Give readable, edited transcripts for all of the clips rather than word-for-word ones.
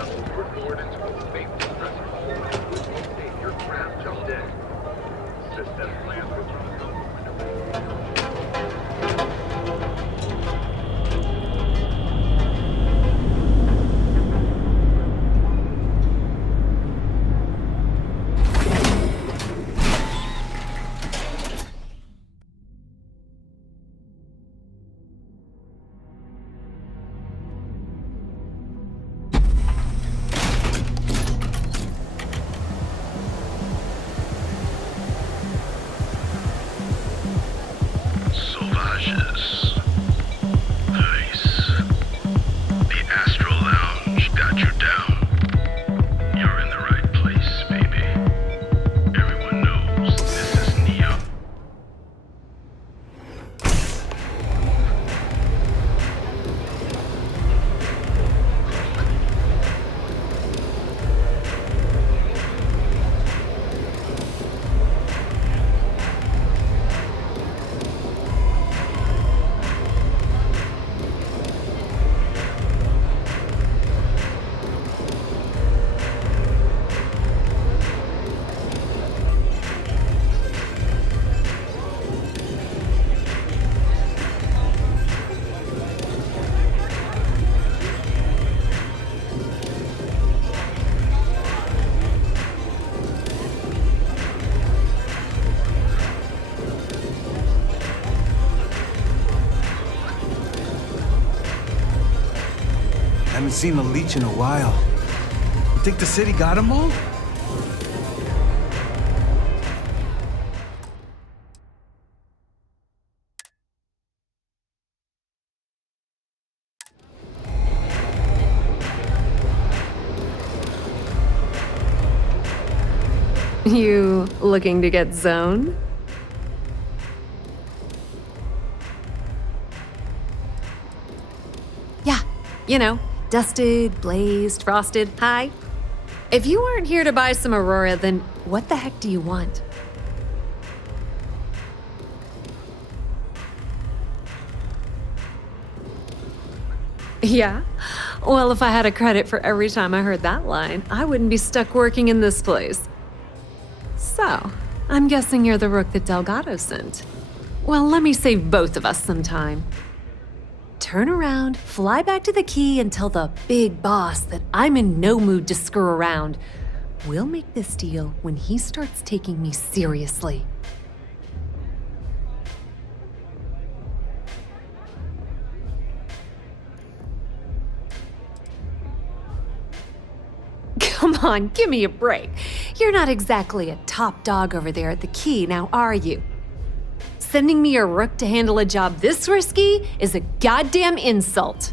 vessels were lured into a space distress call. Locate your craft just in. System plans were thrown out the window. Sauvages. Nice. The Astral Lounge got you down. You're in the right place, baby. Everyone knows this is Neo. Haven't seen a leech in a while. You think the city got them all? You looking to get zoned? Yeah, you know, dusted, blazed, frosted, hi. If you aren't here to buy some Aurora, then what the heck do you want? Yeah? Well, if I had a credit for every time I heard that line, I wouldn't be stuck working in this place. So, I'm guessing you're the rook that Delgado sent. Well, let me save both of us some time. Turn around, fly back to the key, and tell the big boss that I'm in no mood to screw around. We'll make this deal when he starts taking me seriously. Come on, give me a break. You're not exactly a top dog over there at the key, now are you? Sending me a rook to handle a job this risky is a goddamn insult.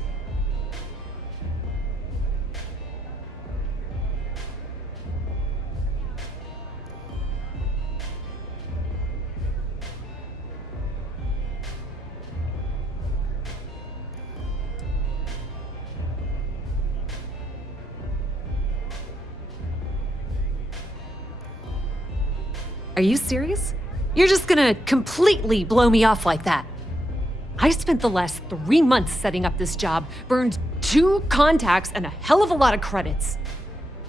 Are you serious? You're just gonna completely blow me off like that? I spent the last 3 months setting up this job, burned 2 contacts and a hell of a lot of credits.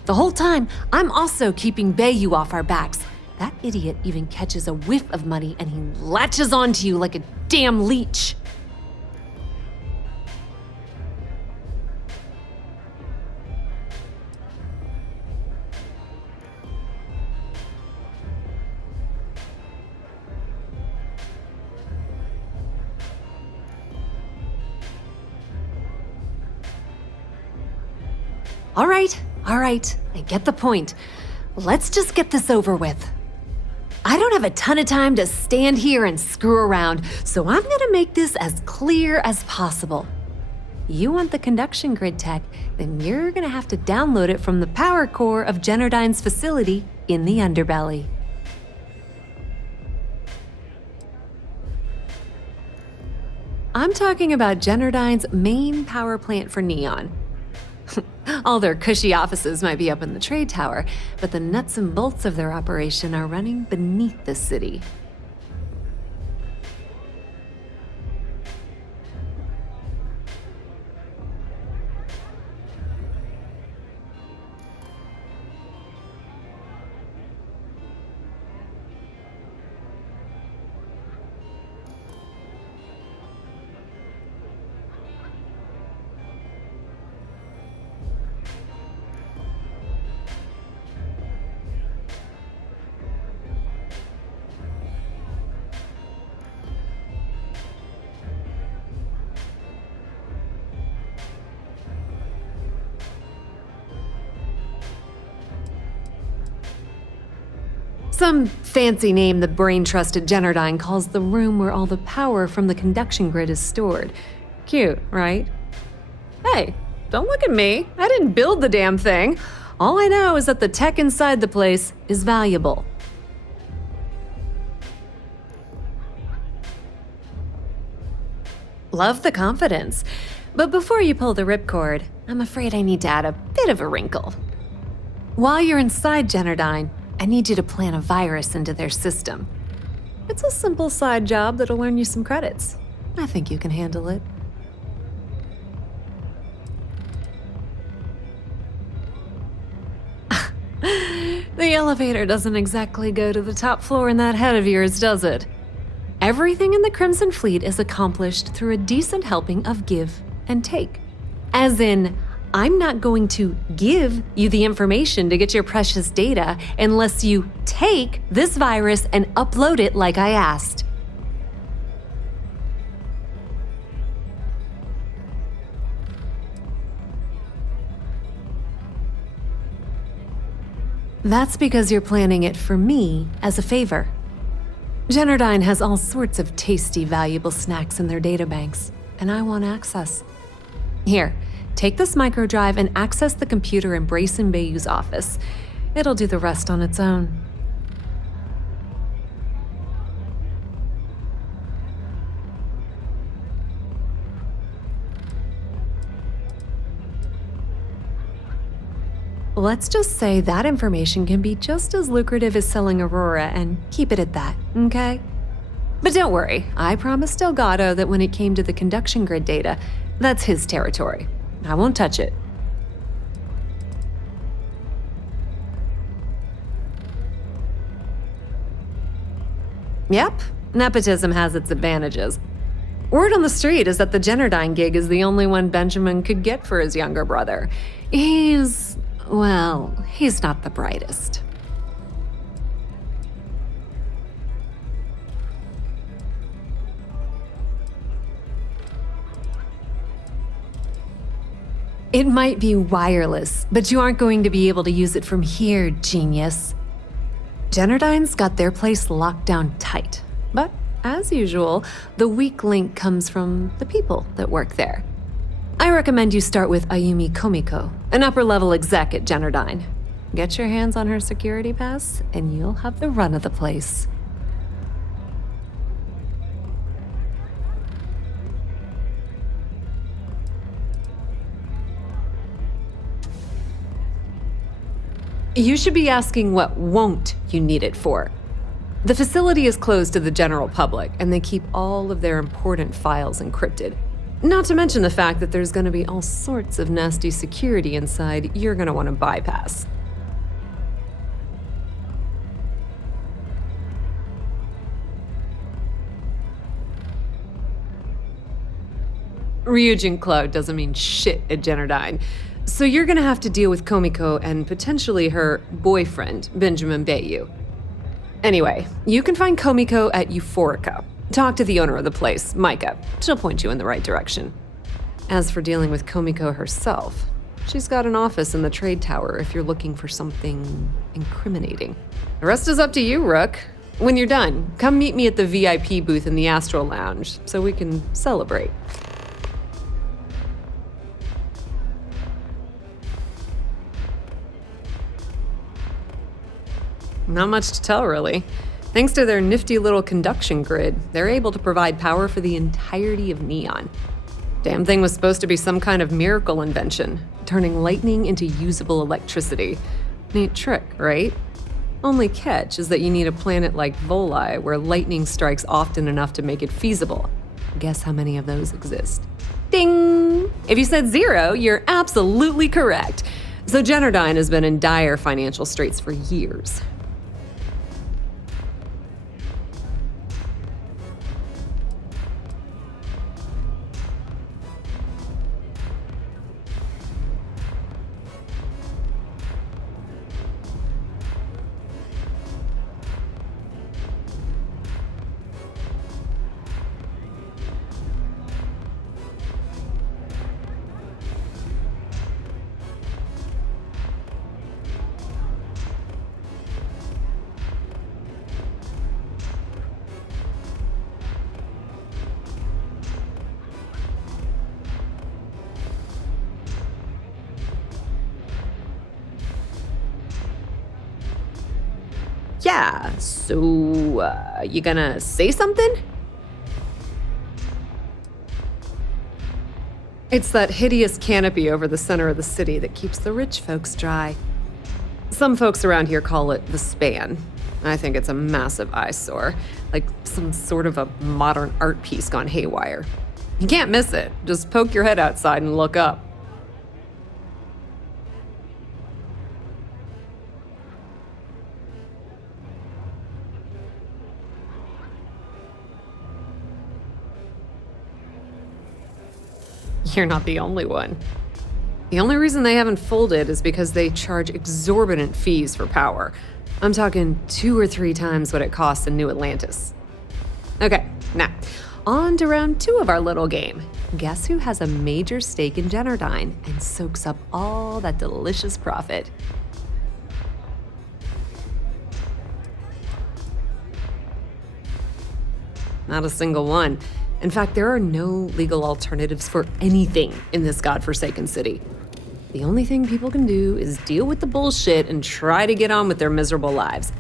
The whole time, I'm also keeping Bayou off our backs. That idiot even catches a whiff of money and he latches onto you like a damn leech. All right, I get the point. Let's just get this over with. I don't have a ton of time to stand here and screw around, so I'm gonna make this as clear as possible. You want the conduction grid tech, then you're gonna have to download it from the power core of Generdyne's facility in the underbelly. I'm talking about Generdyne's main power plant for Neon. All their cushy offices might be up in the trade tower, but the nuts and bolts of their operation are running beneath the city. Some fancy name the brain-trusted Generdyne calls the room where all the power from the conduction grid is stored. Cute, right? Hey, don't look at me. I didn't build the damn thing. All I know is that the tech inside the place is valuable. Love the confidence. But before you pull the ripcord, I'm afraid I need to add a bit of a wrinkle. While you're inside Generdyne, I need you to plant a virus into their system. It's a simple side job that'll earn you some credits. I think you can handle it. The elevator doesn't exactly go to the top floor in that head of yours, does it? Everything in the Crimson Fleet is accomplished through a decent helping of give and take. As in, I'm not going to give you the information to get your precious data unless you take this virus and upload it like I asked. That's because you're planning it for me as a favor. Generdyne has all sorts of tasty, valuable snacks in their databanks, and I want access. Here, take this microdrive and access the computer in Brayson Bayou's office. It'll do the rest on its own. Let's just say that information can be just as lucrative as selling Aurora and keep it at that, okay? But don't worry, I promised Delgado that when it came to the conduction grid data, that's his territory. I won't touch it. Yep, nepotism has its advantages. Word on the street is that the Generdyne gig is the only one Benjamin could get for his younger brother. He's not the brightest. It might be wireless, but you aren't going to be able to use it from here, genius. Generdyne's got their place locked down tight. But, as usual, the weak link comes from the people that work there. I recommend you start with Ayumi Komiko, an upper-level exec at Generdyne. Get your hands on her security pass, and you'll have the run of the place. You should be asking what won't you need it for. The facility is closed to the general public, and they keep all of their important files encrypted. Not to mention the fact that there's going to be all sorts of nasty security inside you're going to want to bypass. Ryujin Cloud doesn't mean shit at Generdyne, so you're going to have to deal with Komiko and potentially her boyfriend, Benjamin Bayou. Anyway, you can find Komiko at Euphorica. Talk to the owner of the place, Micah. She'll point you in the right direction. As for dealing with Komiko herself, she's got an office in the trade tower if you're looking for something incriminating. The rest is up to you, Rook. When you're done, come meet me at the VIP booth in the Astral Lounge so we can celebrate. Not much to tell, really. Thanks to their nifty little conduction grid, they're able to provide power for the entirety of Neon. Damn thing was supposed to be some kind of miracle invention, turning lightning into usable electricity. Neat trick, right? Only catch is that you need a planet like Voli, where lightning strikes often enough to make it feasible. Guess how many of those exist? Ding! If you said 0, you're absolutely correct. So Generdyne has been in dire financial straits for years. Yeah, so, you gonna say something? It's that hideous canopy over the center of the city that keeps the rich folks dry. Some folks around here call it the span. I think it's a massive eyesore, like some sort of a modern art piece gone haywire. You can't miss it. Just poke your head outside and look up. You're not the only one. The only reason they haven't folded is because they charge exorbitant fees for power. I'm talking 2 or 3 times what it costs in New Atlantis. Okay, now, on to round 2 of our little game. Guess who has a major stake in Generdyne and soaks up all that delicious profit? Not a single one. In fact, there are no legal alternatives for anything in this godforsaken city. The only thing people can do is deal with the bullshit and try to get on with their miserable lives.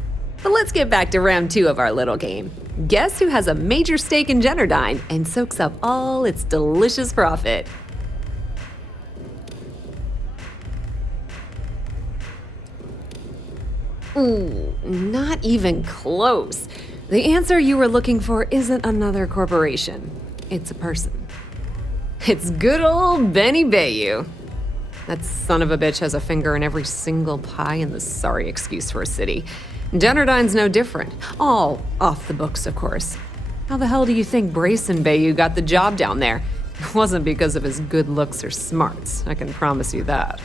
But let's get back to round 2 of our little game. Guess who has a major stake in Generdyne and soaks up all its delicious profit? Ooh, not even close. The answer you were looking for isn't another corporation. It's a person. It's good old Benny Bayou. That son of a bitch has a finger in every single pie in the sorry excuse for a city. Generdyne's no different. All off the books, of course. How the hell do you think Brayson Bayou got the job down there? It wasn't because of his good looks or smarts, I can promise you that.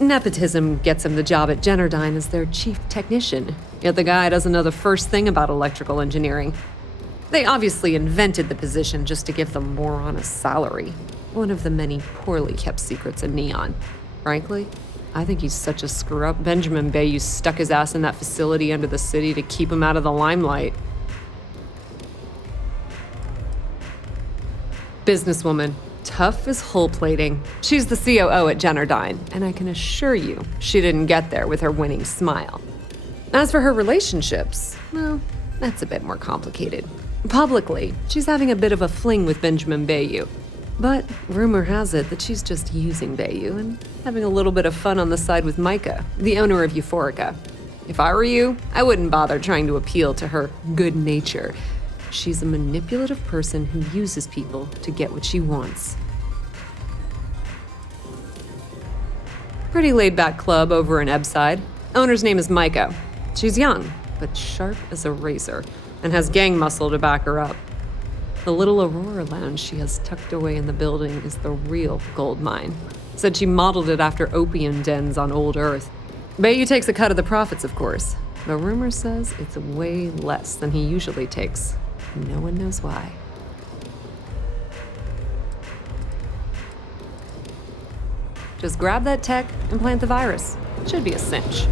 Nepotism gets him the job at Generdyne as their chief technician, yet the guy doesn't know the first thing about electrical engineering. They obviously invented the position just to give the moron a salary. One of the many poorly kept secrets in Neon. Frankly, I think he's such a screw-up Benjamin Bayou stuck his ass in that facility under the city to keep him out of the limelight. Businesswoman. Tough as hull plating. She's the COO at Generdyne, and I can assure you she didn't get there with her winning smile. As for her relationships, well, that's a bit more complicated. Publicly, she's having a bit of a fling with Benjamin Bayou. But rumor has it that she's just using Bayou and having a little bit of fun on the side with Micah, the owner of Euphorica. If I were you, I wouldn't bother trying to appeal to her good nature. She's a manipulative person who uses people to get what she wants. Pretty laid-back club over in Ebbside. Owner's name is Micah. She's young, but sharp as a razor, and has gang muscle to back her up. The little Aurora lounge she has tucked away in the building is the real gold mine. Said she modeled it after opium dens on old Earth. Bayou takes a cut of the profits, of course, but rumor says it's way less than he usually takes. No one knows why. Just grab that tech and plant the virus. Should be a cinch.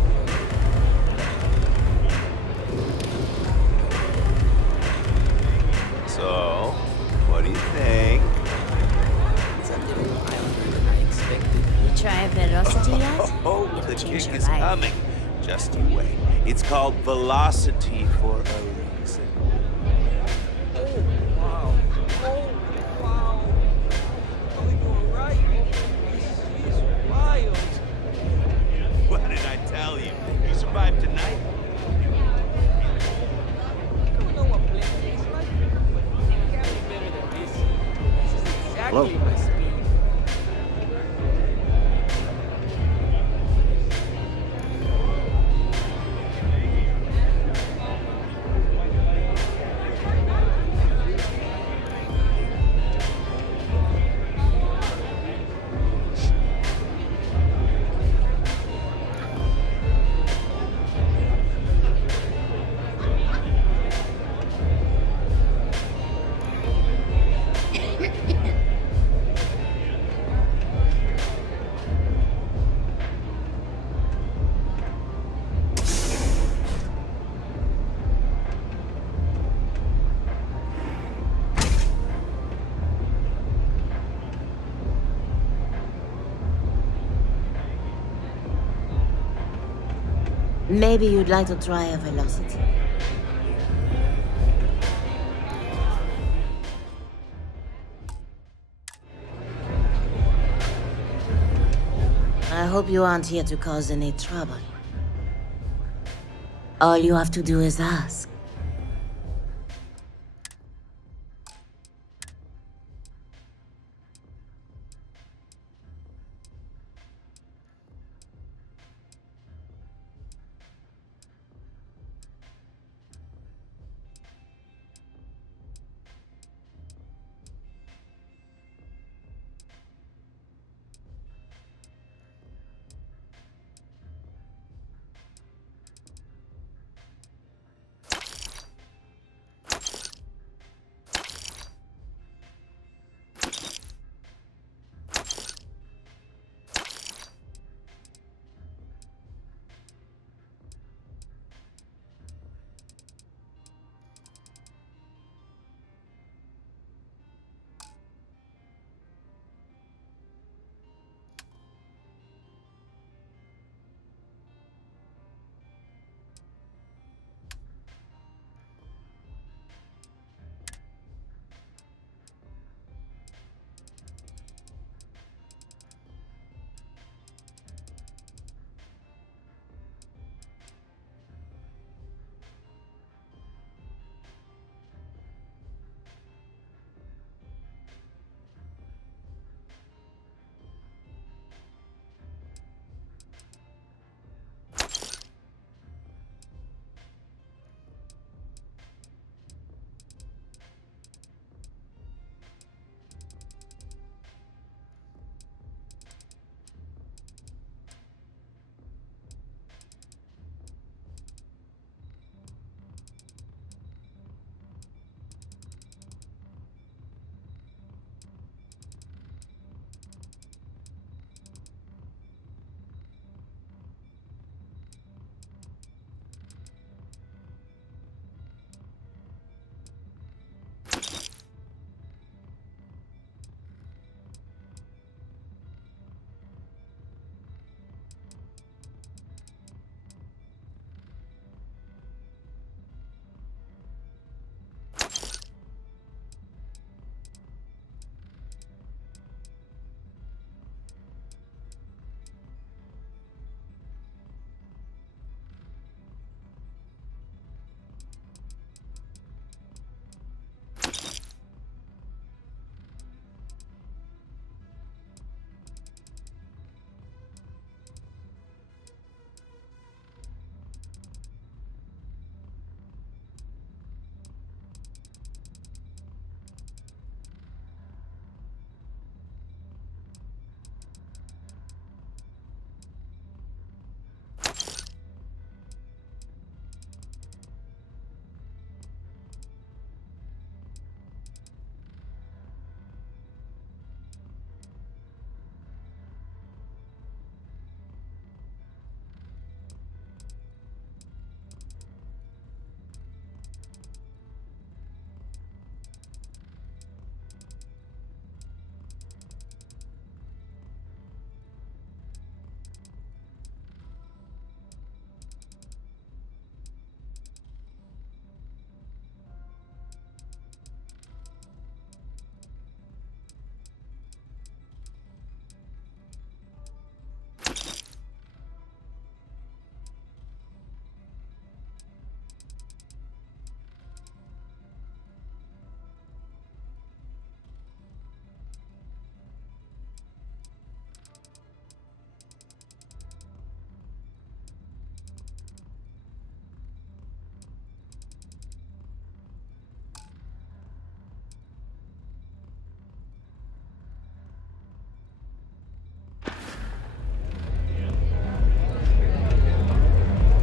So, what do you think? It's a little wilder than I expected. You try velocity yet? Oh, It'll the change kick your is life. coming. Just you wait. It's called velocity for a reason. Oh, wow. Oh, wow. Are we doing right? He's wild. What did I tell you? You survived tonight? I don't know what plane tastes like, but it can't be better than this. This is exactly my speed. Maybe you'd like to try a velocity. I hope you aren't here to cause any trouble. All you have to do is ask.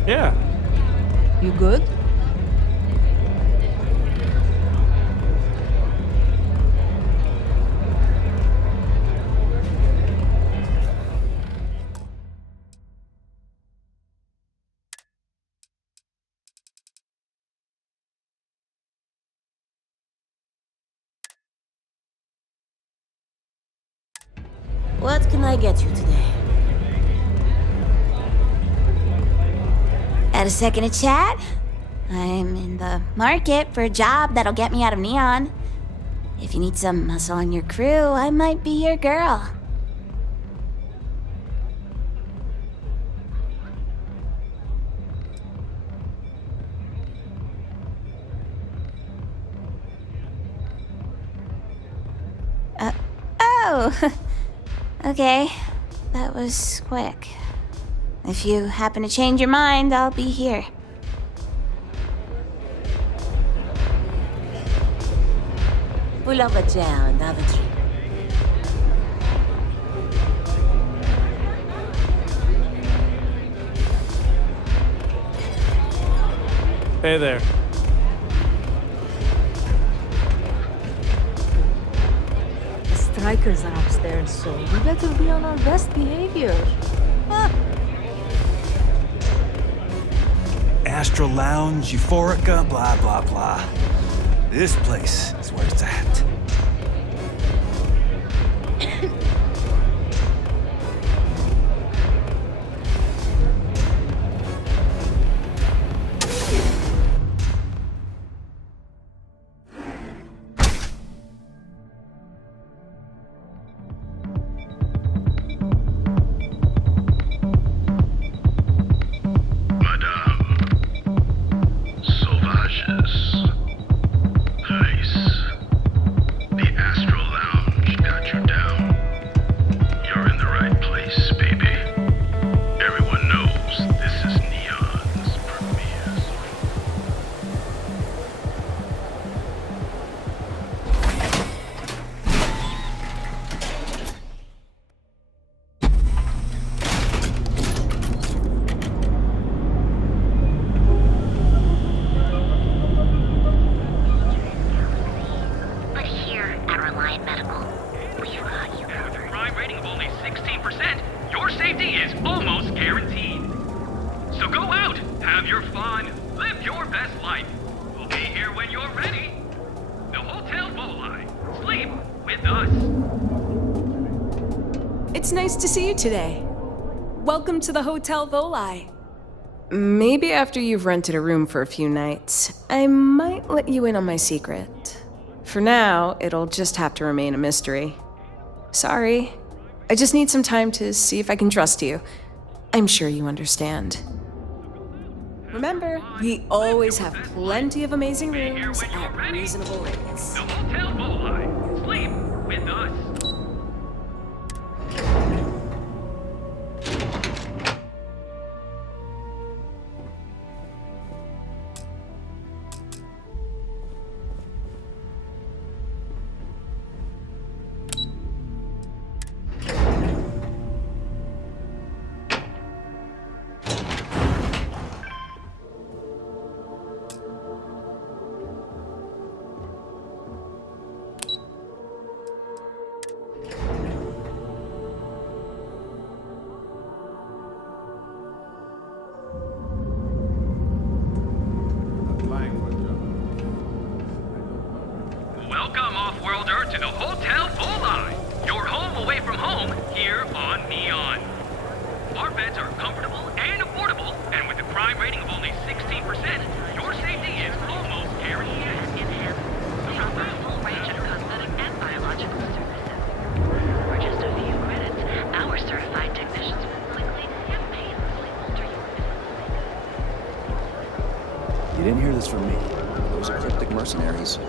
Yeah. You good? What can I get you today? Got a second to chat? I'm in the market for a job that'll get me out of Neon. If you need some muscle on your crew, I might be your girl. Oh, okay. That was quick. If you happen to change your mind, I'll be here. Pull up a chair and have a drink. Hey there. The strikers are upstairs, so we better be on our best behavior. Astral Lounge, Euphorica, blah, blah, blah. This place is where it's at. It's nice to see you today. Welcome to the Hotel Voli. Maybe after you've rented a room for a few nights, I might let you in on my secret. For now, it'll just have to remain a mystery. Sorry. I just need some time to see if I can trust you. I'm sure you understand. Remember, we always have plenty of amazing rooms at reasonable rates. The Hotel Voli. Sleep with us. Welcome, off-worlder, to the Hotel Voli, your home away from home here on Neon. Our beds are comfortable and affordable, and with a crime rating of only 16%, your safety is almost guaranteed. We offer a full range of cosmetic and biological services. For just a few credits, our certified technicians will quickly and painlessly alter your physical. You didn't hear this from me. Those are cryptic mercenaries.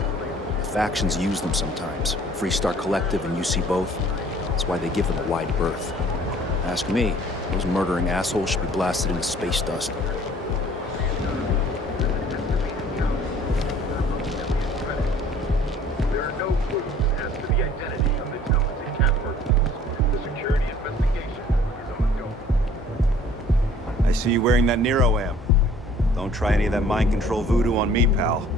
Factions use them sometimes. Freestar Collective and UC both. That's why they give them a wide berth. Ask me, those murdering assholes should be blasted into space dust. There are no clues as to the identity of the talented cat murderers. The security investigation is ongoing. I see you wearing that Nero amp. Don't try any of that mind control voodoo on me, pal.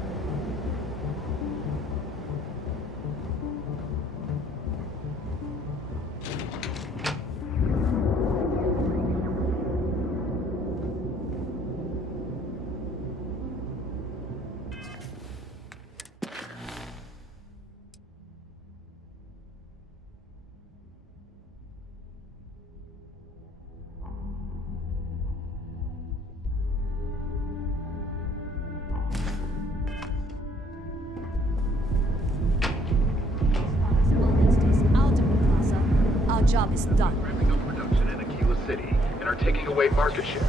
job is done. Ramping up production in Aquila City and are taking away market share.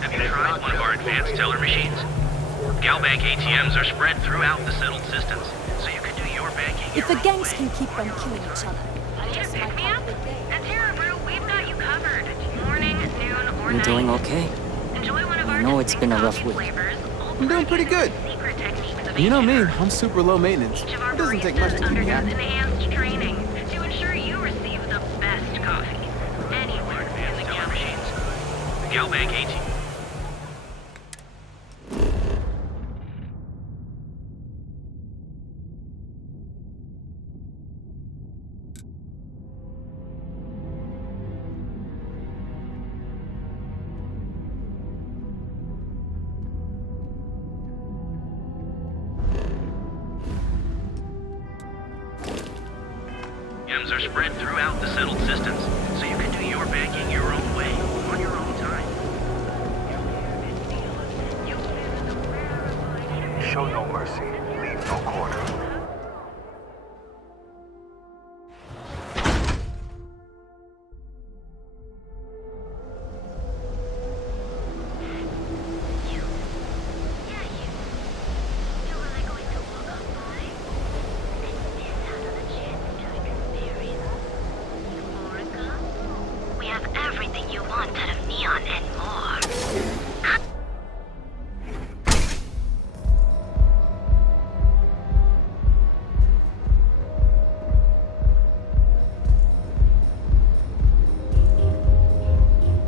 Have you tried one of our advanced teller machines? Galbank ATMs are spread throughout the settled systems, so you can do your banking. If the gangs can keep on killing each other, Need a pick-me-up? At Terra Brew, we've got you covered. Morning, noon, or I'm night. doing okay. Enjoy one of I our know it's been a rough distinct week. flavors. I'm doing pretty good. Secret techniques of You know me, HR. I'm super low maintenance. Each of our It doesn't take much to baristas keep me undergoes happy. enhanced training to ensure you receive the best coffee anywhere in the Teller galaxy. machines. Galbank ATM. ATMs are spread throughout the settled systems, so you can do your banking your own way, on your own time. Show no mercy, leave no quarter. We have everything you want out of Neon and more.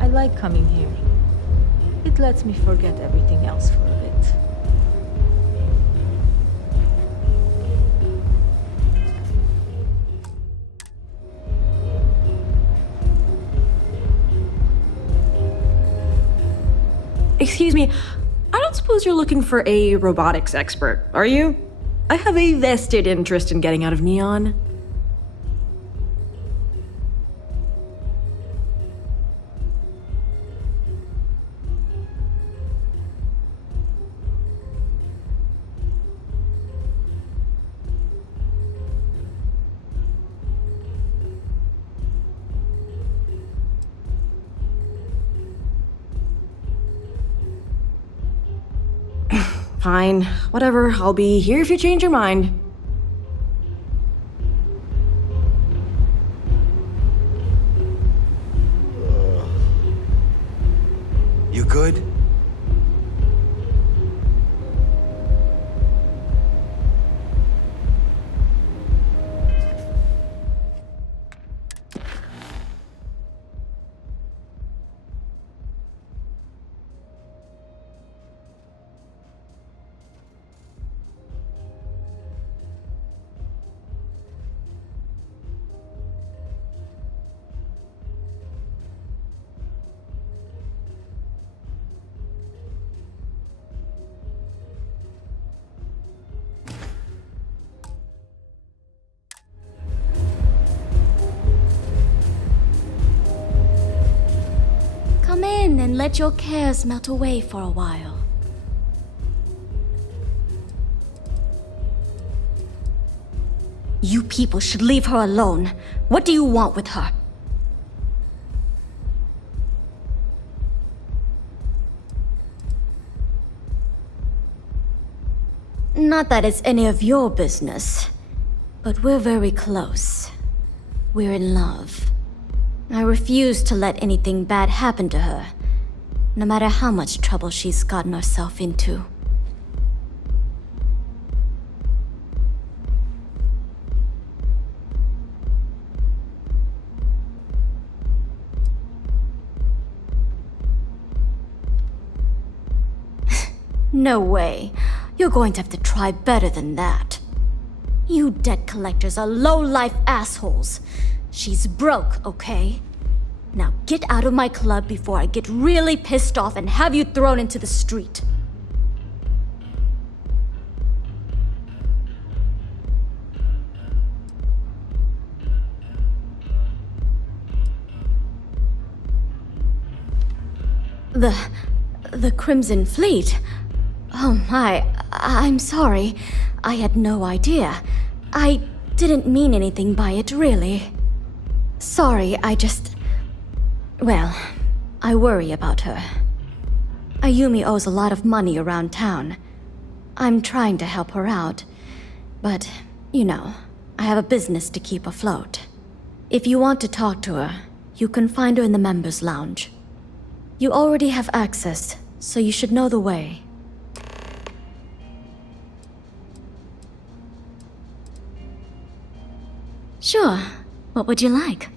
I like coming here. It lets me forget everything else for a bit. Excuse me, I don't suppose you're looking for a robotics expert, are you? I have a vested interest in getting out of Neon. Fine, whatever, I'll be here if you change your mind. You good? Come in and let your cares melt away for a while. You people should leave her alone. What do you want with her? Not that it's any of your business, but we're very close. We're in love. I refuse to let anything bad happen to her, no matter how much trouble she's gotten herself into. No way. You're going to have to try better than that. You debt collectors are low-life assholes. She's broke, okay? Now get out of my club before I get really pissed off and have you thrown into the street. The Crimson Fleet? Oh my, I'm sorry. I had no idea. I didn't mean anything by it, really. Sorry, well, I worry about her. Ayumi owes a lot of money around town. I'm trying to help her out, but, you know, I have a business to keep afloat. If you want to talk to her, you can find her in the members' lounge. You already have access, so you should know the way. Sure. What would you like?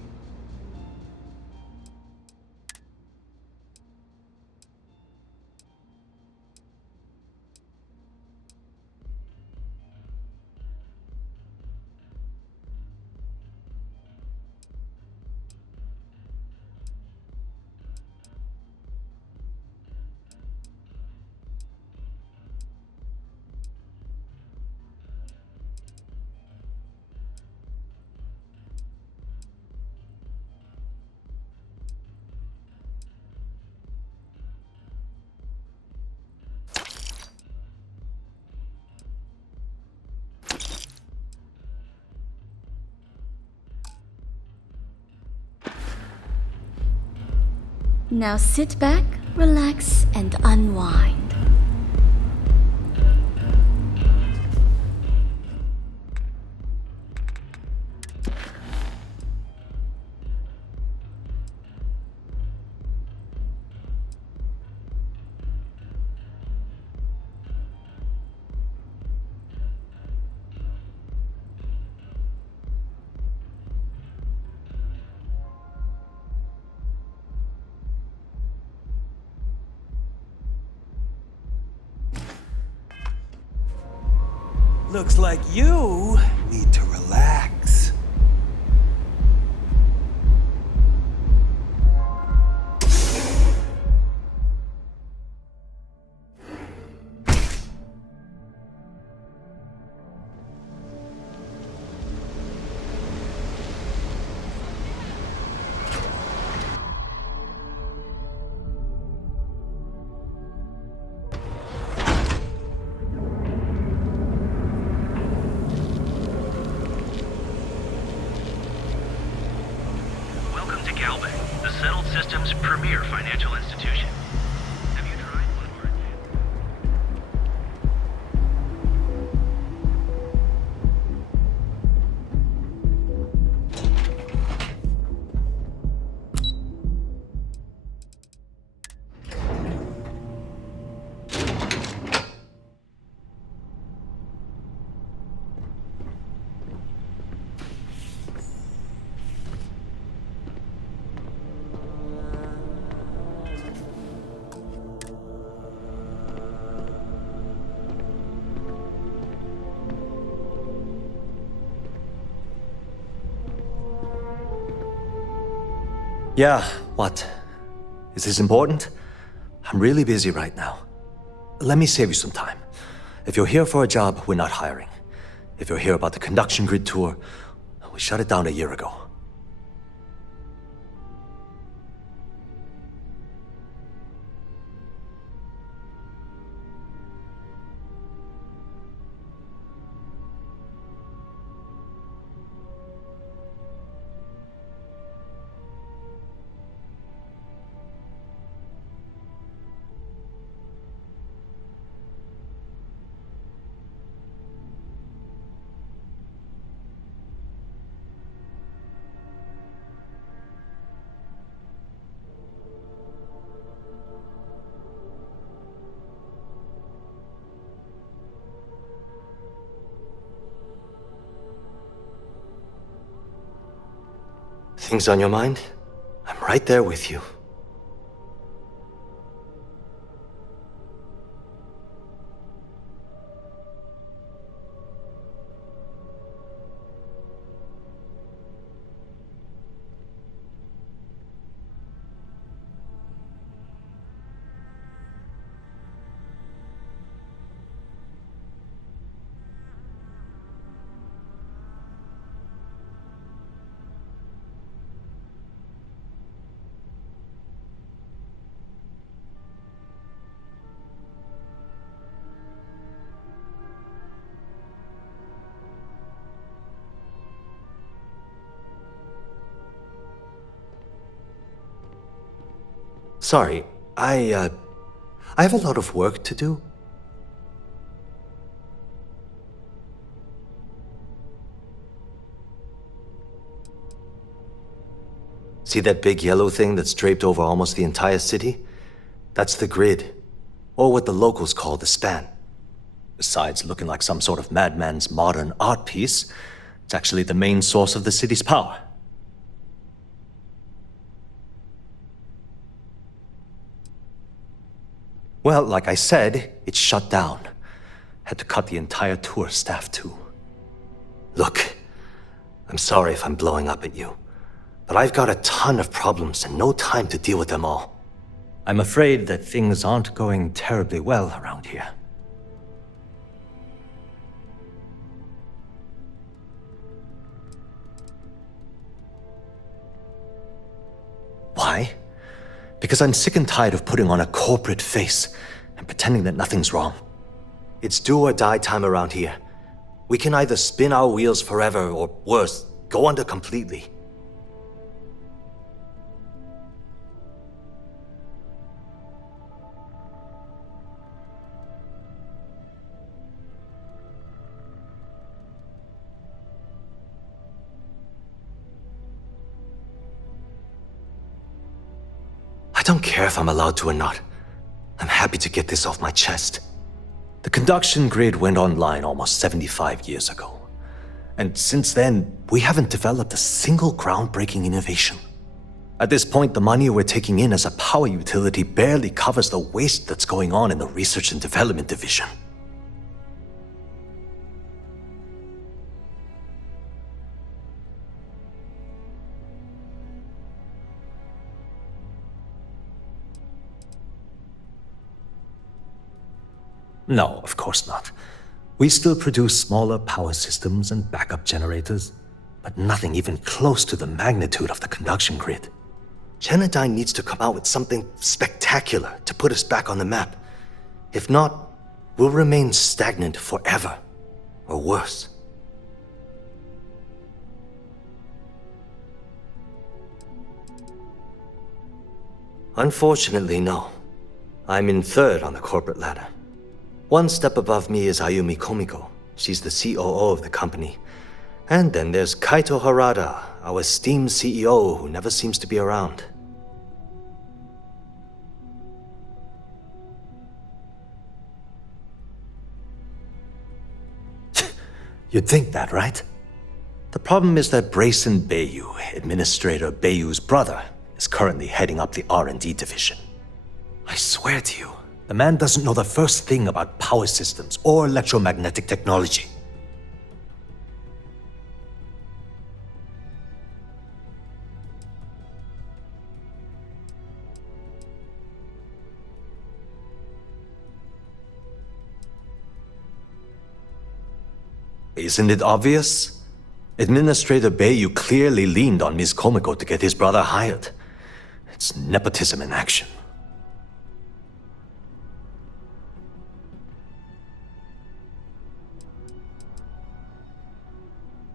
Now sit back, relax, and unwind. Looks like you need to relax. Welcome to Galbank, the settled system's premier financial institution. Have you tried one of our Yeah, what? Is this important? I'm really busy right now. Let me save you some time. If you're here for a job, we're not hiring. If you're here about the conduction grid tour, we shut it down a year ago. Things on your mind? I'm right there with you. Sorry, I have a lot of work to do. See that big yellow thing that's draped over almost the entire city? That's the grid, or what the locals call the span. Besides looking like some sort of madman's modern art piece, it's actually the main source of the city's power. Well, like I said, it's shut down. Had to cut the entire tour staff too. Look, I'm sorry if I'm blowing up at you, but I've got a ton of problems and no time to deal with them all. I'm afraid that things aren't going terribly well around here. Why? Because I'm sick and tired of putting on a corporate face and pretending that nothing's wrong. It's do or die time around here. We can either spin our wheels forever or worse, go under completely. I don't care if I'm allowed to or not. I'm happy to get this off my chest. The conduction grid went online almost 75 years ago. And since then, we haven't developed a single groundbreaking innovation. At this point, the money we're taking in as a power utility barely covers the waste that's going on in the research and development division. No, of course not. We still produce smaller power systems and backup generators, but nothing even close to the magnitude of the conduction grid. Genodyne needs to come out with something spectacular to put us back on the map. If not, we'll remain stagnant forever, or worse. Unfortunately, no. I'm in third on the corporate ladder. One step above me is Ayumi Komiko. She's the COO of the company. And then there's Kaito Harada, our esteemed CEO who never seems to be around. You'd think that, right? The problem is that Brayson Bayou, Administrator Bayou's brother, is currently heading up the R&D division. I swear to you, the man doesn't know the first thing about power systems or electromagnetic technology. Isn't it obvious? Administrator Bayou clearly leaned on Ms. Komiko to get his brother hired. It's nepotism in action.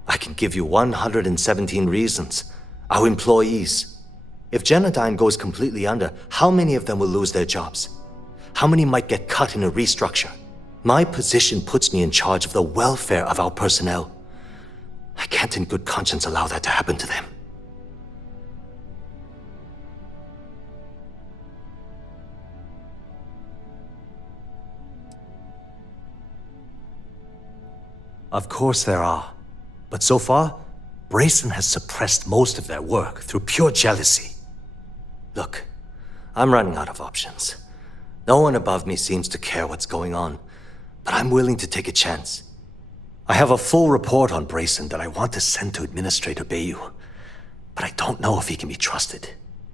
I can give you 117 reasons. Our employees. If Genodyne goes completely under, how many of them will lose their jobs? How many might get cut in a restructure? My position puts me in charge of the welfare of our personnel. I can't in good conscience allow that to happen to them. Of course there are. But so far, Brayson has suppressed most of their work through pure jealousy. Look, I'm running out of options. No one above me seems to care what's going on, but I'm willing to take a chance. I have a full report on Brayson that I want to send to Administrator Bayou, but I don't know if he can be trusted.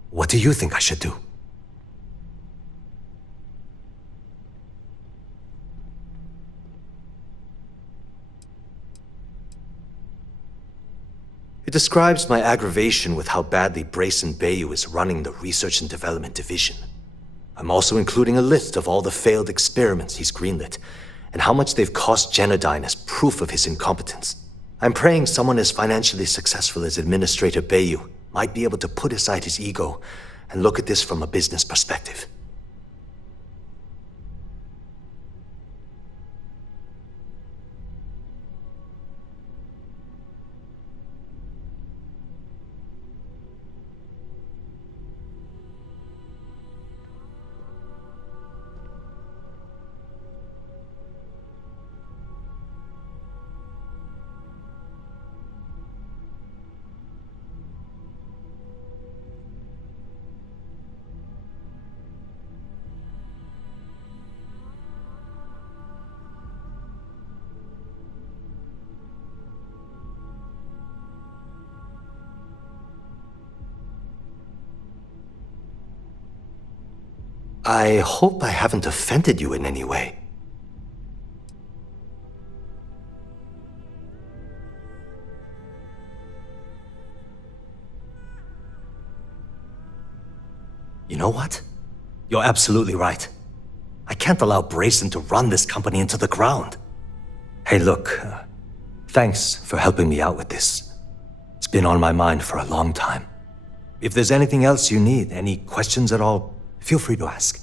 What do you think I should do? It describes my aggravation with how badly Brayson Bayou is running the Research and Development Division. I'm also including a list of all the failed experiments he's greenlit, and how much they've cost Genodyne as proof of his incompetence. I'm praying someone as financially successful as Administrator Bayou might be able to put aside his ego and look at this from a business perspective. I hope I haven't offended you in any way. You know what? You're absolutely right. I can't allow Brayson to run this company into the ground. Hey, look, thanks for helping me out with this. It's been on my mind for a long time. If there's anything else you need, any questions at all, feel free to ask.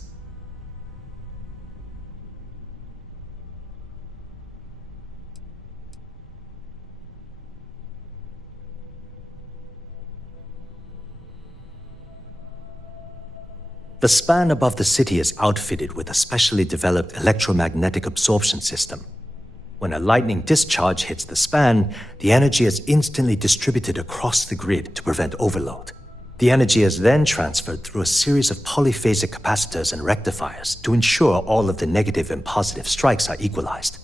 The span above the city is outfitted with a specially developed electromagnetic absorption system. When a lightning discharge hits the span, the energy is instantly distributed across the grid to prevent overload. The energy is then transferred through a series of polyphasic capacitors and rectifiers to ensure all of the negative and positive strikes are equalized.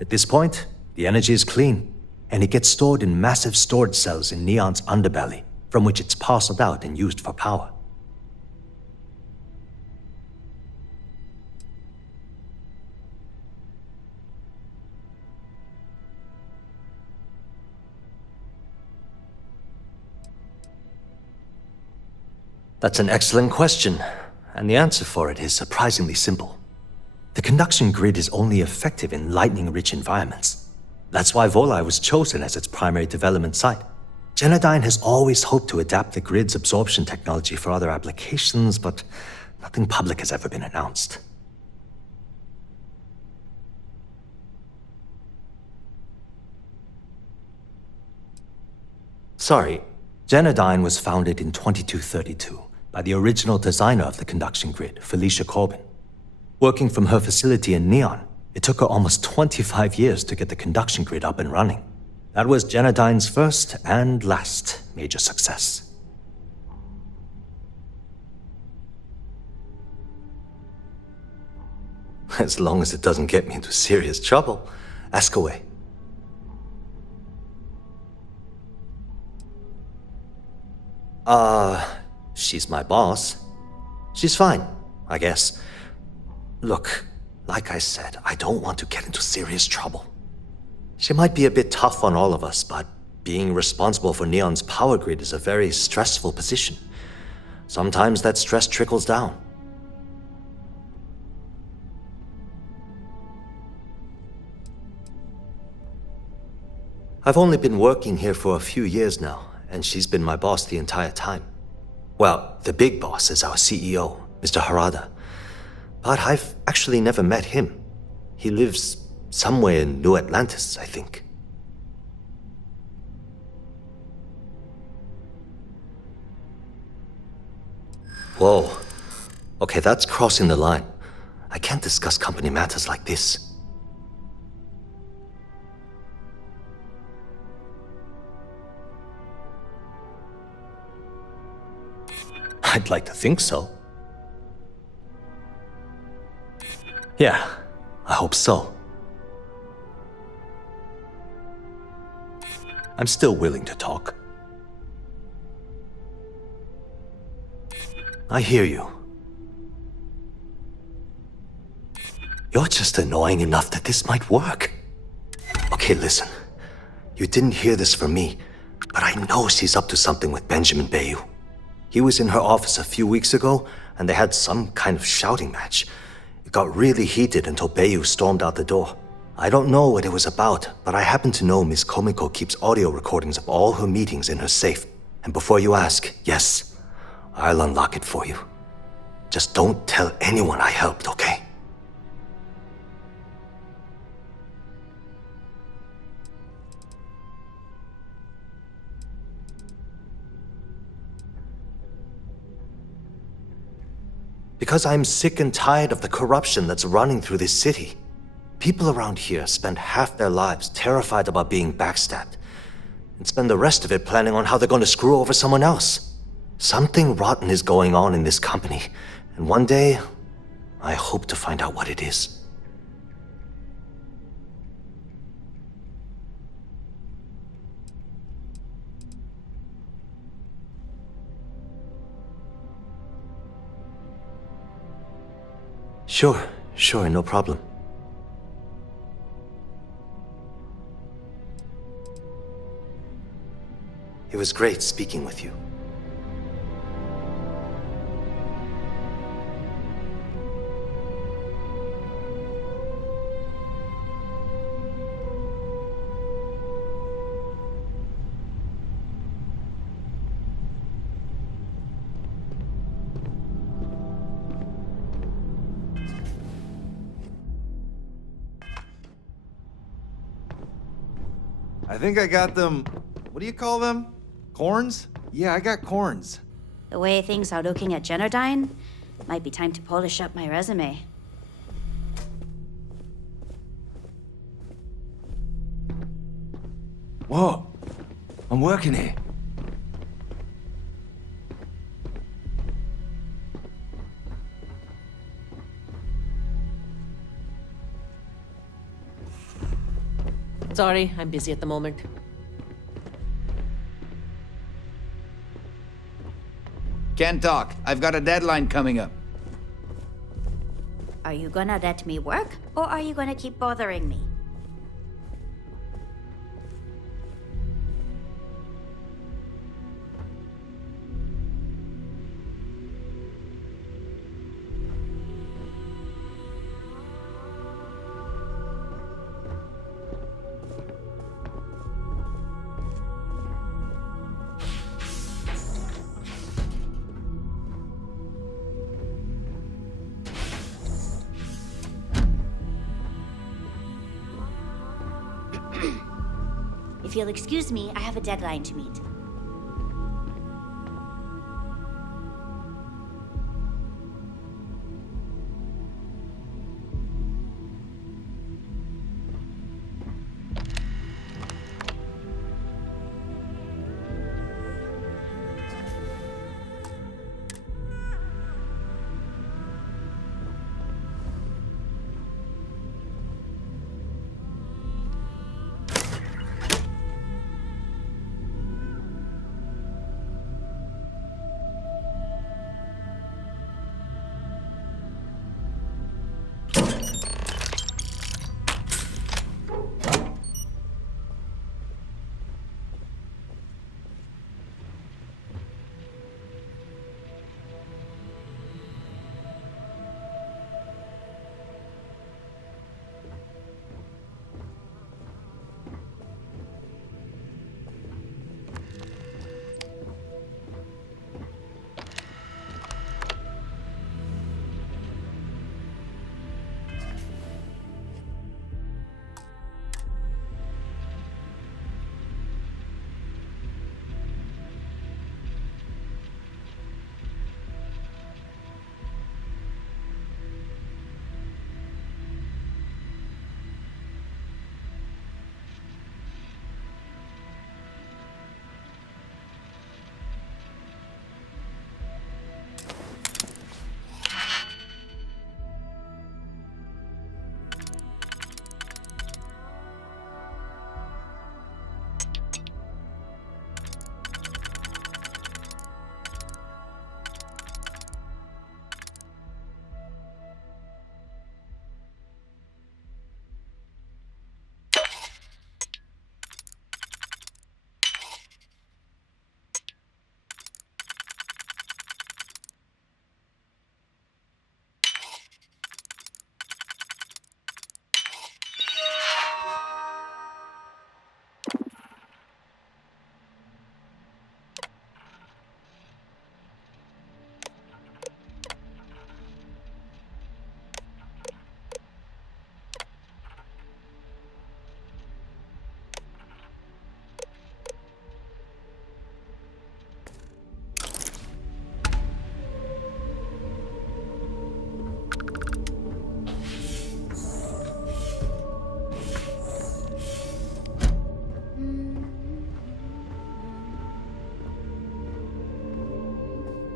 At this point, the energy is clean, and it gets stored in massive storage cells in Neon's underbelly, from which it's parceled out and used for power. That's an excellent question, and the answer for it is surprisingly simple. The conduction grid is only effective in lightning-rich environments. That's why Volai was chosen as its primary development site. Genodyne has always hoped to adapt the grid's absorption technology for other applications, but nothing public has ever been announced. Sorry, Genodyne was founded in 2232 by the original designer of the conduction grid, Felicia Corbin. Working from her facility in Neon, it took her almost 25 years to get the conduction grid up and running. That was Genodyne's first and last major success. As long as it doesn't get me into serious trouble, ask away. She's my boss. She's fine, I guess. Look, like I said, I don't want to get into serious trouble. She might be a bit tough on all of us, but being responsible for Neon's power grid is a very stressful position. Sometimes that stress trickles down. I've only been working here for a few years now, and she's been my boss the entire time. Well, the big boss is our CEO, Mr. Harada. But I've actually never met him. He lives somewhere in New Atlantis, I think. Whoa. Okay, that's crossing the line. I can't discuss company matters like this. I'd like to think so. Yeah, I hope so. I'm still willing to talk. I hear you. You're just annoying enough that this might work. Okay, listen. You didn't hear this from me, but I know she's up to something with Benjamin Bayou. He was in her office a few weeks ago, and they had some kind of shouting match. It got really heated until Bayou stormed out the door. I don't know what it was about, but I happen to know Miss Komiko keeps audio recordings of all her meetings in her safe. And before you ask, yes, I'll unlock it for you. Just don't tell anyone I helped, okay? Because I'm sick and tired of the corruption that's running through this city. People around here spend half their lives terrified about being backstabbed, and spend the rest of it planning on how they're going to screw over someone else. Something rotten is going on in this company, and one day, I hope to find out what it is. Sure, no problem. It was great speaking with you. I think I got them. What do you call them? Corns? Yeah, I got corns. The way things are looking at Genodyne, might be time to polish up my resume. Whoa, I'm working here. Sorry, I'm busy at the moment. Can't talk. I've got a deadline coming up. Are you gonna let me work, or are you gonna keep bothering me? If you'll excuse me, I have a deadline to meet.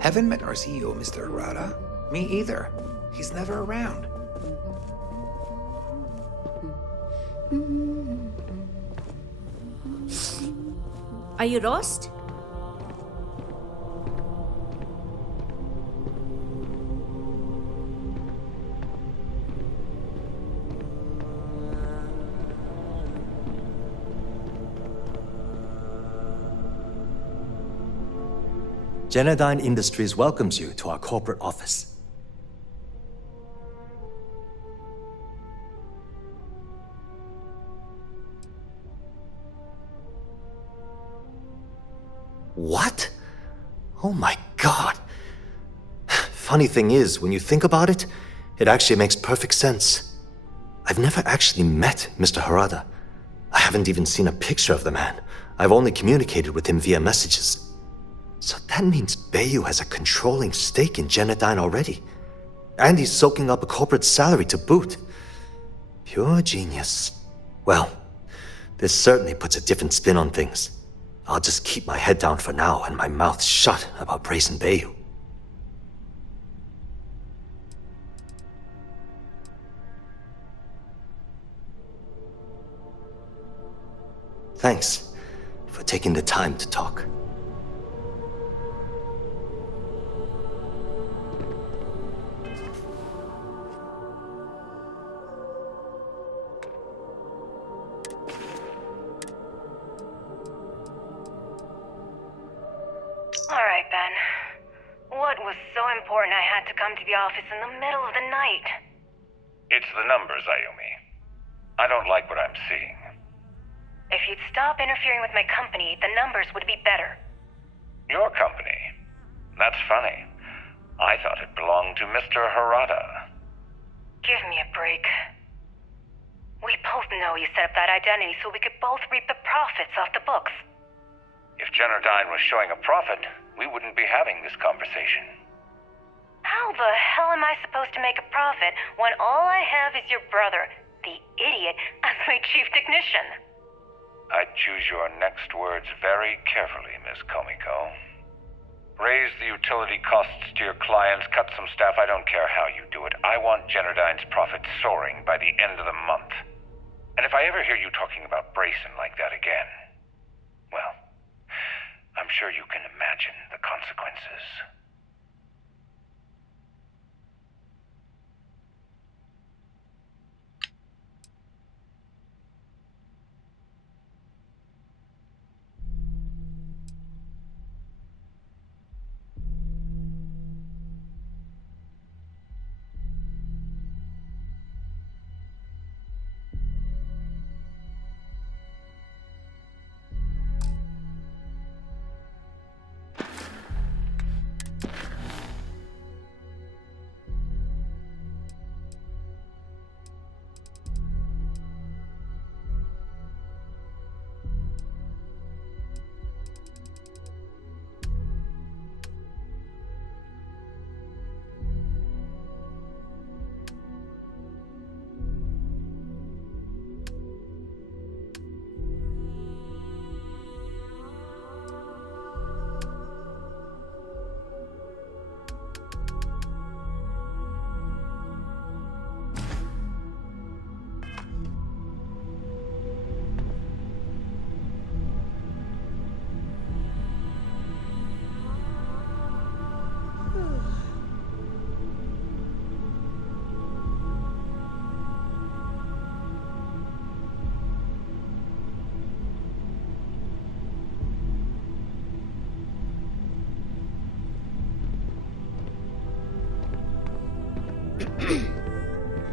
Haven't met our CEO, Mr. Harada. Me either. He's never around. Are you lost? Genodyne Industries welcomes you to our corporate office. What? Oh my god. Funny thing is, when you think about it, it actually makes perfect sense. I've never actually met Mr. Harada. I haven't even seen a picture of the man. I've only communicated with him via messages. So that means Bayu has a controlling stake in Genodyne already. And he's soaking up a corporate salary to boot. Pure genius. Well, this certainly puts a different spin on things. I'll just keep my head down for now and my mouth shut about praising Bayu. Thanks for taking the time to talk. All right, Ben. What was so important I had to come to the office in the middle of the night? It's the numbers, Ayumi. I don't like what I'm seeing. If you'd stop interfering with my company, the numbers would be better. Your company? That's funny. I thought it belonged to Mr. Harada. Give me a break. We both know you set up that identity so we could both reap the profits off the books. If Genodyne was showing a profit, we wouldn't be having this conversation. How the hell am I supposed to make a profit when all I have is your brother, the idiot, as my chief technician? I'd choose your next words very carefully, Miss Komiko. Raise the utility costs to your clients, cut some staff, I don't care how you do it. I want Genodyne's profits soaring by the end of the month. And if I ever hear you talking about Brayson like that again, well, I'm sure you can imagine the consequences.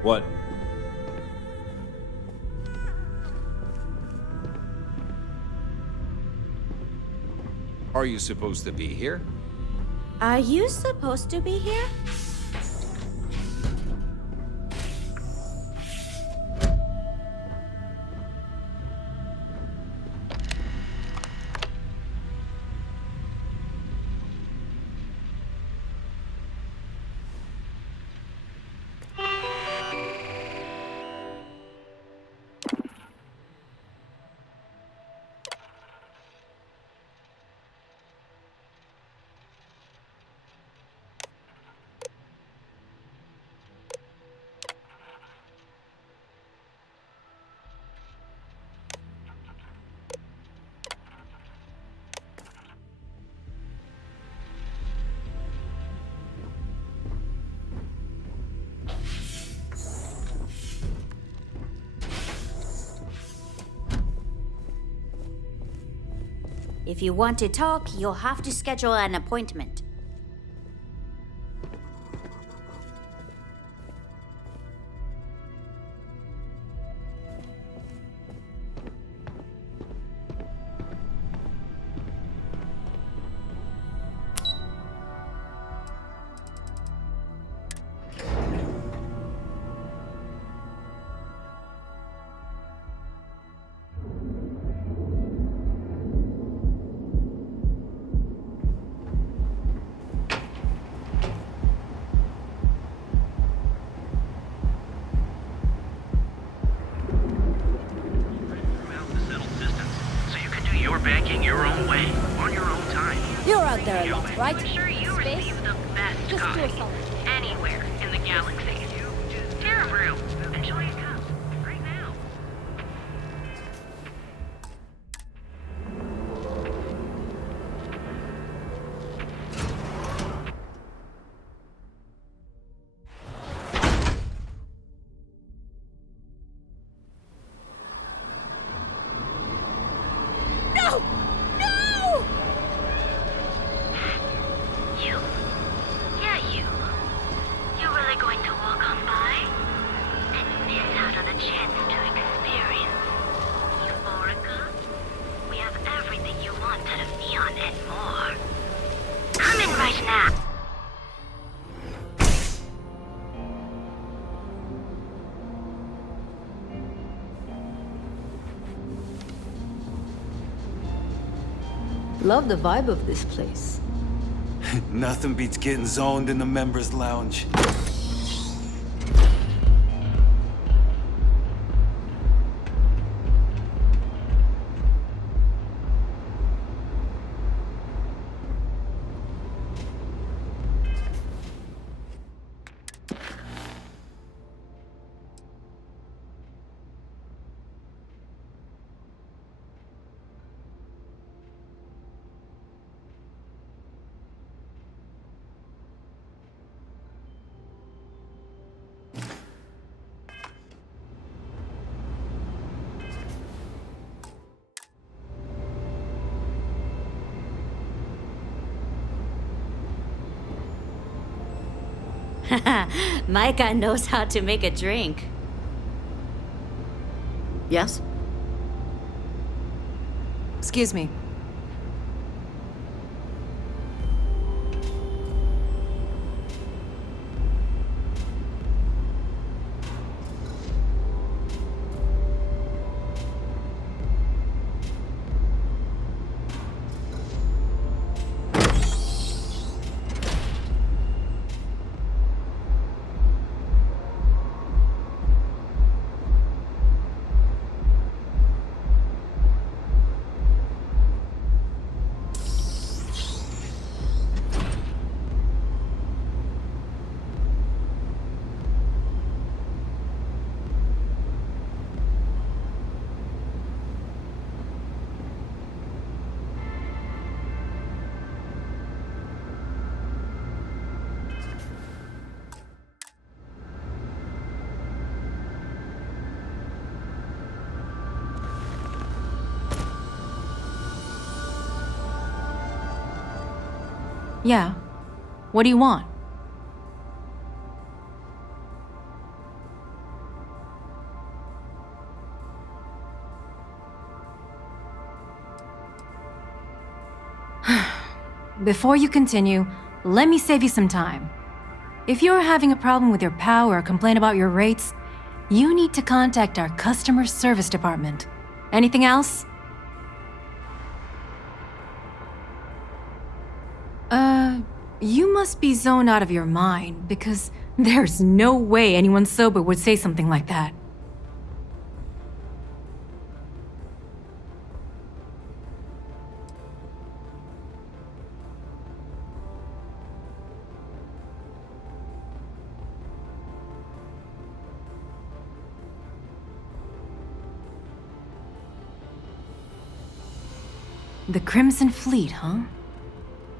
What? Are you supposed to be here? Are you supposed to be here? If you want to talk, you'll have to schedule an appointment. Your banking your own way, on your own time. You're out there a lot, right? I'm sure you Space? receive the best Just do coffee a solid. anywhere in the galaxy. Terra Brew. Enjoy your cups right now. No! No! You. Yeah, you. You're really going to walk on by and miss out on a chance to experience Euphorica? We have everything you want out of Neon and more. Come in right now. Love the vibe of this place. Nothing beats getting zoned in the members' lounge. Micah knows how to make a drink. Yes? Excuse me. Yeah. What do you want? Before you continue, let me save you some time. If you're having a problem with your POW or a complaint about your rates, you need to contact our customer service department. Anything else? You must be zoned out of your mind, because there's no way anyone sober would say something like that. The Crimson Fleet, huh?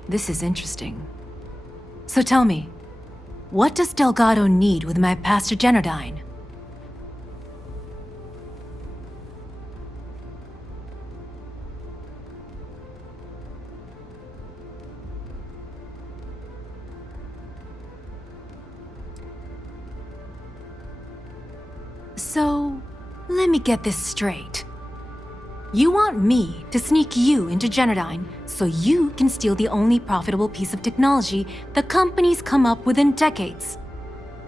This is interesting. So tell me, what does Delgado need with my Pastor Genodyne? So, let me get this straight. You want me to sneak you into Generdyne so you can steal the only profitable piece of technology the companies come up with in decades.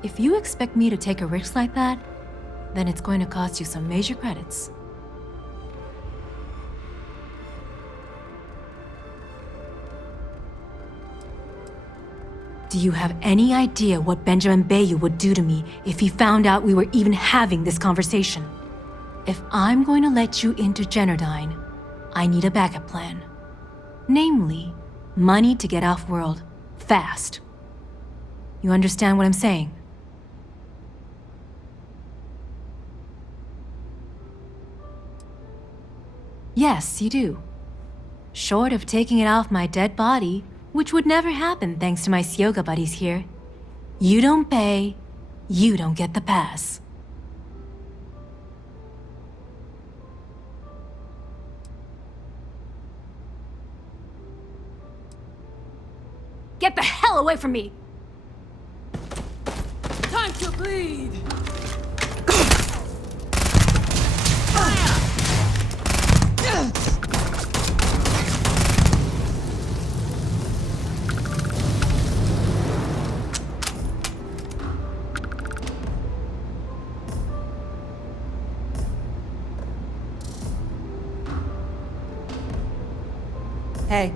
If you expect me to take a risk like that, then it's going to cost you some major credits. Do you have any idea what Benjamin Bayou would do to me if he found out we were even having this conversation? If I'm going to let you into Generdyne, I need a backup plan. Namely, money to get off-world, fast. You understand what I'm saying? Yes, you do. Short of taking it off my dead body, which would never happen thanks to my Syoga buddies here. You don't pay, you don't get the pass. Get the hell away from me! Time to bleed! Hey.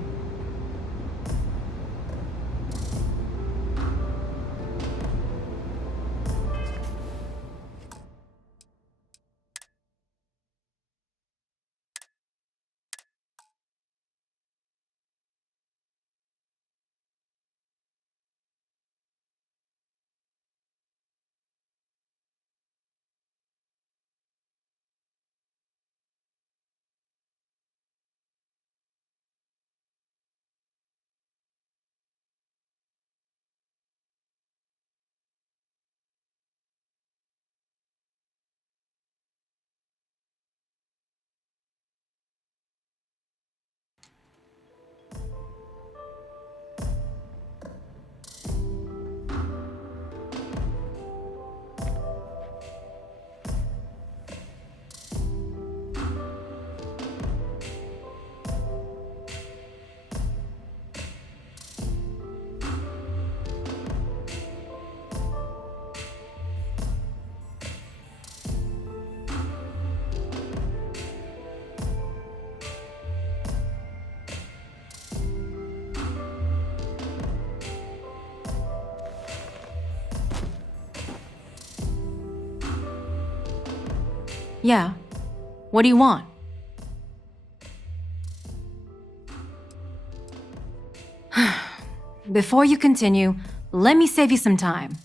Yeah. What do you want? Before you continue, let me save you some time.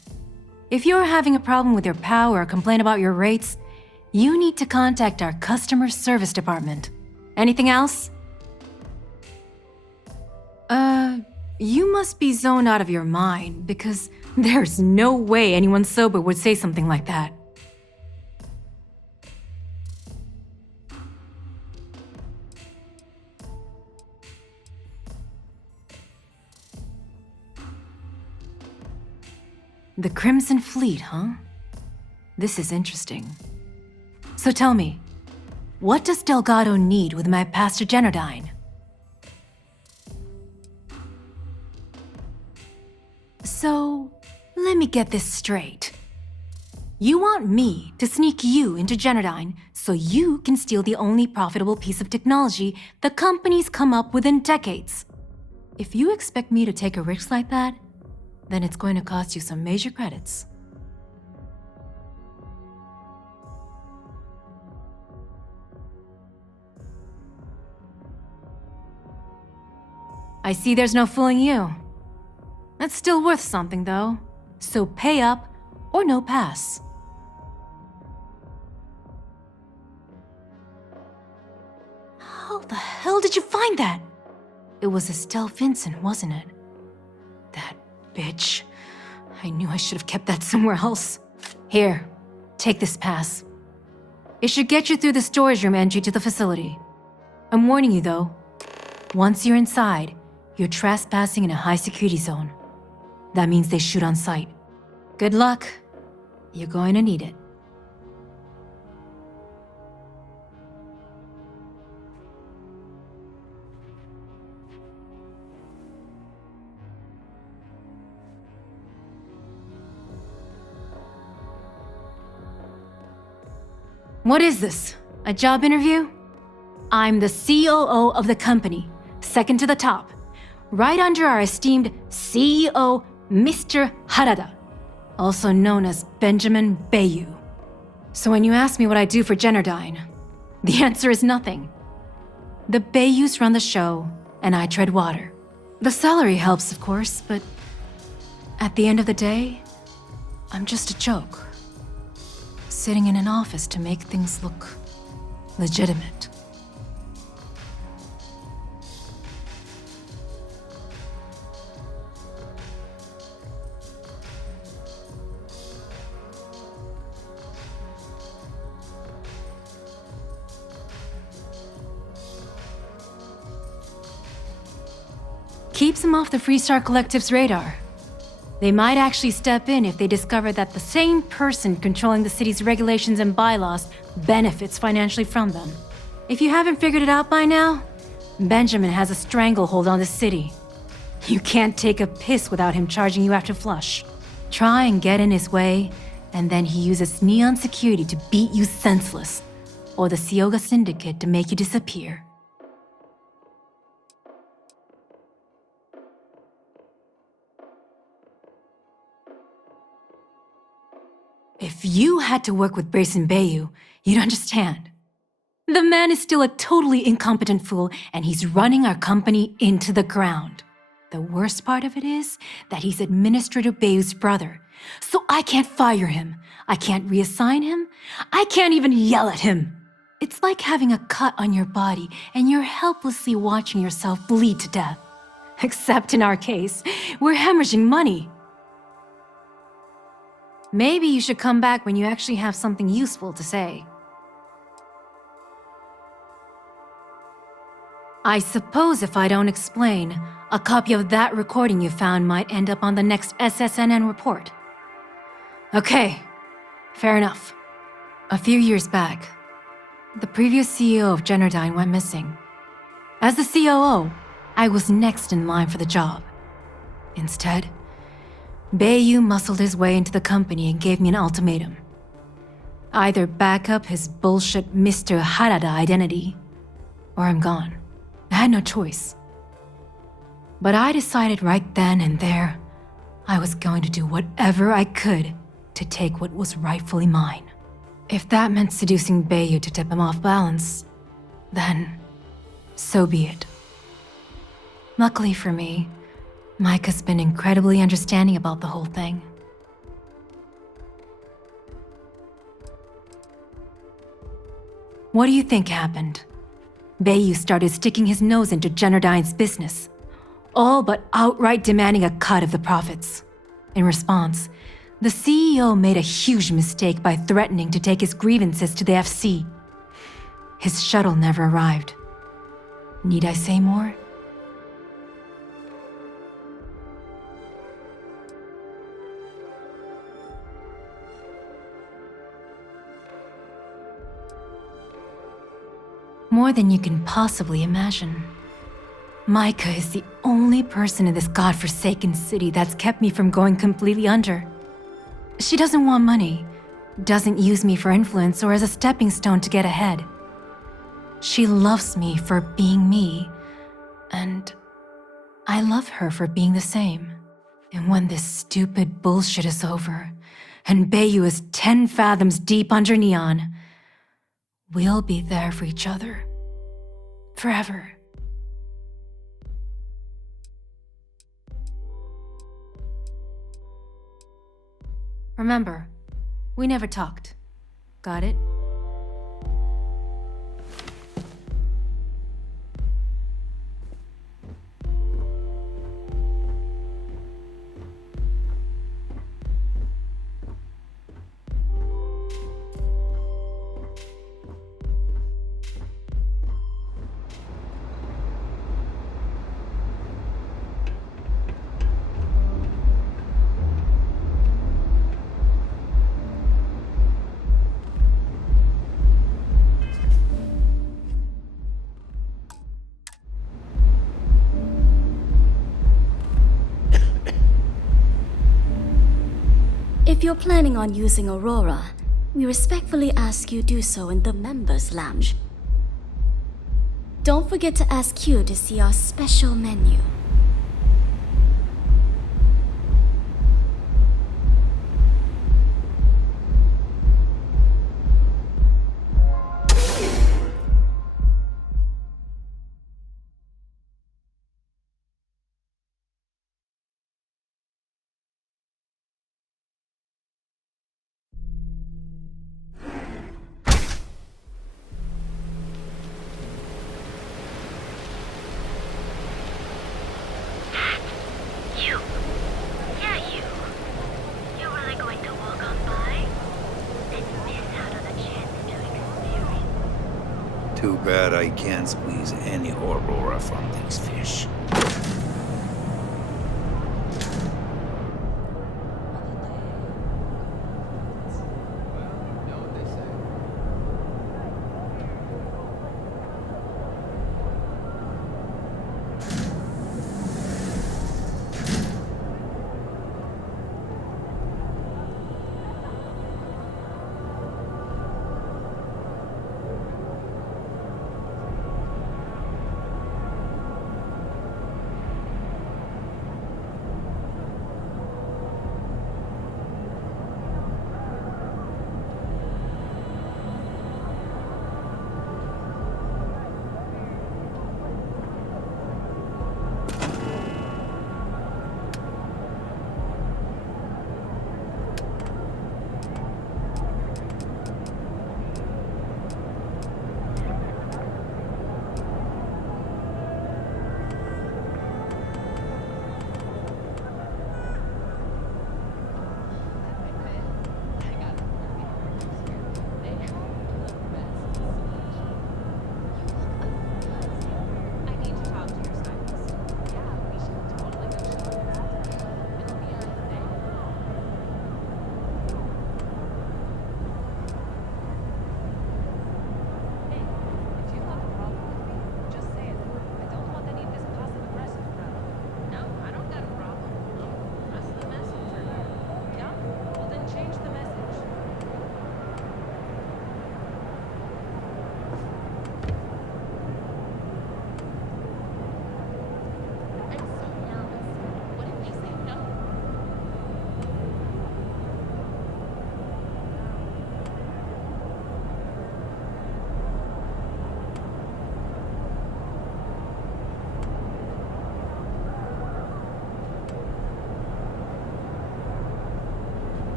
If you're having a problem with your POW or complain about your rates, you need to contact our customer service department. Anything else? You must be zoned out of your mind, because there's no way anyone sober would say something like that. The Crimson Fleet, huh? This is interesting. So tell me, what does Delgado need with my Pastor Generdyne? So, let me get this straight. You want me to sneak you into Generdyne so you can steal the only profitable piece of technology the companies come up with in decades. If you expect me to take a risk like that, then it's going to cost you some major credits. I see there's no fooling you. That's still worth something, though. So pay up or no pass. How the hell did you find that? It was Estelle Vincent, wasn't it? That bitch. I knew I should have kept that somewhere else. Here, take this pass. It should get you through the storage room entry to the facility. I'm warning you, though. Once you're inside, you're trespassing in a high-security zone. That means they shoot on sight. Good luck. You're going to need it. What is this? A job interview? I'm the COO of the company, second to the top, right under our esteemed CEO, Mr. Harada, also known as Benjamin Bayou. So when you ask me what I do for Generdyne, the answer is nothing. The Bayous run the show, and I tread water. The salary helps, of course, but at the end of the day, I'm just a joke. Sitting in an office to make things look legitimate. Keeps him off the Freestar Collective's radar. They might actually step in if they discover that the same person controlling the city's regulations and bylaws benefits financially from them. If you haven't figured it out by now, Benjamin has a stranglehold on the city. You can't take a piss without him charging you after flush. Try and get in his way, and then he uses Neon security to beat you senseless, or the Sioga Syndicate to make you disappear. If you had to work with Brayson Bayou, you'd understand. The man is still a totally incompetent fool, and he's running our company into the ground. The worst part of it is that he's Administrator Bayou's brother, so I can't fire him, I can't reassign him, I can't even yell at him. It's like having a cut on your body and you're helplessly watching yourself bleed to death. Except in our case, we're hemorrhaging money. Maybe you should come back when you actually have something useful to say. I suppose if I don't explain, a copy of that recording you found might end up on the next SSNN report. Okay, fair enough. A few years back, the previous CEO of Generdyne went missing. As the COO, I was next in line for the job. Instead, Bayou muscled his way into the company and gave me an ultimatum. Either back up his bullshit Mr. Harada identity, or I'm gone. I had no choice. But I decided right then and there, I was going to do whatever I could to take what was rightfully mine. If that meant seducing Bayou to tip him off balance, then so be it. Luckily for me, Mike has been incredibly understanding about the whole thing. What do you think happened? Bayou started sticking his nose into Generdyne's business, all but outright demanding a cut of the profits. In response, the CEO made a huge mistake by threatening to take his grievances to the FC. His shuttle never arrived. Need I say more? More than you can possibly imagine. Micah is the only person in this godforsaken city that's kept me from going completely under. She doesn't want money, doesn't use me for influence or as a stepping stone to get ahead. She loves me for being me, and I love her for being the same. And when this stupid bullshit is over, and Bayou is 10 fathoms deep under Neon, we'll be there for each other. Forever. Remember, we never talked. Got it? If you're planning on using Aurora, we respectfully ask you do so in the members' lounge. Don't forget to ask Q to see our special menu. Too bad I can't squeeze any Aurora from these fish.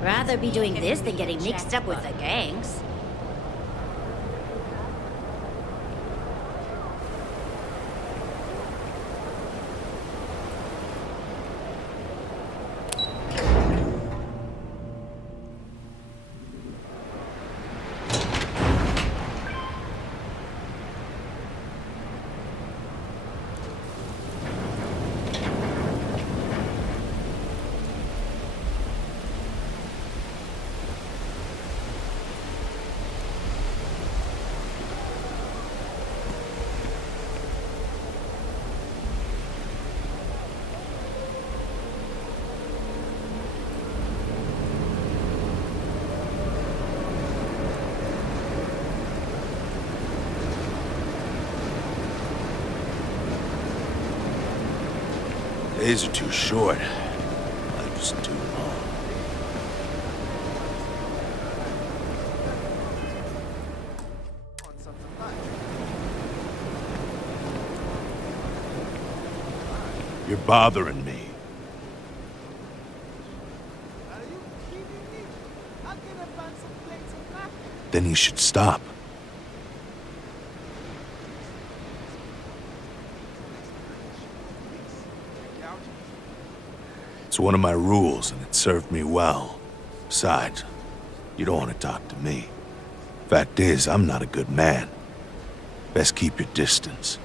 Rather be doing this than getting mixed up with the gangs. Days are too short. Life's too long. You're bothering me. Then you should stop. It's one of my rules, and it served me well. Besides, You don't want to talk to me. Fact is, I'm not a good man. Best keep your distance.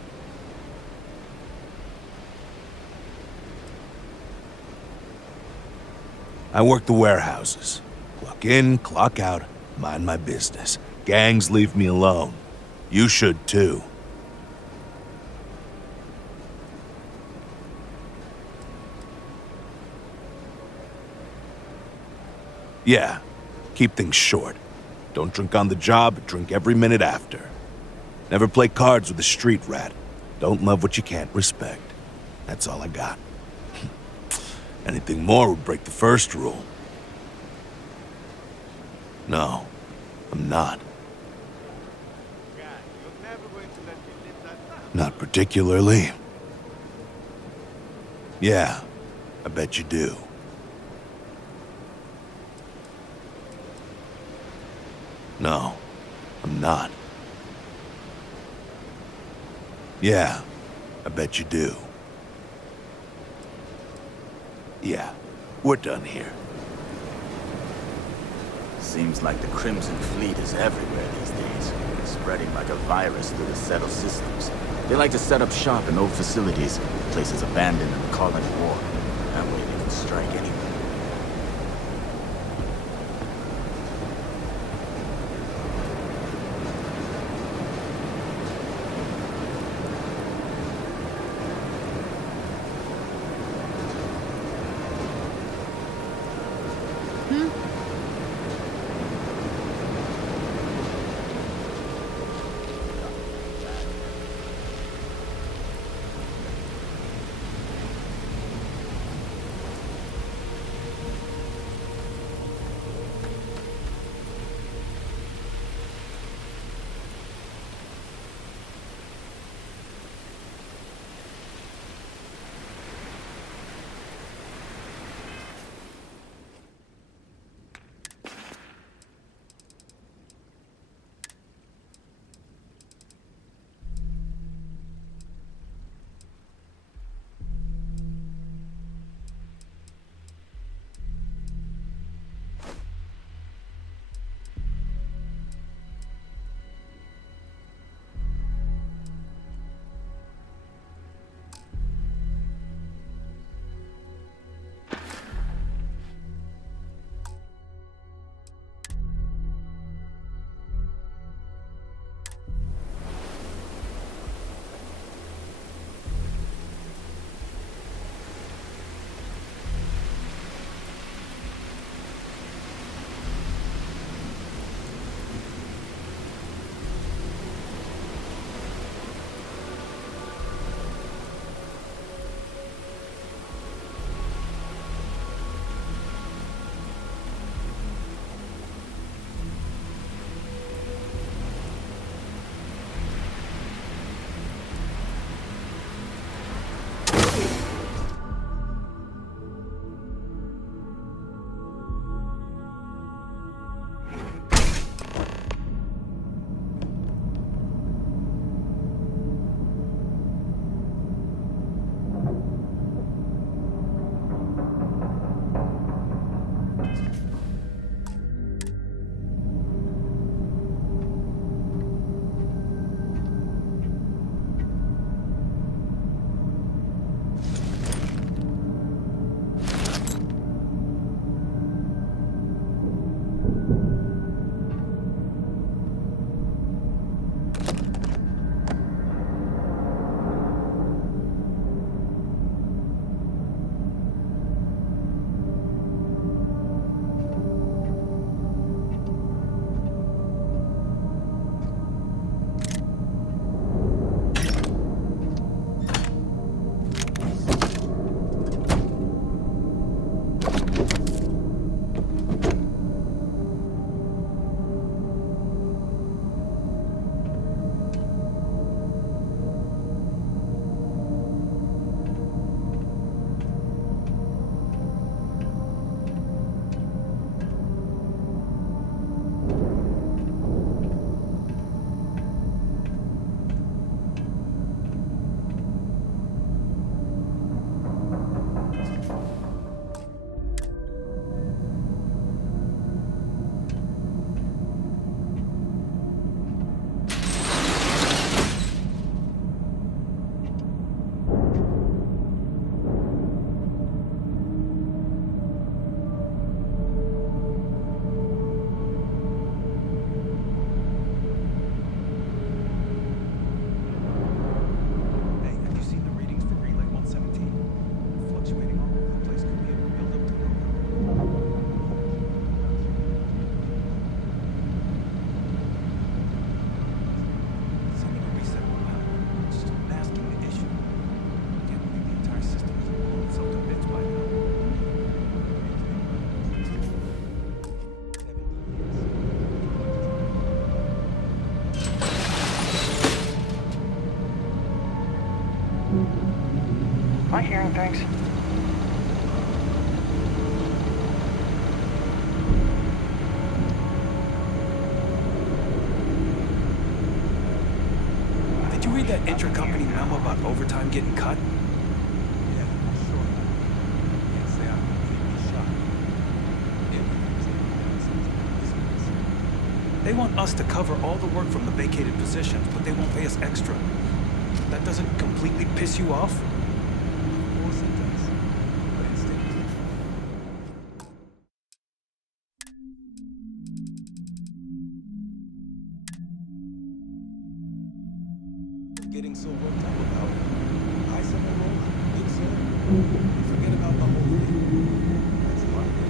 I work the warehouses. Clock in, clock out, mind my business. Gangs leave me alone. You should too. Yeah, keep things short. Don't drink on the job, drink every minute after. Never play cards with a street rat. Don't love what you can't respect. That's all I got. Anything more would break the first rule. No, I'm not. Not particularly. Yeah, I bet you do. No, I'm not. Yeah, I bet you do. Yeah, we're done here. Seems like the Crimson Fleet is everywhere these days, spreading like a virus through the settled systems. They like to set up shop in old facilities, places abandoned and call it war. That way they can strike anywhere. Am I hearing things? Did you read that intercompany memo about overtime getting cut? They want us to cover all the work from the vacated positions, but they won't pay us extra. That doesn't completely piss you off? Of course it does. But instead... Getting so worked up about high summer roll, big soul. Forget about the whole thing. That's my thing.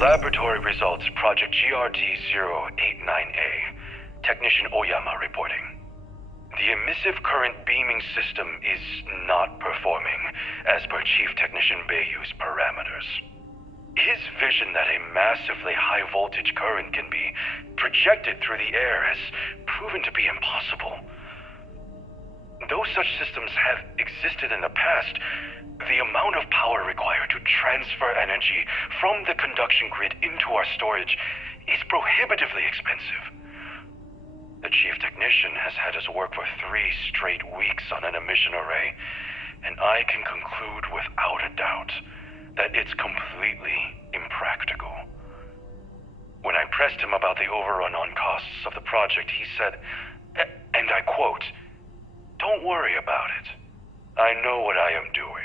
Laboratory results, Project GRT-089A. Technician Oyama reporting. The emissive current beaming system is not performing as per Chief Technician Bayou's parameters. His vision that a massively high voltage current can be projected through the air has proven to be impossible. Though such systems have existed in the past, the amount of power required to transfer energy from the conduction grid into our storage is prohibitively expensive. The Chief Technician has had us work for 3 straight weeks on an emission array, and I can conclude without a doubt that it's completely impractical. When I pressed him about the overrun on costs of the project, he said, and I quote, "Don't worry about it. I know what I am doing."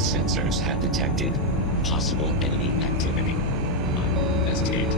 Sensors have detected possible enemy activity. Investigate.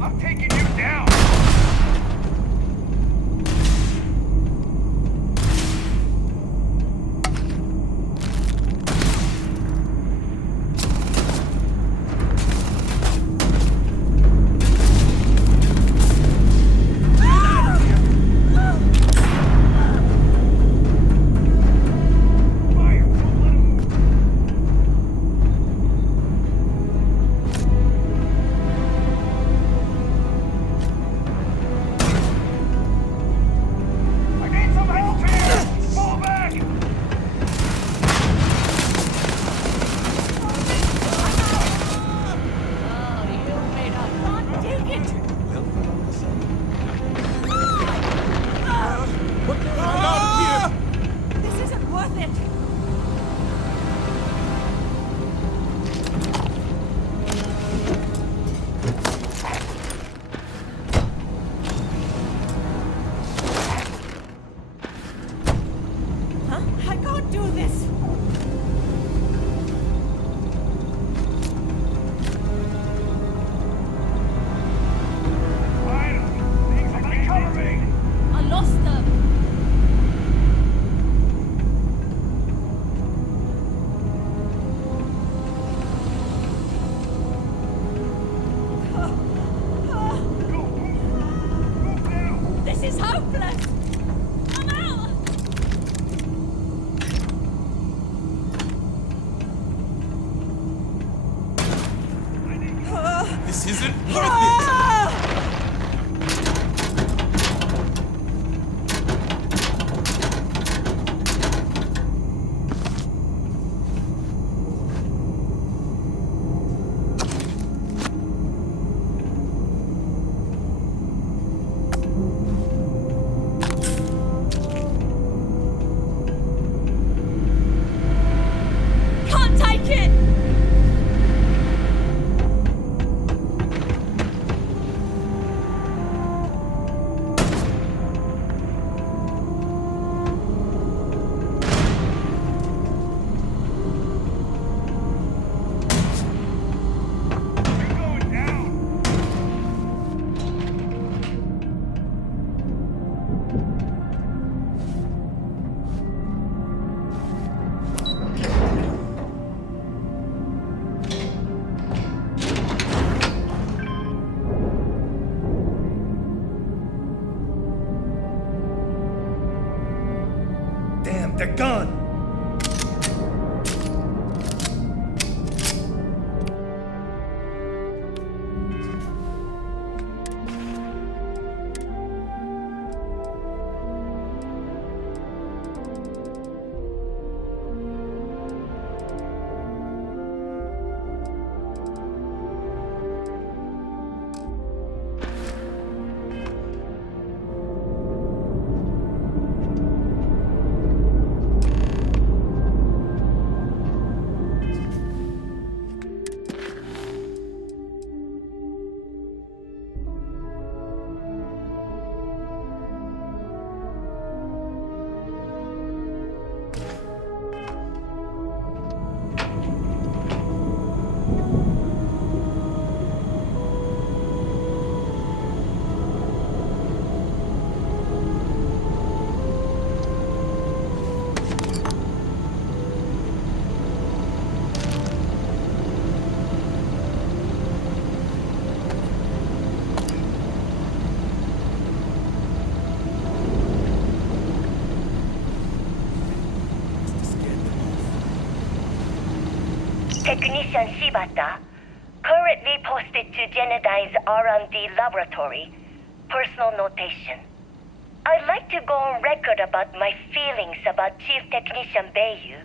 I'm taking you down! They're gone! Technician Shibata, currently posted to Genodyne's R&D laboratory. Personal notation. I'd like to go on record about my feelings about Chief Technician Bayu.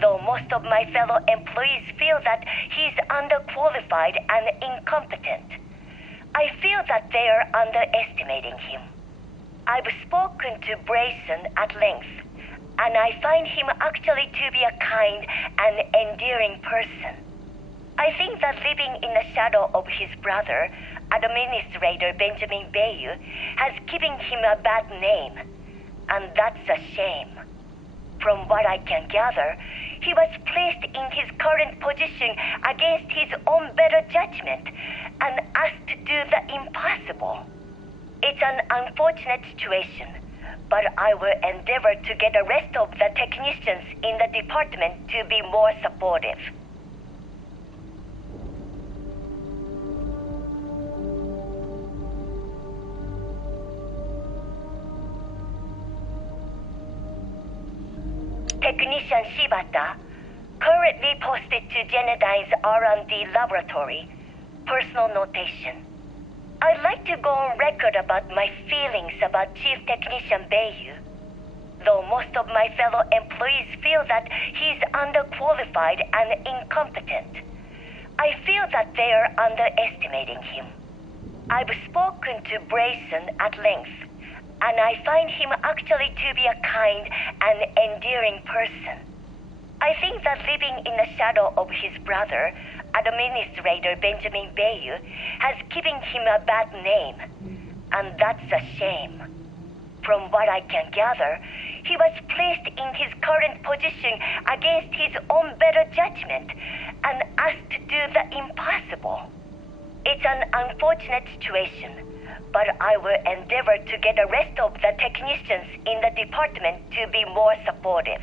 Though most of my fellow employees feel that he's underqualified and incompetent, I feel that they are underestimating him. I've spoken to Brayson at length, and I find him actually to be a kind and endearing person. I think that living in the shadow of his brother, Administrator Benjamin Bayu, has given him a bad name, and that's a shame. From what I can gather, he was placed in his current position against his own better judgment and asked to do the impossible. It's an unfortunate situation, but I will endeavor to get the rest of the technicians in the department to be more supportive. Technician Shibata, currently posted to Genodyne's R&D laboratory. Personal notation. I'd like to go on record about my feelings about Chief Technician Bayu. Though most of my fellow employees feel that he's underqualified and incompetent, I feel that they are underestimating him. I've spoken to Brayson at length, and I find him actually to be a kind and endearing person. I think that living in the shadow of his brother, Administrator Benjamin Bayu, has given him a bad name, and that's a shame. From what I can gather, he was placed in his current position against his own better judgment and asked to do the impossible. It's an unfortunate situation, but I will endeavor to get the rest of the technicians in the department to be more supportive.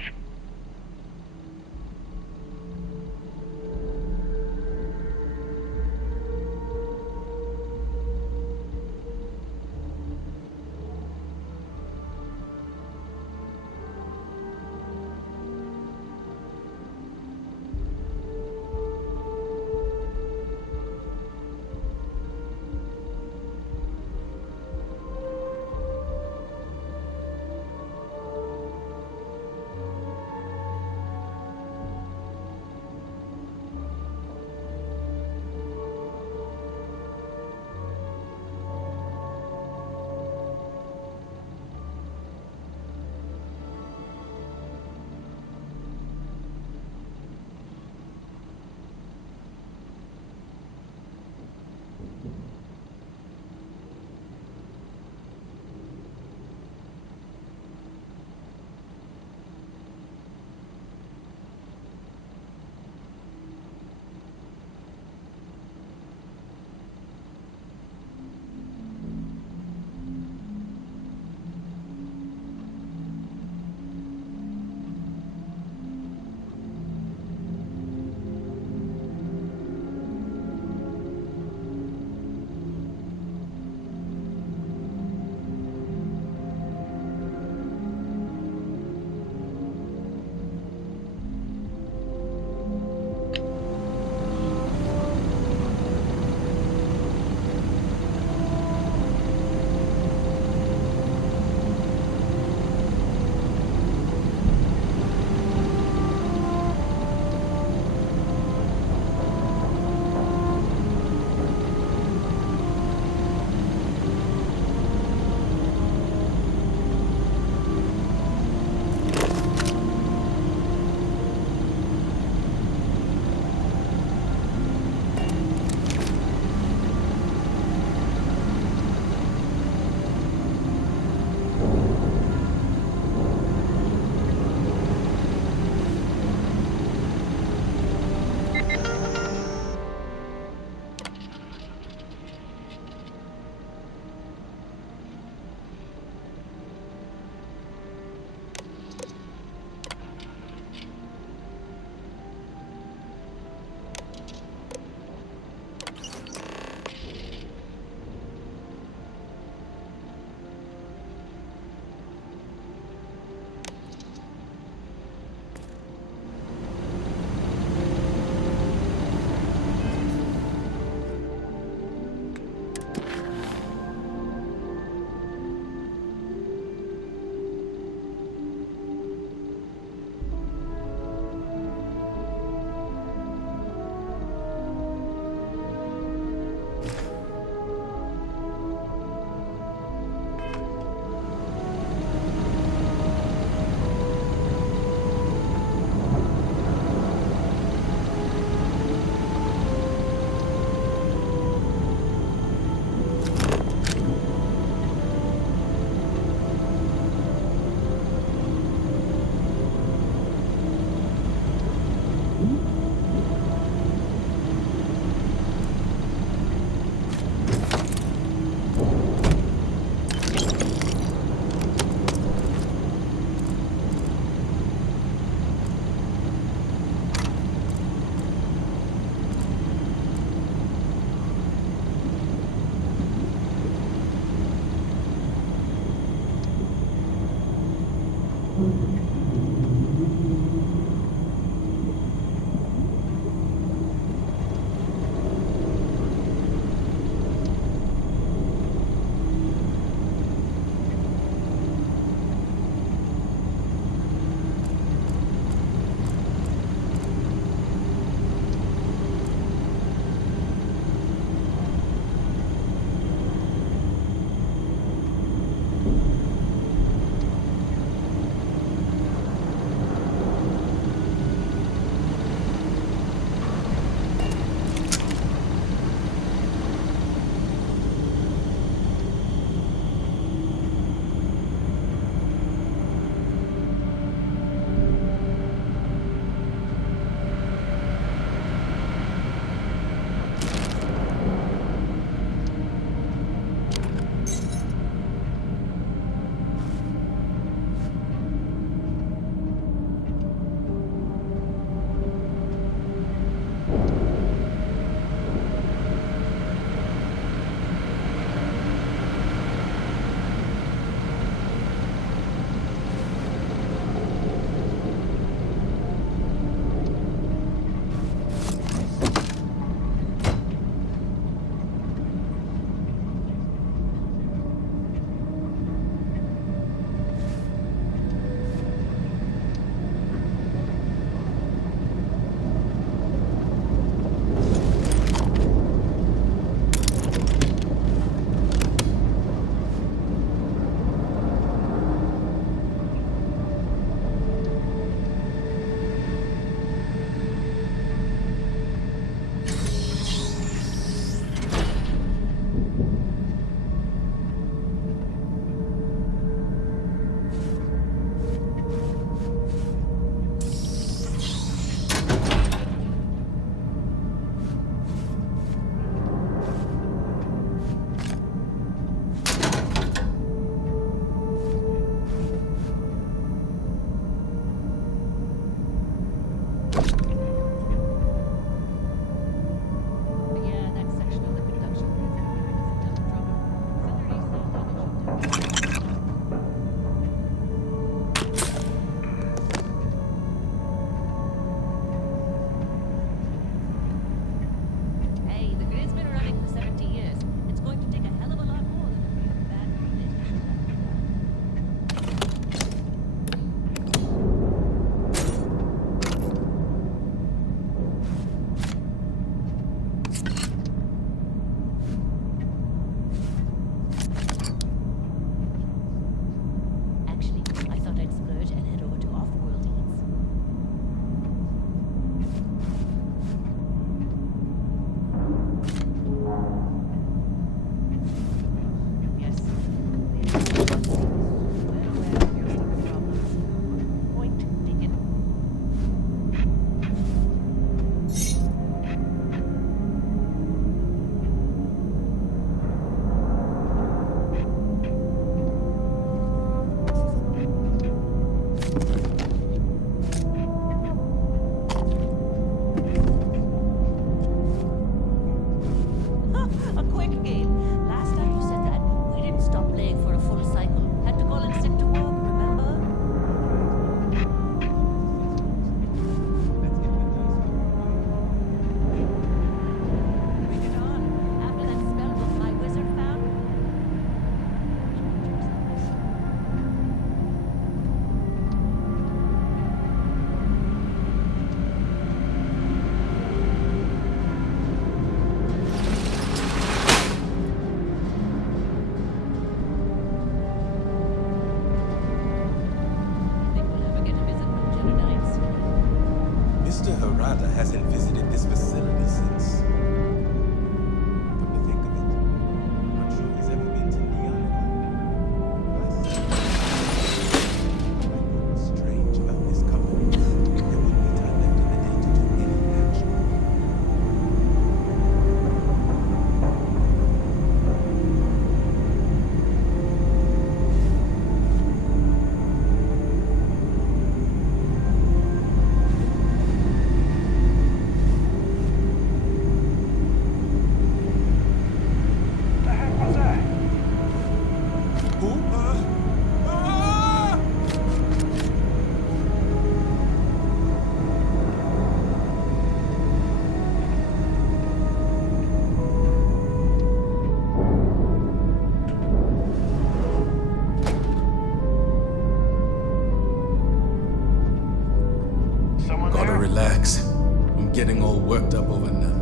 getting all worked up over nothing.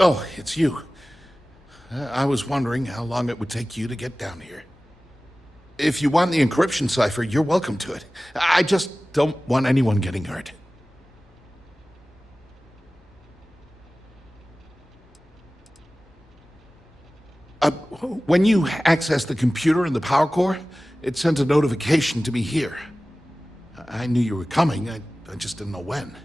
Oh, it's you. I was wondering how long it would take you to get down here. If you want the encryption cipher, you're welcome to it. I just don't want anyone getting hurt. When you access the computer in the power core, it sent a notification to me here. I knew you were coming, I just didn't know when.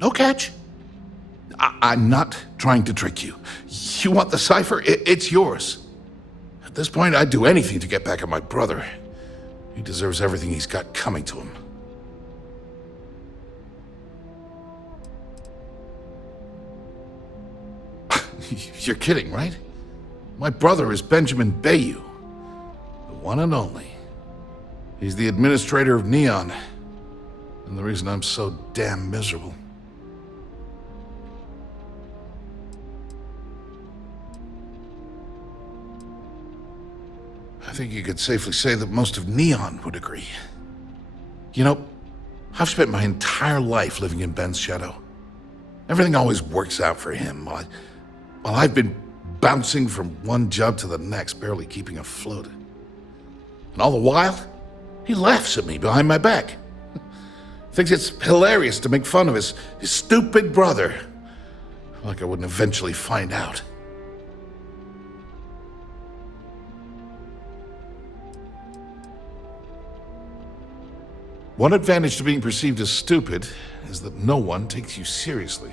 No catch. I'm not trying to trick you. You want the cipher? It's yours. At this point, I'd do anything to get back at my brother. He deserves everything he's got coming to him. You're kidding, right? My brother is Benjamin Bayou, the one and only. He's the administrator of Neon, and the reason I'm so damn miserable. I think you could safely say that most of Neon would agree. You know, I've spent my entire life living in Ben's shadow. Everything always works out for him, while I've been bouncing from one job to the next, barely keeping afloat. And all the while, he laughs at me behind my back. Thinks it's hilarious to make fun of his stupid brother. Like I wouldn't eventually find out. One advantage to being perceived as stupid is that no one takes you seriously.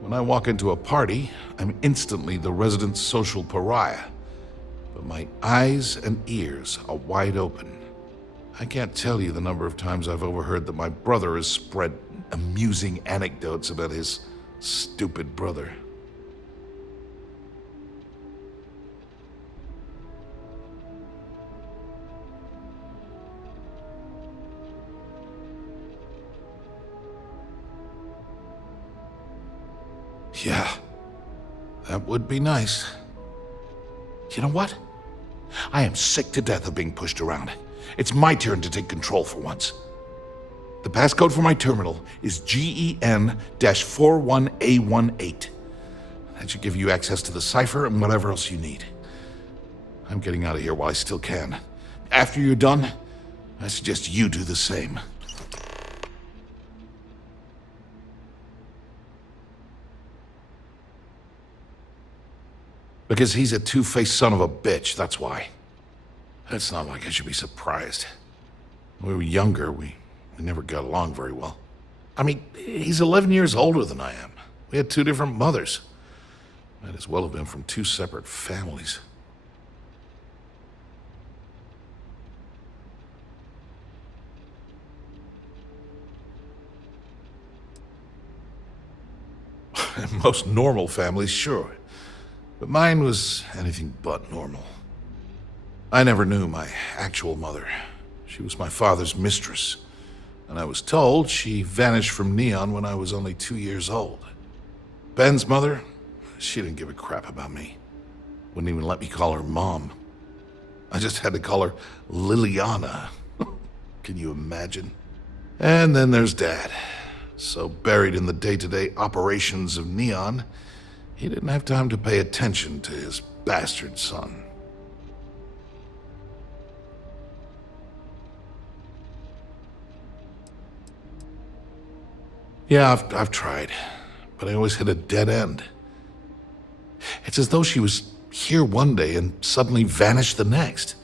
When I walk into a party, I'm instantly the resident social pariah. But my eyes and ears are wide open. I can't tell you the number of times I've overheard that my brother has spread amusing anecdotes about his stupid brother. Yeah, that would be nice. You know what? I am sick to death of being pushed around. It's my turn to take control for once. The passcode for my terminal is GEN-41A18. That should give you access to the cipher and whatever else you need. I'm getting out of here while I still can. After you're done, I suggest you do the same. Because he's a two-faced son of a bitch, that's why. It's not like I should be surprised. When we were younger, we never got along very well. I mean, he's 11 years older than I am. We had two different mothers. Might as well have been from two separate families. Most normal families, sure. But mine was anything but normal. I never knew my actual mother. She was my father's mistress, and I was told she vanished from Neon when I was only 2 years old. Ben's mother, she didn't give a crap about me. Wouldn't even let me call her Mom. I just had to call her Liliana. Can you imagine? And then there's Dad. So buried in the day-to-day operations of Neon, he didn't have time to pay attention to his bastard son. Yeah, I've tried, but I always hit a dead end. It's as though she was here one day and suddenly vanished the next,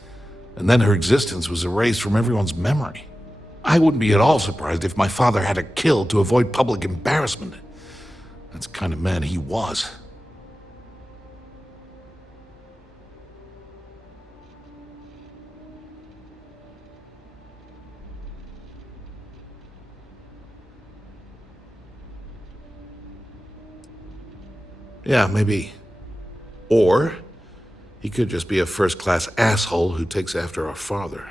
and then her existence was erased from everyone's memory. I wouldn't be at all surprised if my father had her killed to avoid public embarrassment. That's the kind of man he was. Yeah, maybe. Or he could just be a first-class asshole who takes after our father.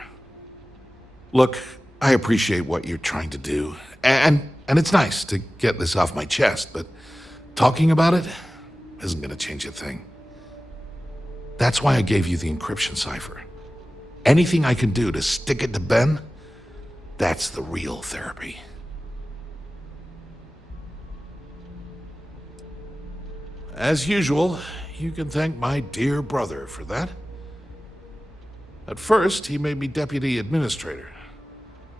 Look, I appreciate what you're trying to do, and it's nice to get this off my chest, but talking about it isn't going to change a thing. That's why I gave you the encryption cipher. Anything I can do to stick it to Ben, that's the real therapy. As usual, you can thank my dear brother for that. At first, he made me deputy administrator.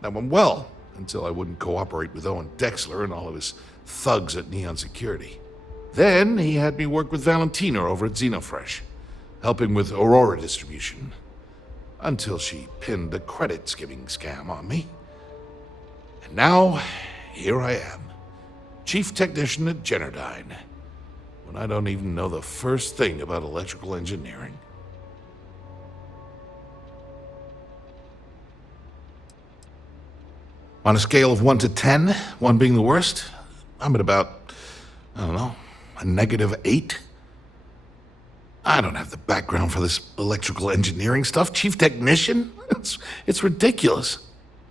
That went well, until I wouldn't cooperate with Owen Dexler and all of his thugs at Neon Security. Then he had me work with Valentina over at Xenofresh, helping with Aurora distribution, until she pinned a credit skimming scam on me. And now, here I am, chief technician at Generdyne, when I don't even know the first thing about electrical engineering. On a scale of 1 to 10, 1 being the worst, I'm at about, I don't know, a -8. I don't have the background for this electrical engineering stuff. Chief technician? It's ridiculous.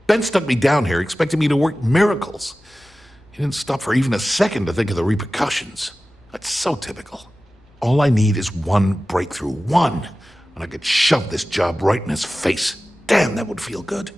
Ben stuck me down here expecting me to work miracles. He didn't stop for even a second to think of the repercussions. That's so typical. All I need is one breakthrough, one, and I could shove this job right in his face. Damn, that would feel good.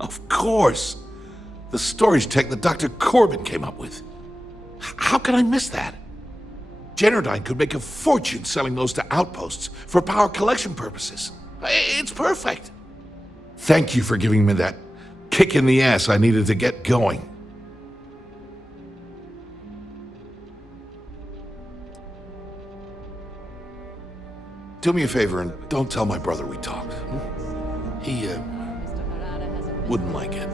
Of course! The storage tech that Dr. Corbin came up with. How could I miss that? Generdyne could make a fortune selling those to outposts for power collection purposes. It's perfect. Thank you for giving me that kick in the ass I needed to get going. Do me a favor and don't tell my brother we talked. He, wouldn't like it.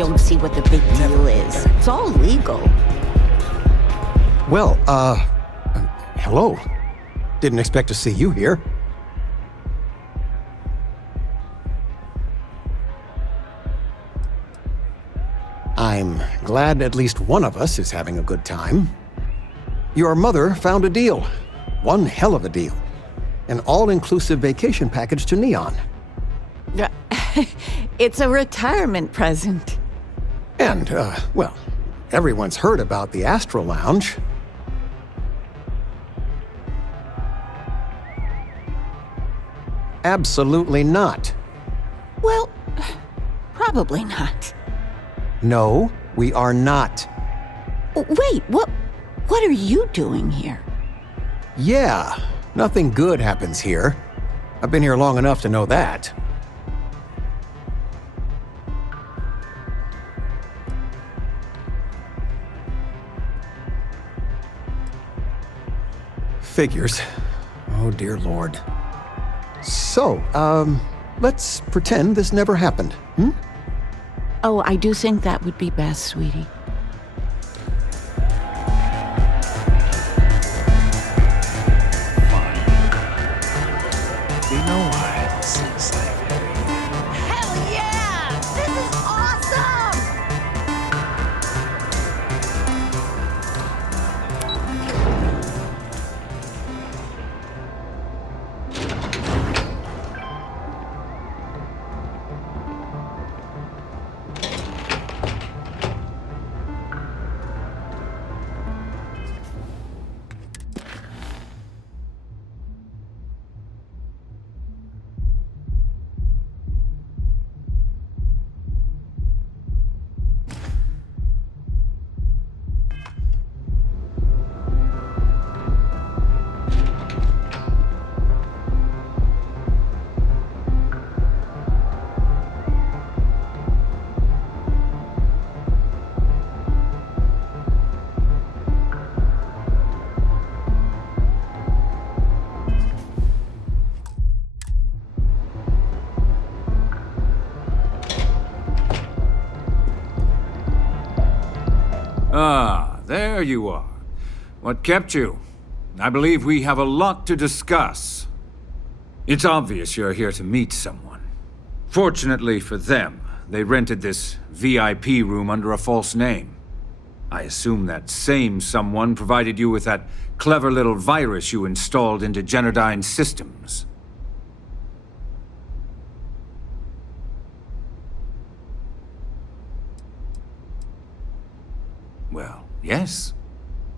don't see what the big deal is. It's all legal. Well, hello. Didn't expect to see you here. I'm glad at least one of us is having a good time. Your mother found a deal. One hell of a deal. An all-inclusive vacation package to Neon. It's a retirement present. And, well, everyone's heard about the Astral Lounge. Absolutely not. Well, probably not. No, we are not. Wait, what are you doing here? Yeah, nothing good happens here. I've been here long enough to know that. Figures. Oh, dear Lord. So, let's pretend this never happened, hmm? Oh, I do think that would be best, sweetie. You know what? Seems like Hell yeah! This is awesome! Ah, there you are. What kept you? I believe we have a lot to discuss. It's obvious you're here to meet someone. Fortunately for them, they rented this VIP room under a false name. I assume that same someone provided you with that clever little virus you installed into Generdyne's systems. Well, yes.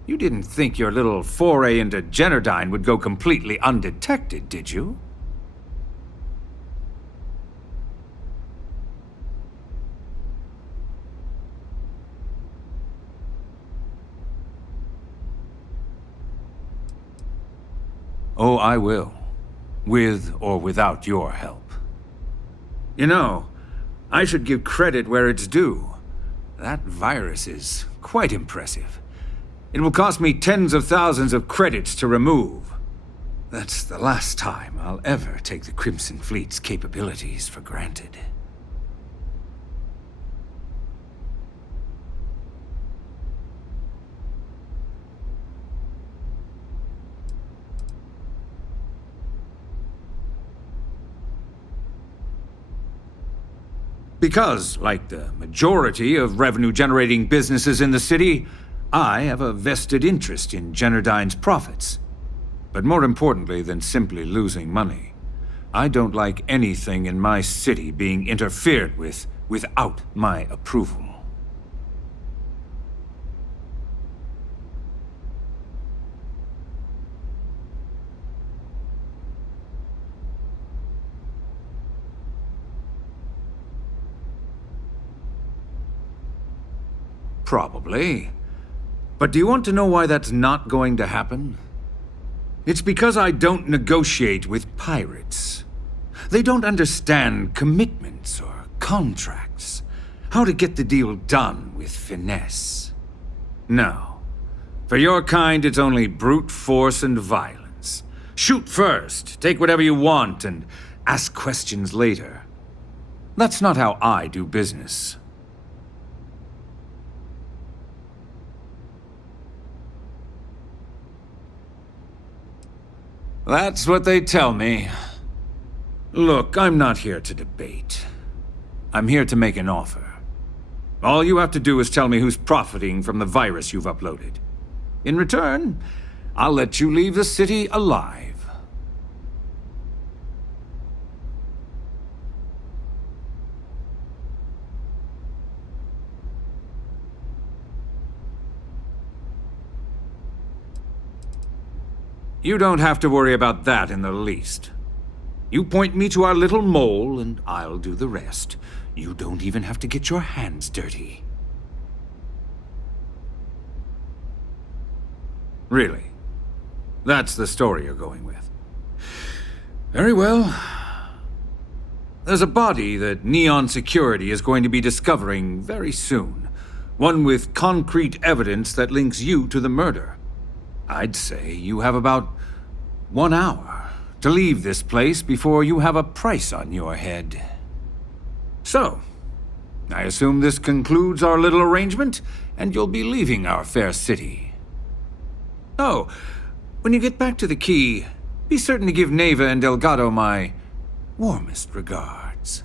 You didn't think your little foray into Generdyne would go completely undetected, did you? Oh, I will. With or without your help. You know, I should give credit where it's due. That virus is quite impressive. It will cost me tens of thousands of credits to remove. That's the last time I'll ever take the Crimson Fleet's capabilities for granted. Because, like the majority of revenue-generating businesses in the city, I have a vested interest in Generdyne's profits. But more importantly than simply losing money, I don't like anything in my city being interfered with without my approval. Probably. But do you want to know why that's not going to happen? It's because I don't negotiate with pirates. They don't understand commitments or contracts. How to get the deal done with finesse. No. For your kind, it's only brute force and violence. Shoot first, take whatever you want, and ask questions later. That's not how I do business. That's what they tell me. Look, I'm not here to debate. I'm here to make an offer. All you have to do is tell me who's profiting from the virus you've uploaded. In return, I'll let you leave the city alive. You don't have to worry about that in the least. You point me to our little mole, and I'll do the rest. You don't even have to get your hands dirty. Really? That's the story you're going with? Very well. There's a body that Neon Security is going to be discovering very soon. One with concrete evidence that links you to the murder. I'd say you have about 1 hour to leave this place before you have a price on your head. So, I assume this concludes our little arrangement, and you'll be leaving our fair city. Oh, when you get back to the key, be certain to give Neva and Delgado my warmest regards.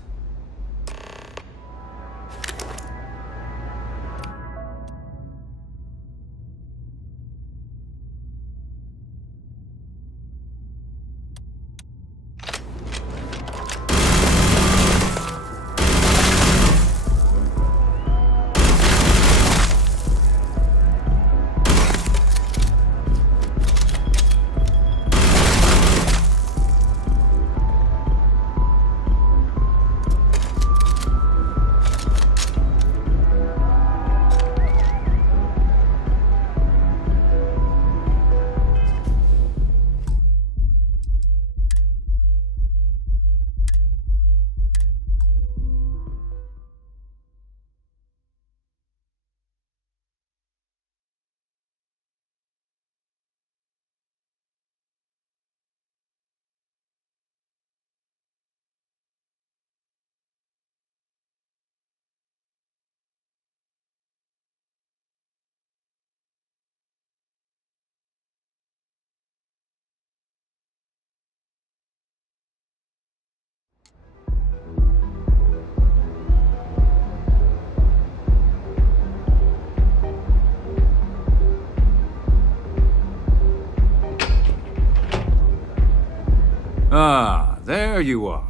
Ah, there you are.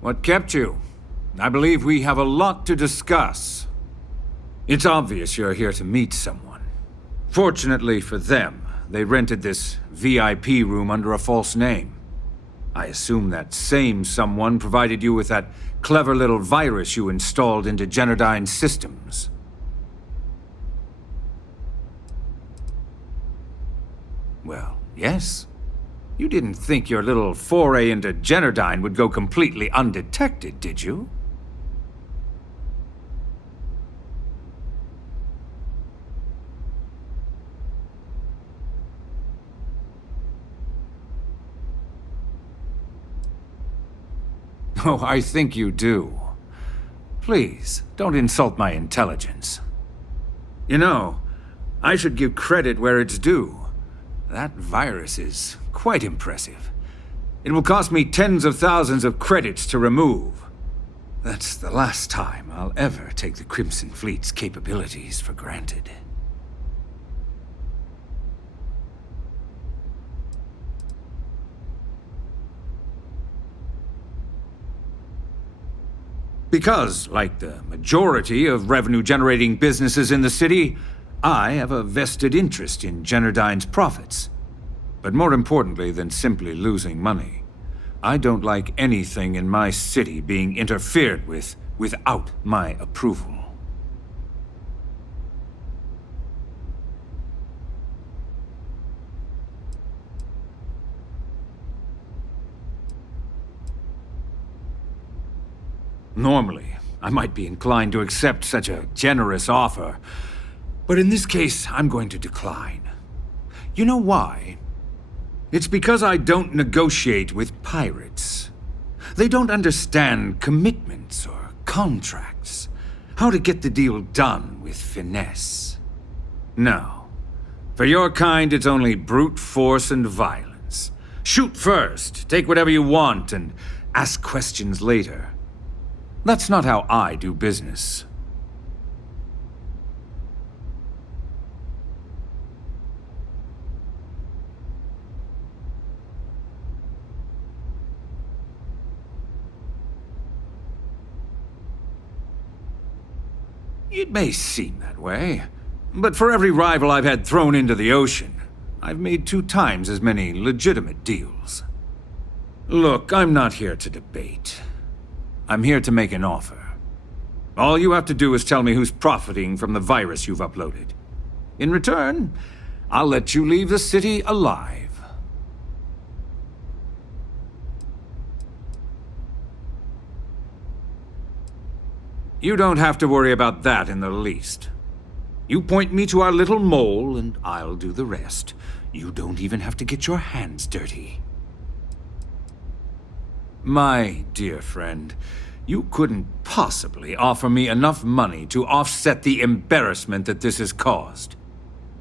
What kept you? I believe we have a lot to discuss. It's obvious you're here to meet someone. Fortunately for them, they rented this VIP room under a false name. I assume that same someone provided you with that clever little virus you installed into Generdyne's systems. Well, yes. You didn't think your little foray into Generdyne would go completely undetected, did you? Oh, I think you do. Please, don't insult my intelligence. You know, I should give credit where it's due. That virus is quite impressive. It will cost me tens of thousands of credits to remove. That's the last time I'll ever take the Crimson Fleet's capabilities for granted. Because, like the majority of revenue-generating businesses in the city, I have a vested interest in Generdyne's profits. But more importantly than simply losing money, I don't like anything in my city being interfered with without my approval. Normally, I might be inclined to accept such a generous offer, but in this case, I'm going to decline. You know why? It's because I don't negotiate with pirates. They don't understand commitments or contracts, how to get the deal done with finesse. No. For your kind, it's only brute force and violence. Shoot first, take whatever you want, and ask questions later. That's not how I do business. It may seem that way, but for every rival I've had thrown into the ocean, I've made 2 times as many legitimate deals. Look, I'm not here to debate. I'm here to make an offer. All you have to do is tell me who's profiting from the virus you've uploaded. In return, I'll let you leave the city alive. You don't have to worry about that in the least. You point me to our little mole, and I'll do the rest. You don't even have to get your hands dirty. My dear friend, you couldn't possibly offer me enough money to offset the embarrassment that this has caused.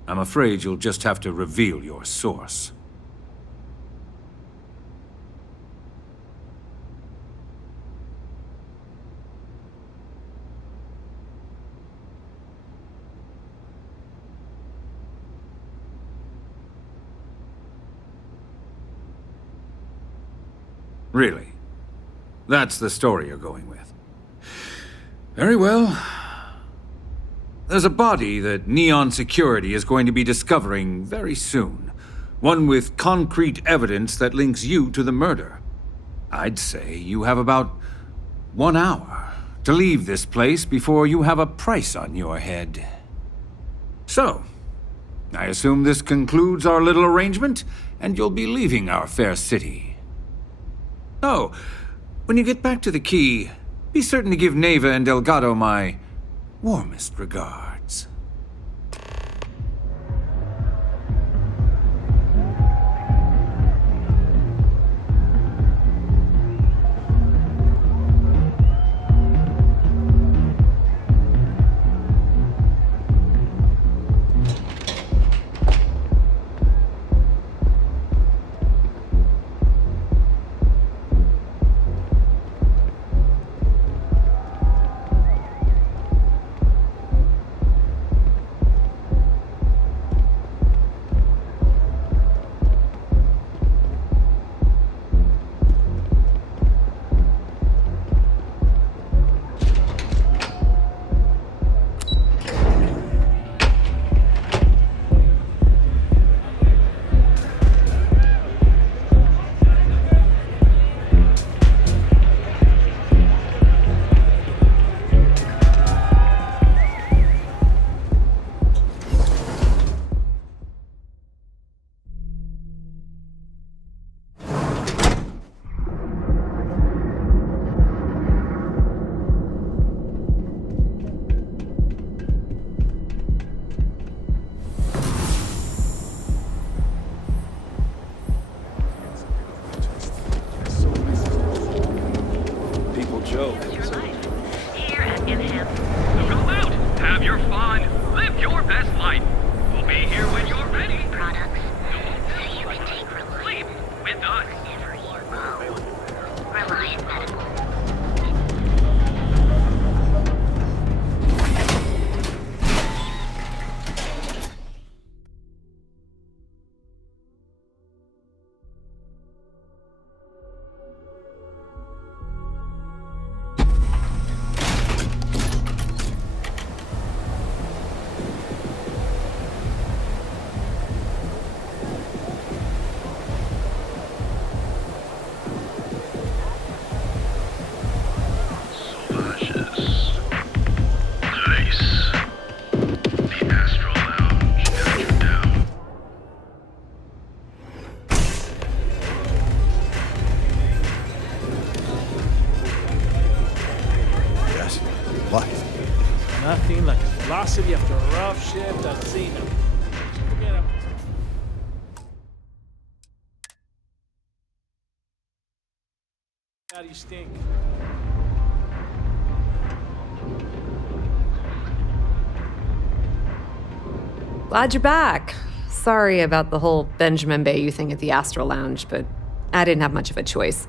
I'm afraid you'll just have to reveal your source. Really? That's the story you're going with. Very well. There's a body that Neon Security is going to be discovering very soon. One with concrete evidence that links you to the murder. I'd say you have about 1 hour to leave this place before you have a price on your head. So, I assume this concludes our little arrangement, and you'll be leaving our fair city. Oh, when you get back to the key, be certain to give Neva and Delgado my warmest regards. Nothing like a velocity after a rough shift at sea. Forget it. How do you stink? Glad you're back. Sorry about the whole Benjamin Bayou thing at the Astro Lounge, but I didn't have much of a choice.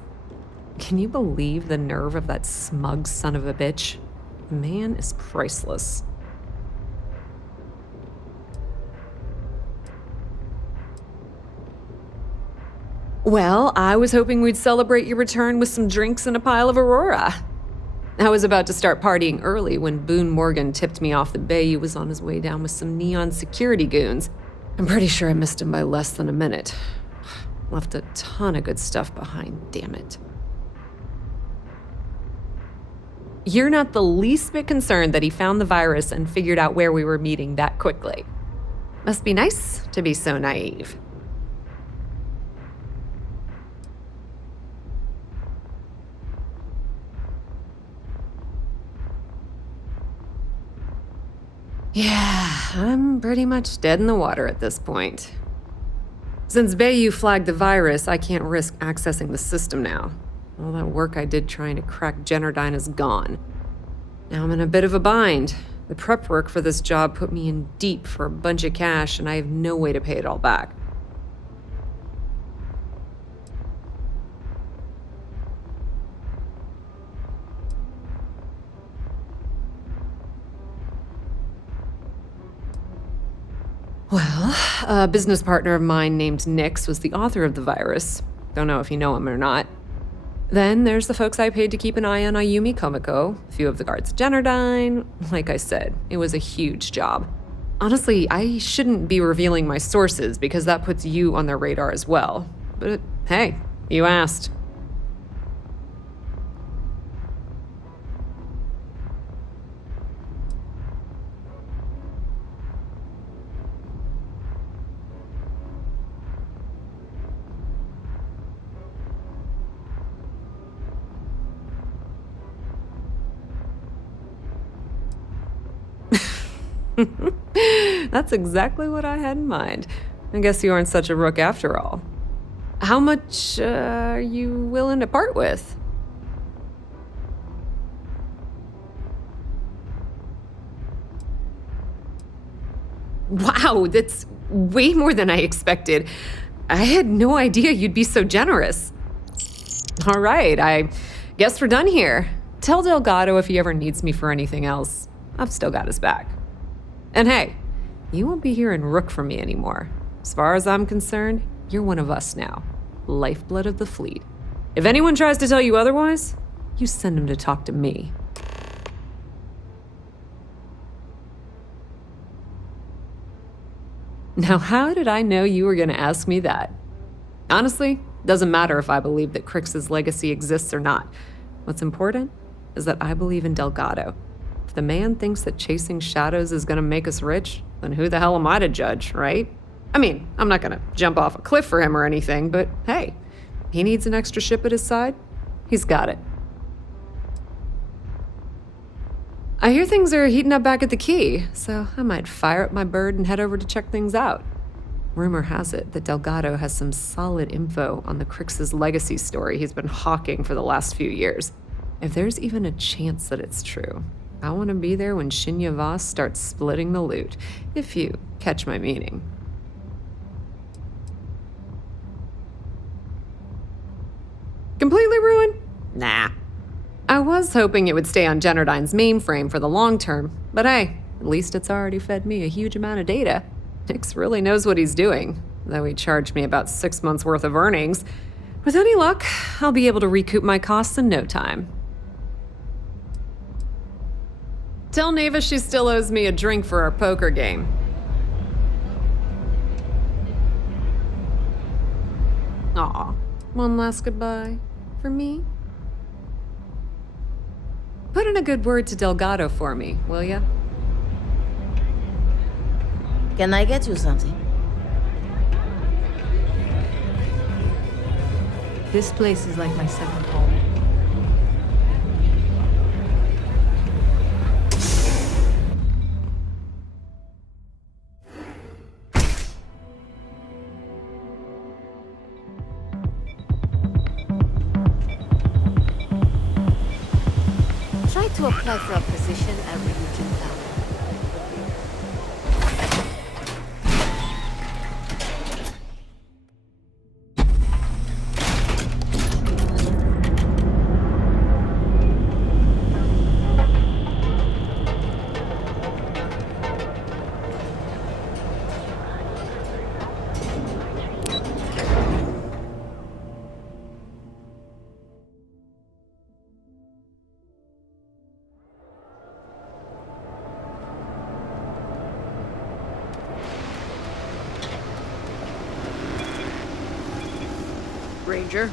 Can you believe the nerve of that smug son of a bitch? The man is priceless. Well, I was hoping we'd celebrate your return with some drinks and a pile of Aurora. I was about to start partying early when Boone Morgan tipped me off that Bayou was on his way down with some neon security goons. I'm pretty sure I missed him by less than a minute. Left a ton of good stuff behind, damn it. You're not the least bit concerned that he found the virus and figured out where we were meeting that quickly. Must be nice to be so naive. Yeah, I'm pretty much dead in the water at this point. Since Bayou flagged the virus, I can't risk accessing the system now. All that work I did trying to crack Generdyne is gone. Now I'm in a bit of a bind. The prep work for this job put me in deep for a bunch of cash, and I have no way to pay it all back. Well, a business partner of mine named Nix was the author of the virus. Don't know if you know him or not. Then there's the folks I paid to keep an eye on Ayumi Komiko, a few of the guards at Generdyne. Like I said, it was a huge job. Honestly, I shouldn't be revealing my sources because that puts you on their radar as well. But hey, you asked. That's exactly what I had in mind. I guess you aren't such a rook after all. How much are you willing to part with? Wow, that's way more than I expected. I had no idea you'd be so generous. All right, I guess we're done here. Tell Delgado if he ever needs me for anything else. I've still got his back. And hey, you won't be hearing rook from me anymore. As far as I'm concerned, you're one of us now. Lifeblood of the fleet. If anyone tries to tell you otherwise, you send them to talk to me. Now, how did I know you were going to ask me that? Honestly, doesn't matter if I believe that Crix's legacy exists or not. What's important is that I believe in Delgado. If the man thinks that chasing shadows is gonna make us rich, then who the hell am I to judge, right? I mean, I'm not gonna jump off a cliff for him or anything, but hey, he needs an extra ship at his side. He's got it. I hear things are heating up back at the Key, so I might fire up my bird and head over to check things out. Rumor has it that Delgado has some solid info on the Crix's legacy story he's been hawking for the last few years. If there's even a chance that it's true, I want to be there when Shinya Voss starts splitting the loot, if you catch my meaning. Completely ruined? Nah. I was hoping it would stay on Generdyne's mainframe for the long term, but hey, at least it's already fed me a huge amount of data. Nix really knows what he's doing, though he charged me about 6 months' worth of earnings. With any luck, I'll be able to recoup my costs in no time. Tell Neva she still owes me a drink for our poker game. Aw, one last goodbye for me? Put in a good word to Delgado for me, will ya? Can I get you something? This place is like my second home. Try to apply for a position at Religion Tower. Ranger.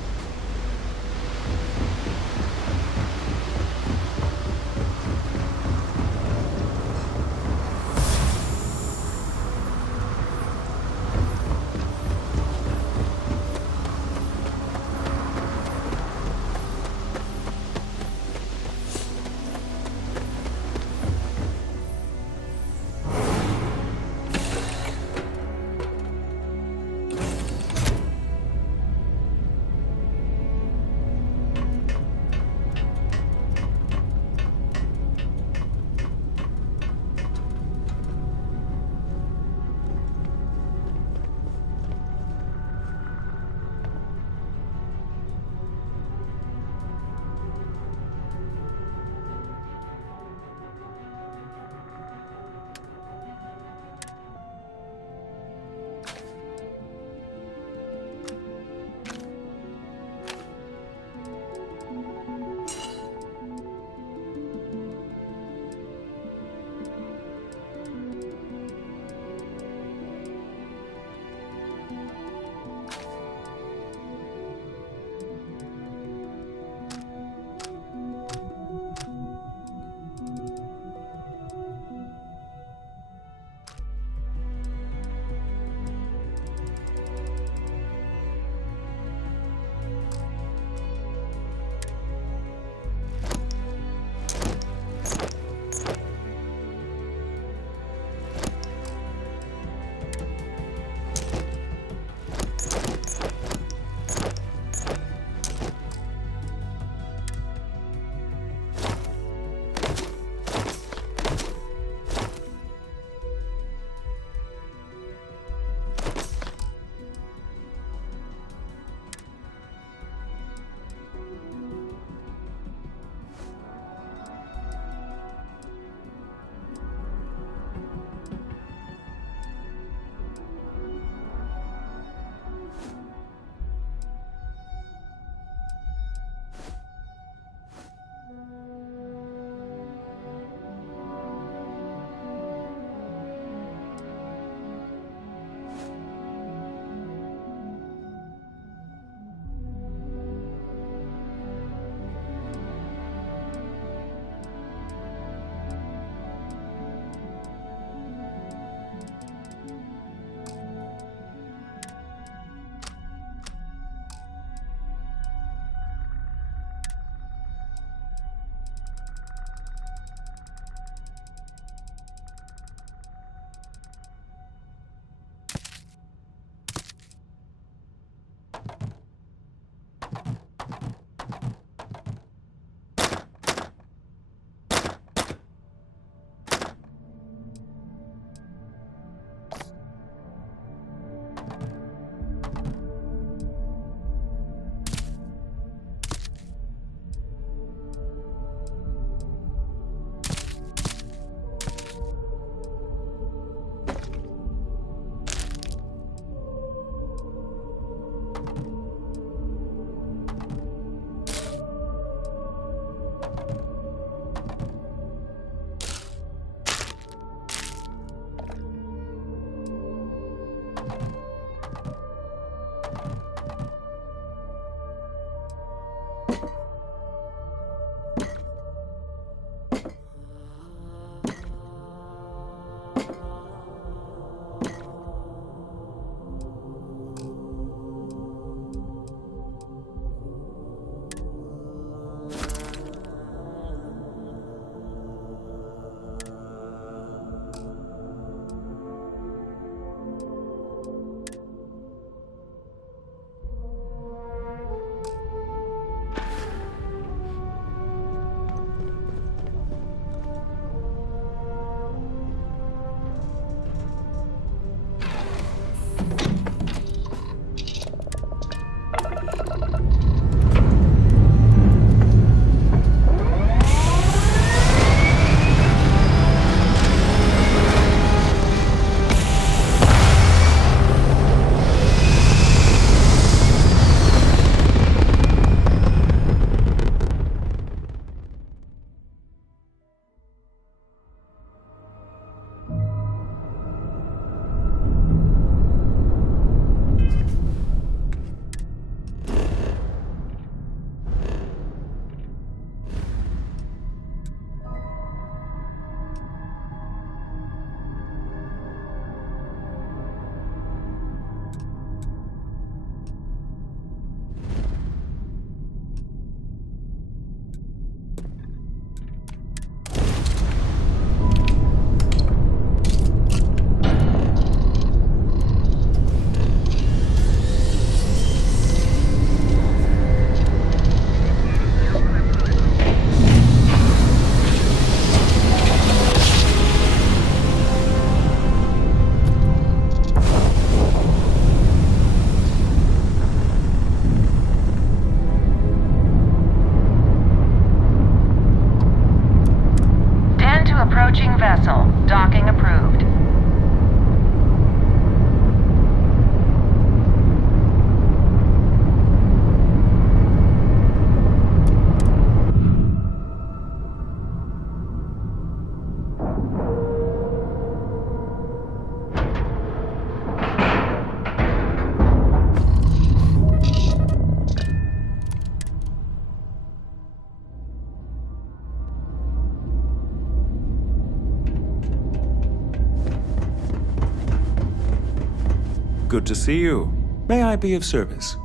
Good to see you. May I be of service?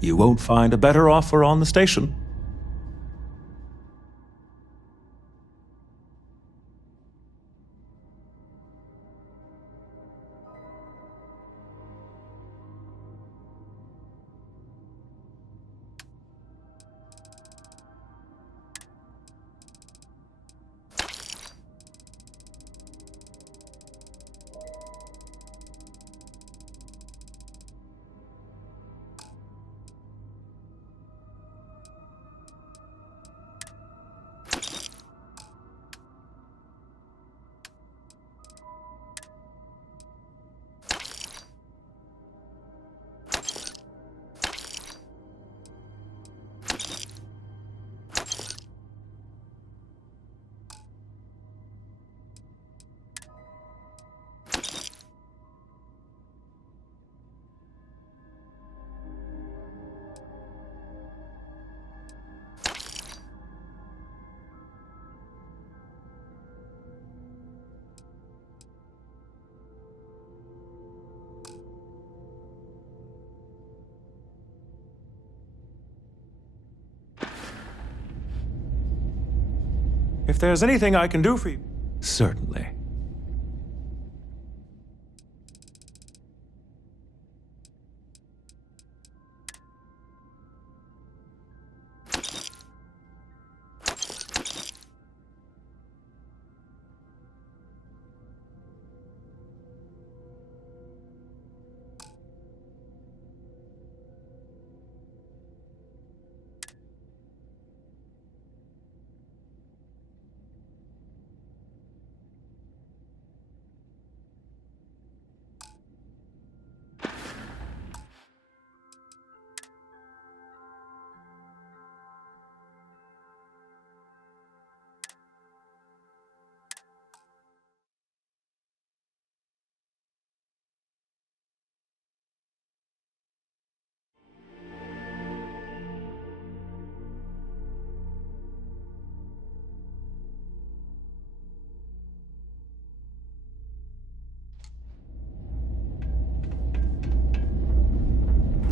You won't find a better offer on the station. If there's anything I can do for you... Certainly.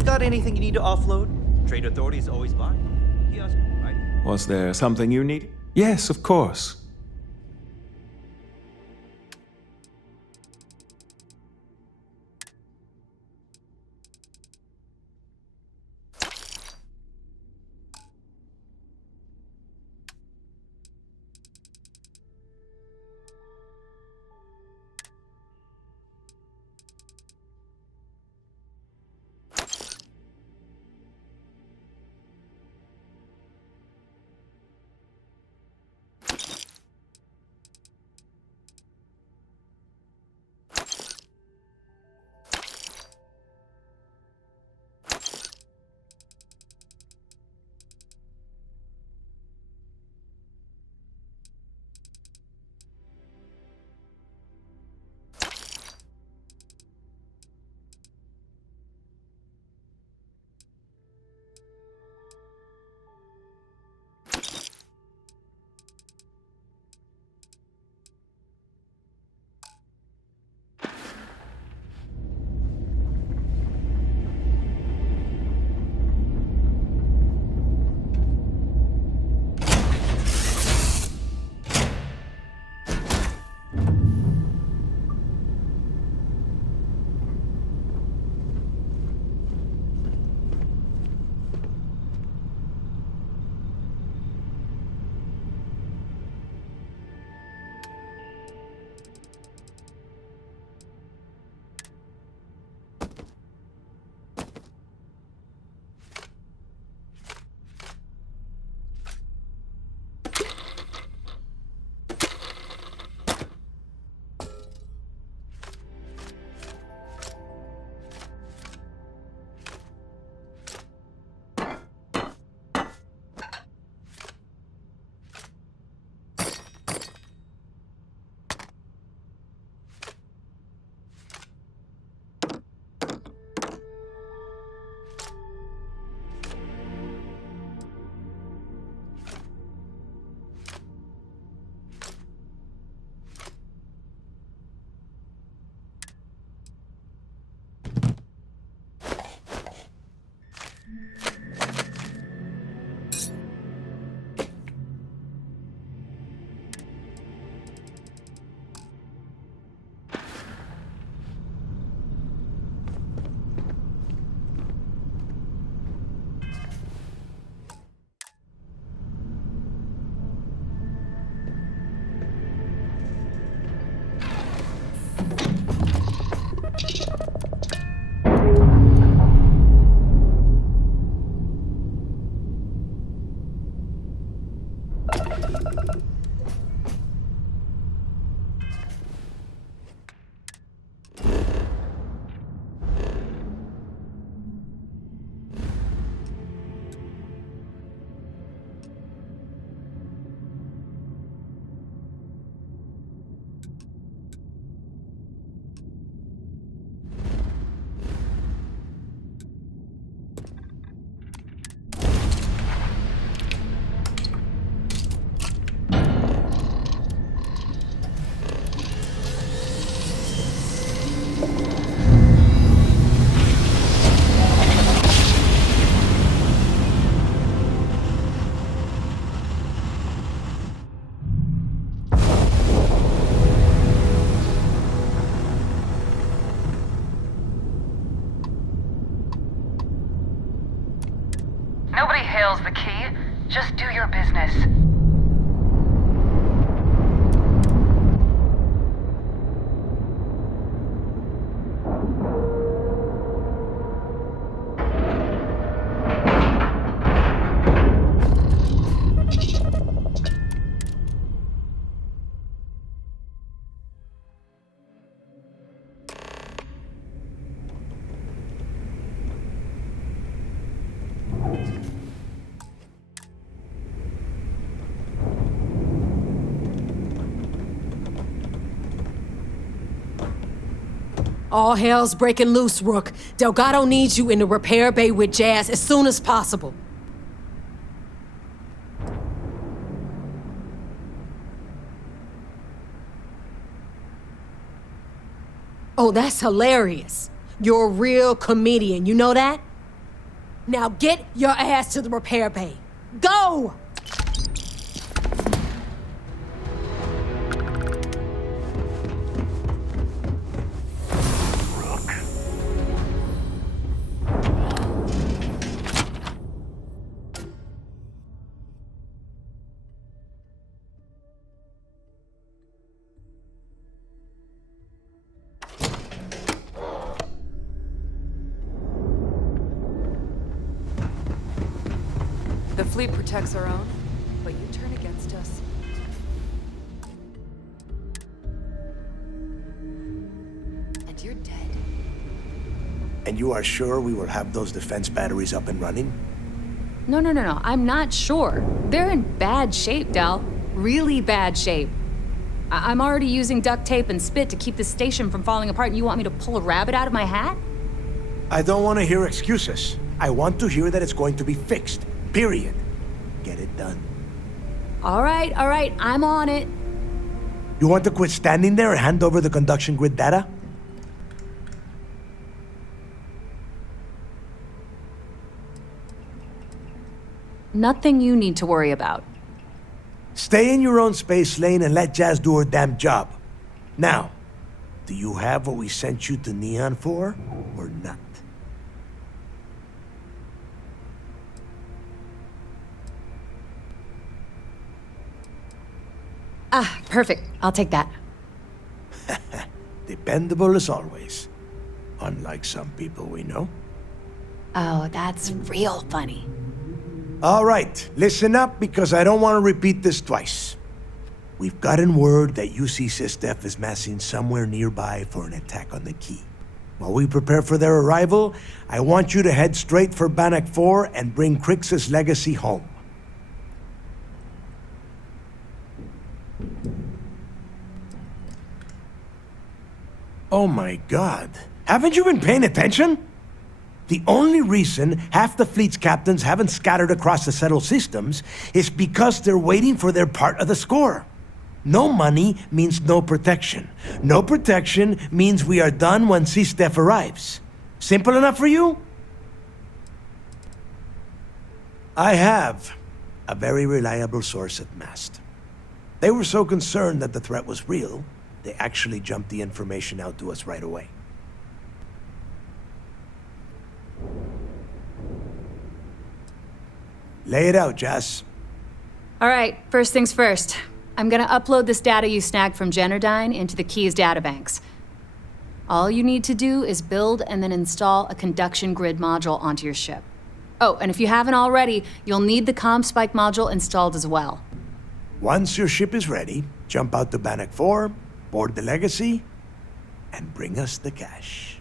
Got anything you need to offload? Trade Authority is always by. Kiosk, right? Was there something you needed? Yes, of course. Nobody hails the key. Just do your business. All hell's breaking loose, Rook. Delgado needs you in the repair bay with Jazz as soon as possible. Oh, that's hilarious. You're a real comedian, you know that? Now get your ass to the repair bay. Go! The fleet protects our own, but you turn against us. And you're dead. And you are sure we will have those defense batteries up and running? No. I'm not sure. They're in bad shape, Del. Really bad shape. I'm already using duct tape and spit to keep the station from falling apart, and you want me to pull a rabbit out of my hat? I don't want to hear excuses. I want to hear that it's going to be fixed. Period. Get it done. All right, I'm on it. You want to quit standing there and hand over the conduction grid data? Nothing you need to worry about. Stay in your own space lane and let Jazz do her damn job. Now, do you have what we sent you to Neon for, or not? Ah, perfect. I'll take that. Dependable as always. Unlike some people we know. Oh, that's real funny. All right, listen up because I don't want to repeat this twice. We've gotten word that UC SysDef is massing somewhere nearby for an attack on the key. While we prepare for their arrival, I want you to head straight for Bannock 4 and bring Crix's legacy home. Oh my God. Haven't you been paying attention? The only reason half the fleet's captains haven't scattered across the settled systems is because they're waiting for their part of the score. No money means no protection. No protection means we are done when SysDef arrives. Simple enough for you? I have a very reliable source at Mast. They were so concerned that the threat was real, they actually jumped the information out to us right away. Lay it out, Jess. All right, first things first. I'm gonna upload this data you snagged from Generdyne into the Key's databanks. All you need to do is build and then install a conduction grid module onto your ship. Oh, and if you haven't already, you'll need the CommSpike module installed as well. Once your ship is ready, jump out to Bannock 4, board the Legacy, and bring us the cash.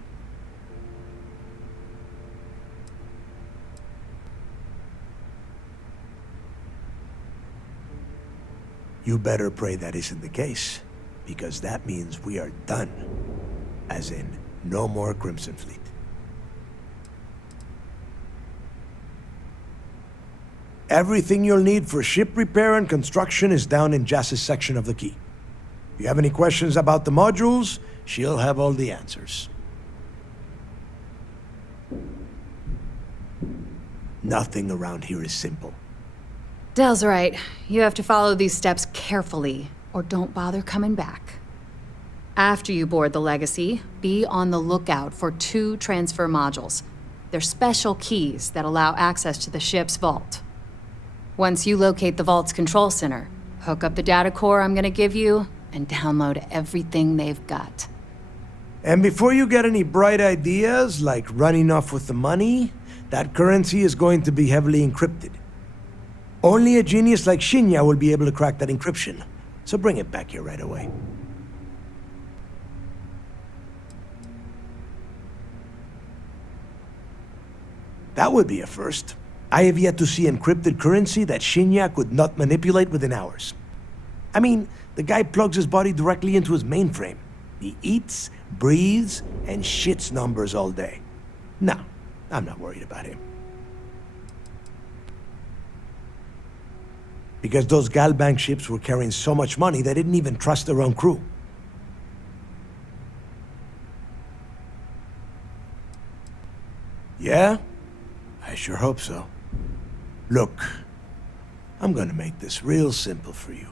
You better pray that isn't the case, because that means we are done. As in, no more Crimson Fleet. Everything you'll need for ship repair and construction is down in Jass's section of the key. If you have any questions about the modules, she'll have all the answers. Nothing around here is simple. Dell's right. You have to follow these steps carefully, or don't bother coming back. After you board the Legacy, be on the lookout for 2 transfer modules. They're special keys that allow access to the ship's vault. Once you locate the vault's control center, hook up the data core I'm gonna give you, and download everything they've got. And before you get any bright ideas, like running off with the money, that currency is going to be heavily encrypted. Only a genius like Shinya will be able to crack that encryption, so bring it back here right away. That would be a first. I have yet to see encrypted currency that Shinya could not manipulate within hours. I mean, the guy plugs his body directly into his mainframe. He eats, breathes, and shits numbers all day. No, I'm not worried about him. Because those Galbank ships were carrying so much money they didn't even trust their own crew. Yeah? I sure hope so. Look, I'm gonna make this real simple for you.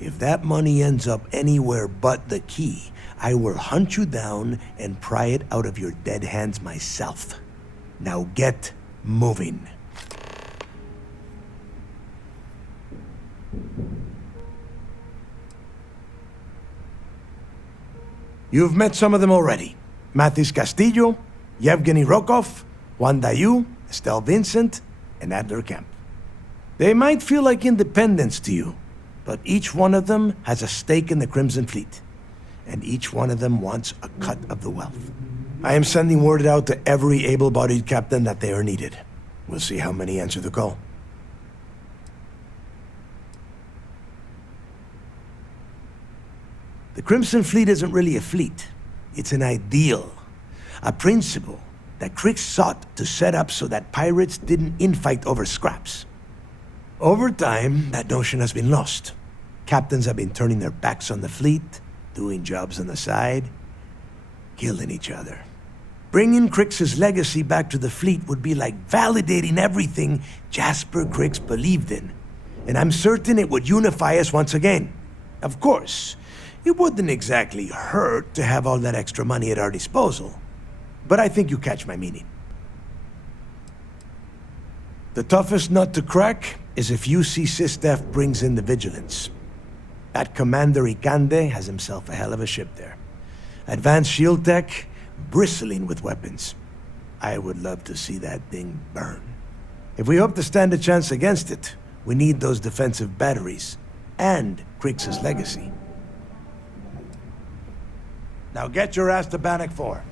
If that money ends up anywhere but the key, I will hunt you down and pry it out of your dead hands myself. Now get moving. You've met some of them already. Mathis Castillo, Yevgeny Rokov, Juan Dayu, Estelle Vincent, and Adler Kemp. They might feel like independents to you, but each one of them has a stake in the Crimson Fleet, and each one of them wants a cut of the wealth. I am sending word out to every able-bodied captain that they are needed. We'll see how many answer the call. The Crimson Fleet isn't really a fleet. It's an ideal, a principle that Krix sought to set up so that pirates didn't infight over scraps. Over time, that notion has been lost. Captains have been turning their backs on the fleet, doing jobs on the side, killing each other. Bringing Krix's legacy back to the fleet would be like validating everything Jasper Krix believed in. And I'm certain it would unify us once again. Of course, it wouldn't exactly hurt to have all that extra money at our disposal. But I think you catch my meaning. The toughest nut to crack is if UC SysDef brings in the Vigilance. That Commander Ikande has himself a hell of a ship there. Advanced shield tech, bristling with weapons. I would love to see that thing burn. If we hope to stand a chance against it, we need those defensive batteries and Krix's legacy. Now get your ass to Bannock 4.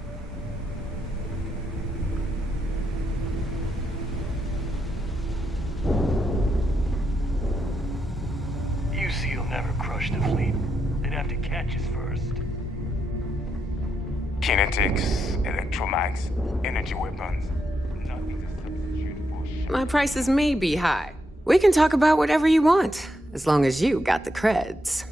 UC'll never crush the fleet. They'd have to catch us first. Kinetics, electromags, energy weapons. Nothing to substitute for My prices may be high. We can talk about whatever you want, as long as you got the creds.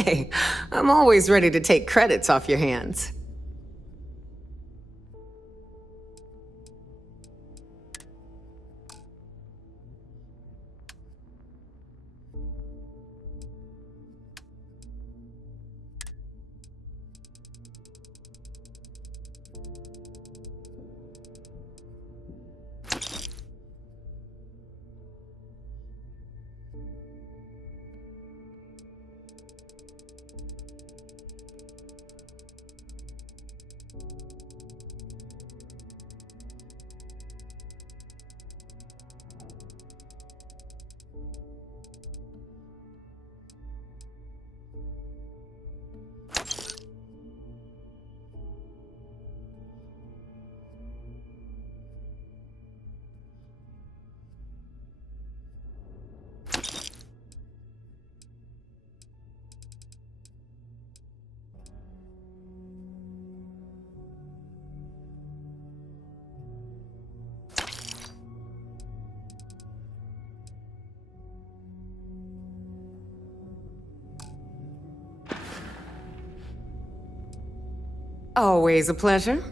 Hey, I'm always ready to take credits off your hands. Always a pleasure.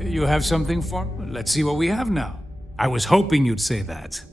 You have something for me? Let's see what we have now. I was hoping you'd say that.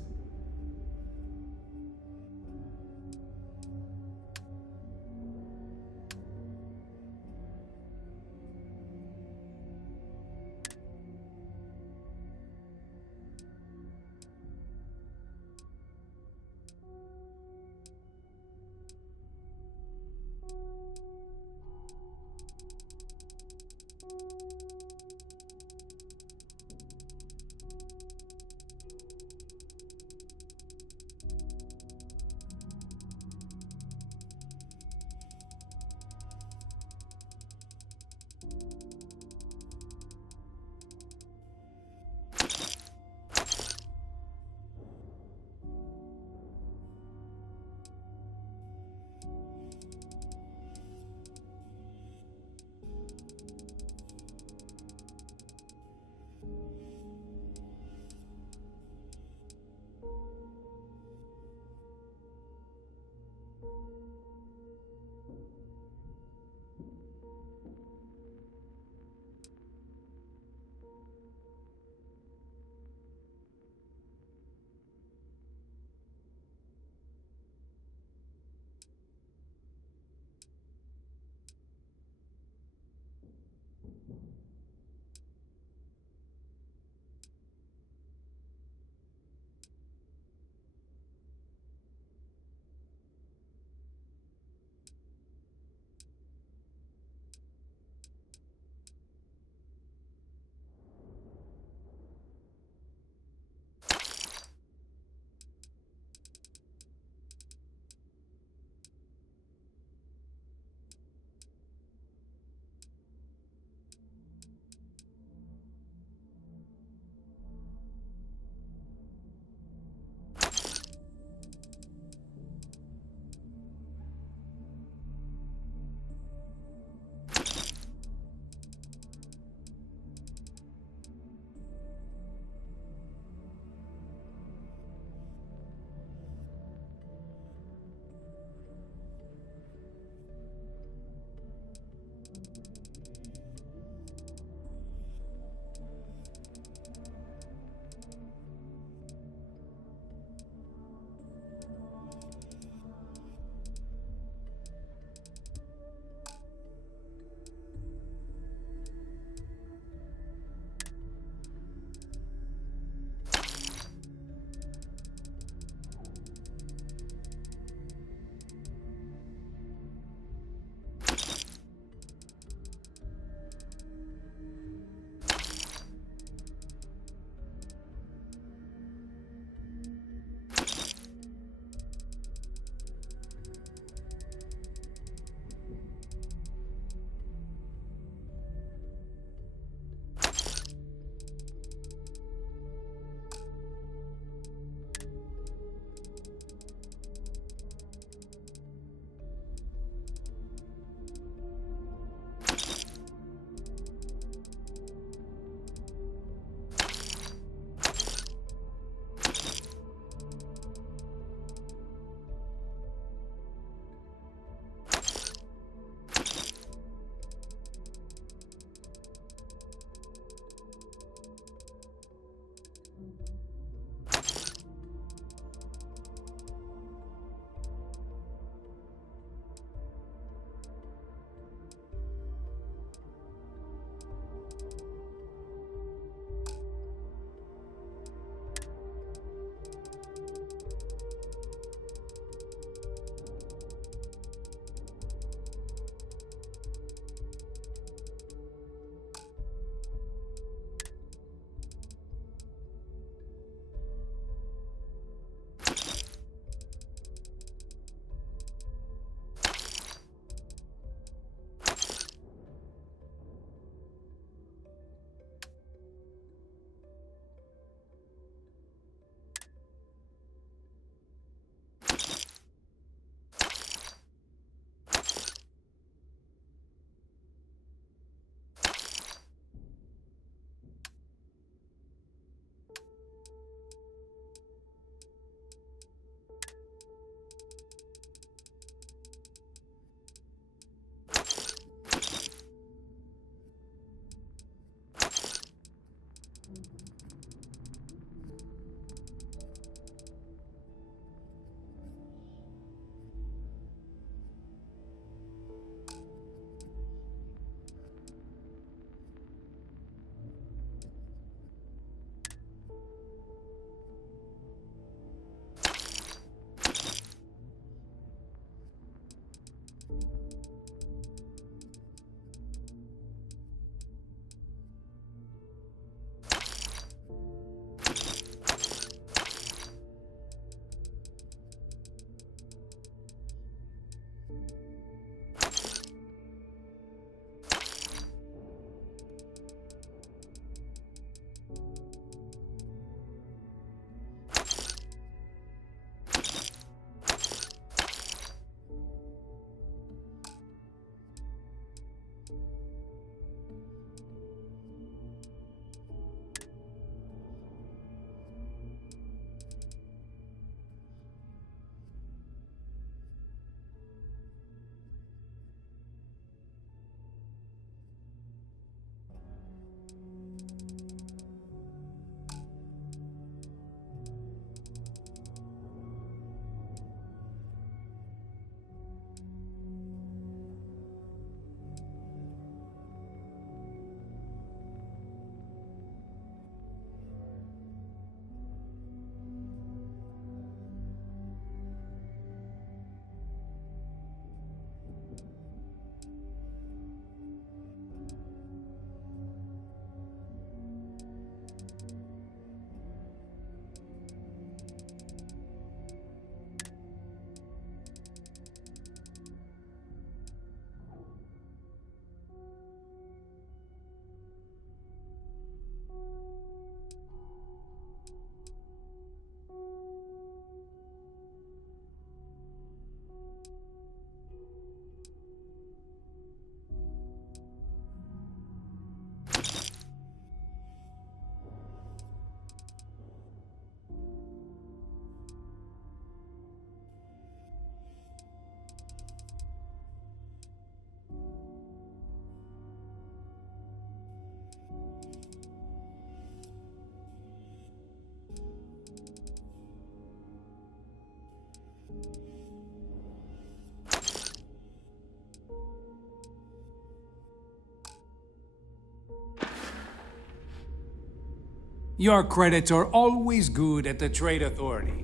Your credits are always good at the Trade Authority.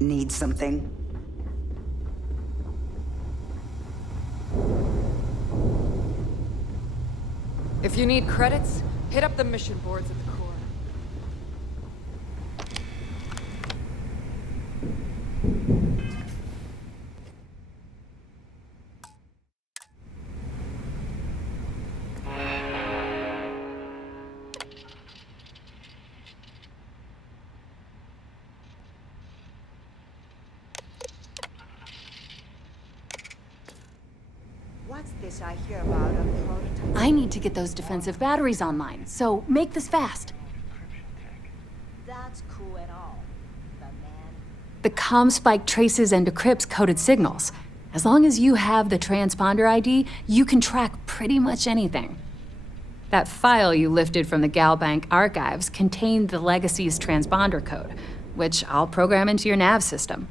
Need something? If you need credits, hit up the mission boards at the core. What's this I hear about a prototype? I need to get those defensive batteries online, so make this fast. That's cool and all, but man. The comm spike traces and decrypts coded signals. As long as you have the transponder ID, you can track pretty much anything. That file you lifted from the Galbank archives contained the Legacy's transponder code, which I'll program into your nav system.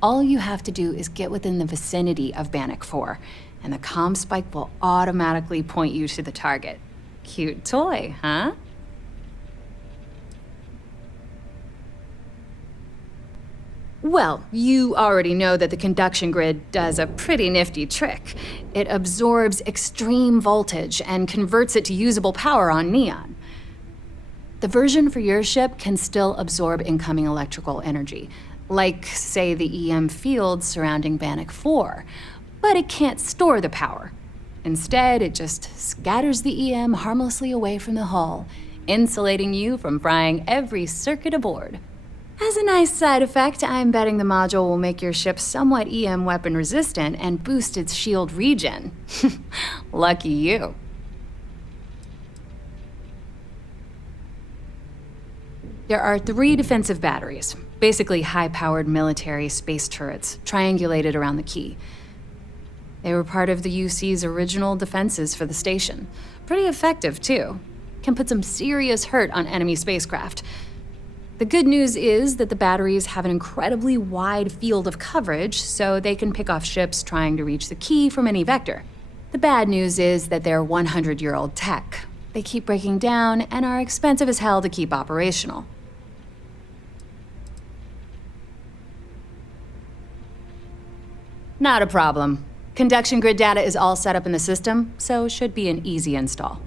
All you have to do is get within the vicinity of Bannock 4, and the comm spike will automatically point you to the target. Cute toy, huh? Well, you already know that the conduction grid does a pretty nifty trick. It absorbs extreme voltage and converts it to usable power on neon. The version for your ship can still absorb incoming electrical energy, like, say, the EM field surrounding Bannock 4, but it can't store the power. Instead, it just scatters the EM harmlessly away from the hull, insulating you from frying every circuit aboard. As a nice side effect, I'm betting the module will make your ship somewhat EM weapon resistant and boost its shield regen. Lucky you. There are 3 defensive batteries, basically high-powered military space turrets, triangulated around the key. They were part of the UC's original defenses for the station. Pretty effective, too. Can put some serious hurt on enemy spacecraft. The good news is that the batteries have an incredibly wide field of coverage, so they can pick off ships trying to reach the key from any vector. The bad news is that they're 100-year-old tech. They keep breaking down and are expensive as hell to keep operational. Not a problem. Conduction grid data is all set up in the system, so should be an easy install.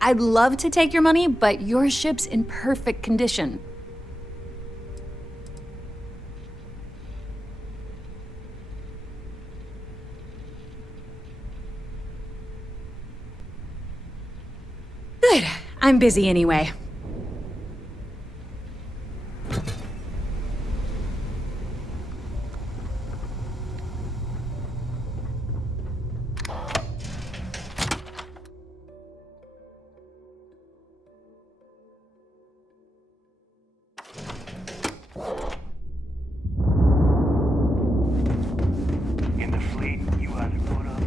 I'd love to take your money, but your ship's in perfect condition. Good. I'm busy anyway. In the fleet, you either put up.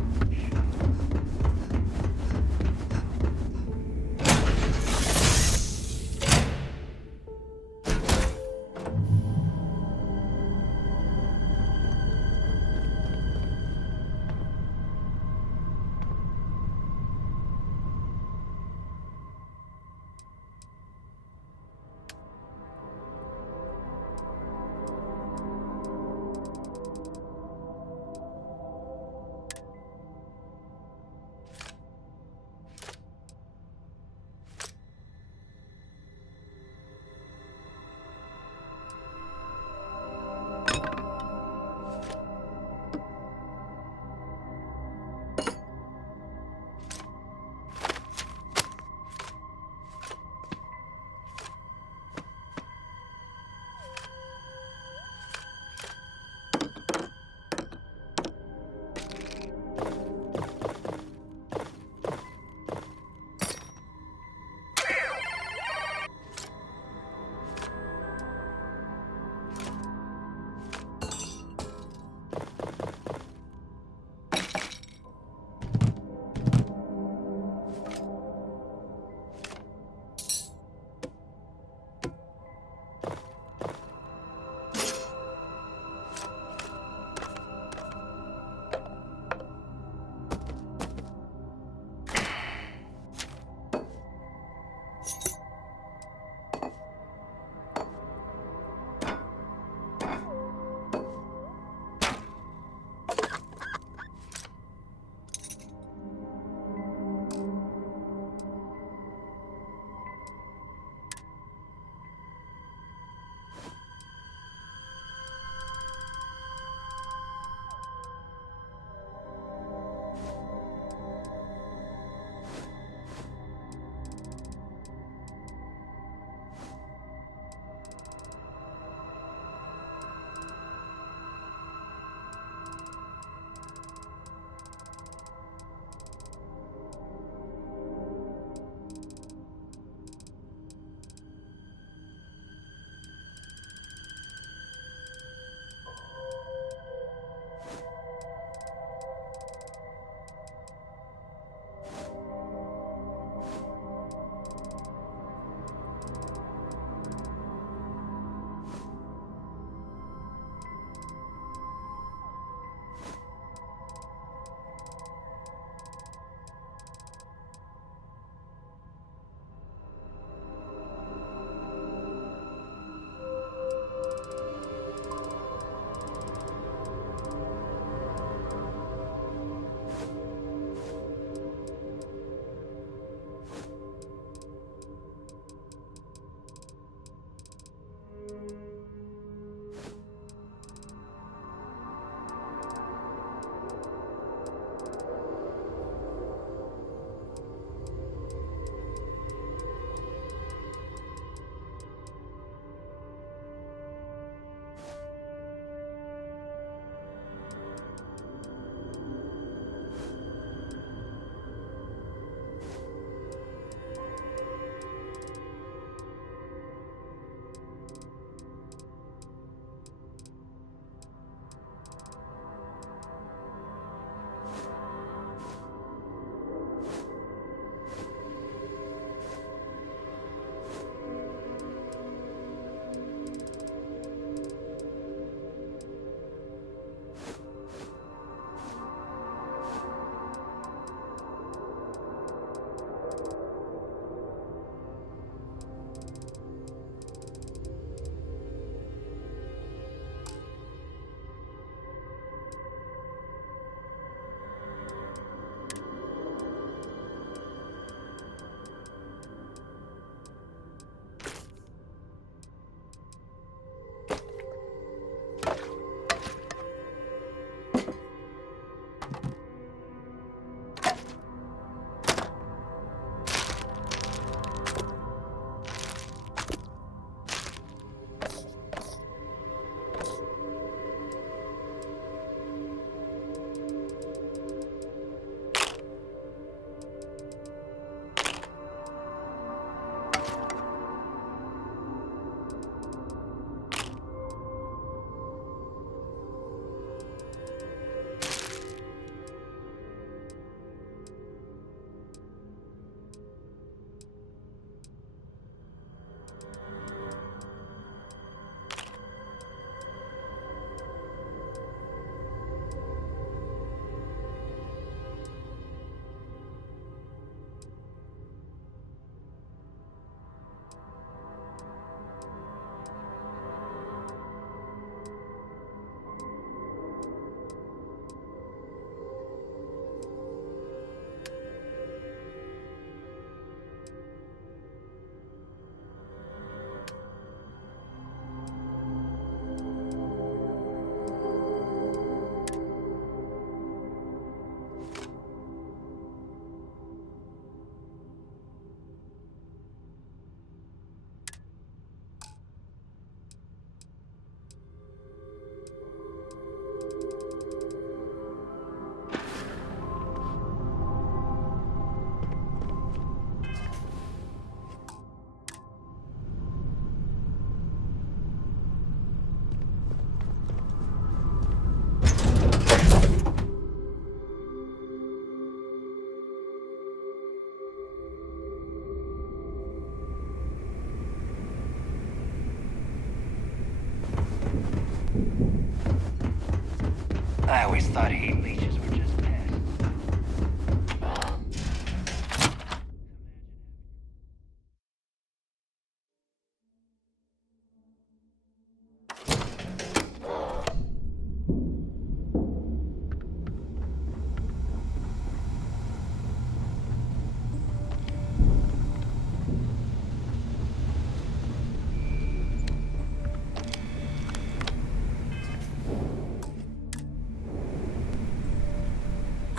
I always thought heat leeches were just pests.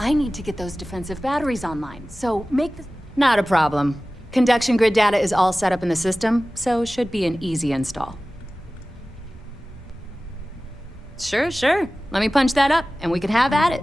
I need to get those defensive batteries online, so make the... Not a problem. Conduction grid data is all set up in the system, so should be an easy install. Sure. Let me punch that up, and we can have at it.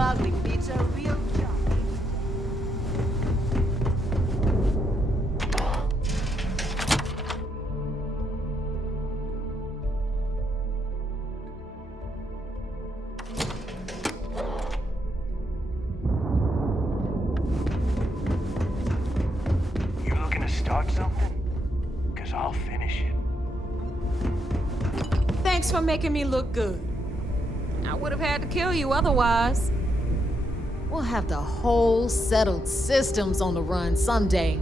Smuggling beats a real job. You looking to start something? Because I'll finish it. Thanks for making me look good. I would have had to kill you otherwise. We'll have the whole settled systems on the run someday.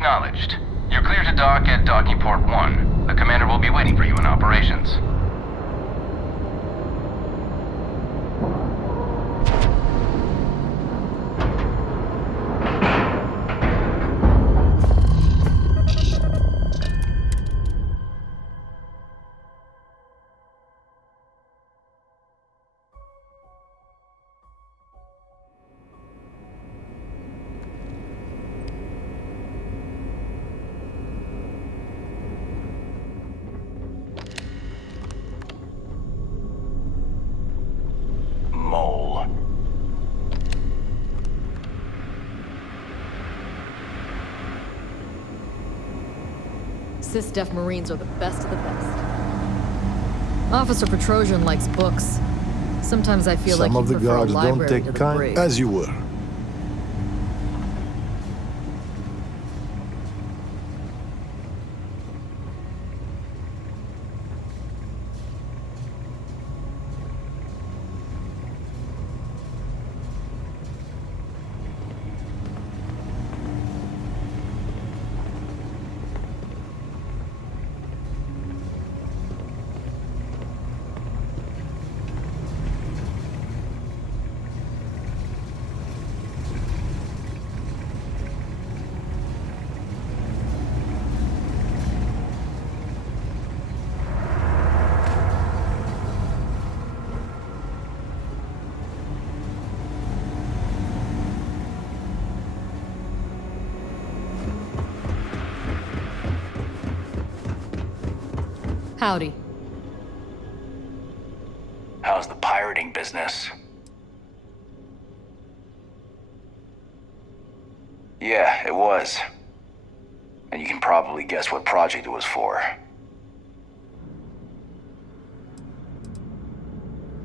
Acknowledged. You're clear to dock at docking port 1. The commander will be waiting for you in operations. Mole. Sysdef Marines are the best of the best. Officer Petrosian likes books. Sometimes I feel like Some of you the prefer a guards don't library to take the kind brig. as you were. Howdy. How's the pirating business? Yeah, it was. And you can probably guess what project it was for.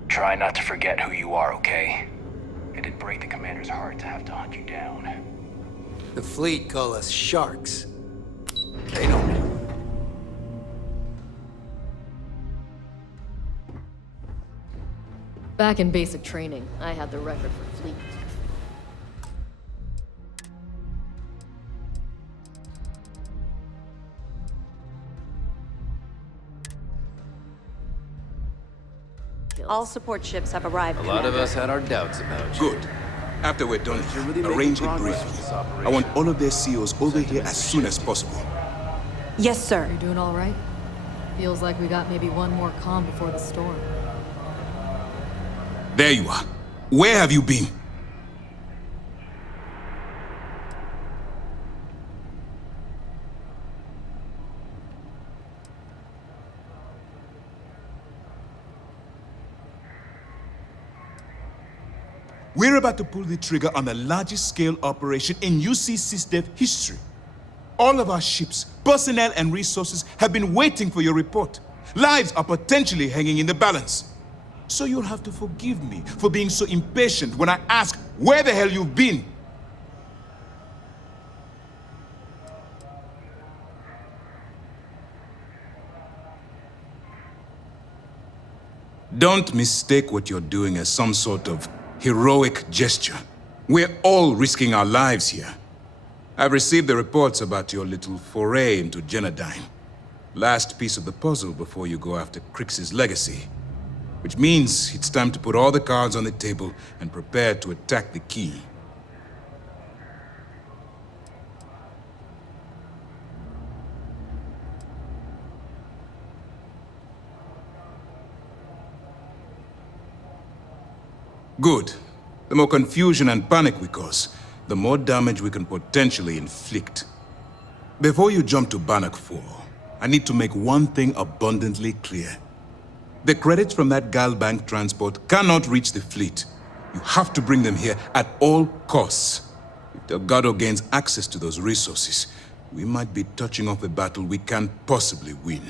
Try not to forget who you are, okay? It'd break the commander's heart to have to hunt you down. The fleet call us sharks. They don't. Back in basic training, I had the record for fleet. All support ships have arrived. A lot of us had our doubts about you. Good. After we're done here, arrange a briefing. I want all of their CEOs over here as soon as possible. Yes, sir. You doing all right? Feels like we got maybe one more calm before the storm. There you are. Where have you been? We're about to pull the trigger on the largest scale operation in UC Sysdef history. All of our ships, personnel, and resources have been waiting for your report. Lives are potentially hanging in the balance. So you'll have to forgive me for being so impatient when I ask where the hell you've been. Don't mistake what you're doing as some sort of heroic gesture. We're all risking our lives here. I've received the reports about your little foray into Genodyne. Last piece of the puzzle before you go after Crix's legacy. Which means it's time to put all the cards on the table and prepare to attack the key. Good. The more confusion and panic we cause, the more damage we can potentially inflict. Before you jump to Bannock 4, I need to make one thing abundantly clear. The credits from that Gal Bank transport cannot reach the fleet. You have to bring them here at all costs. If Delgado gains access to those resources, we might be touching off a battle we can't possibly win.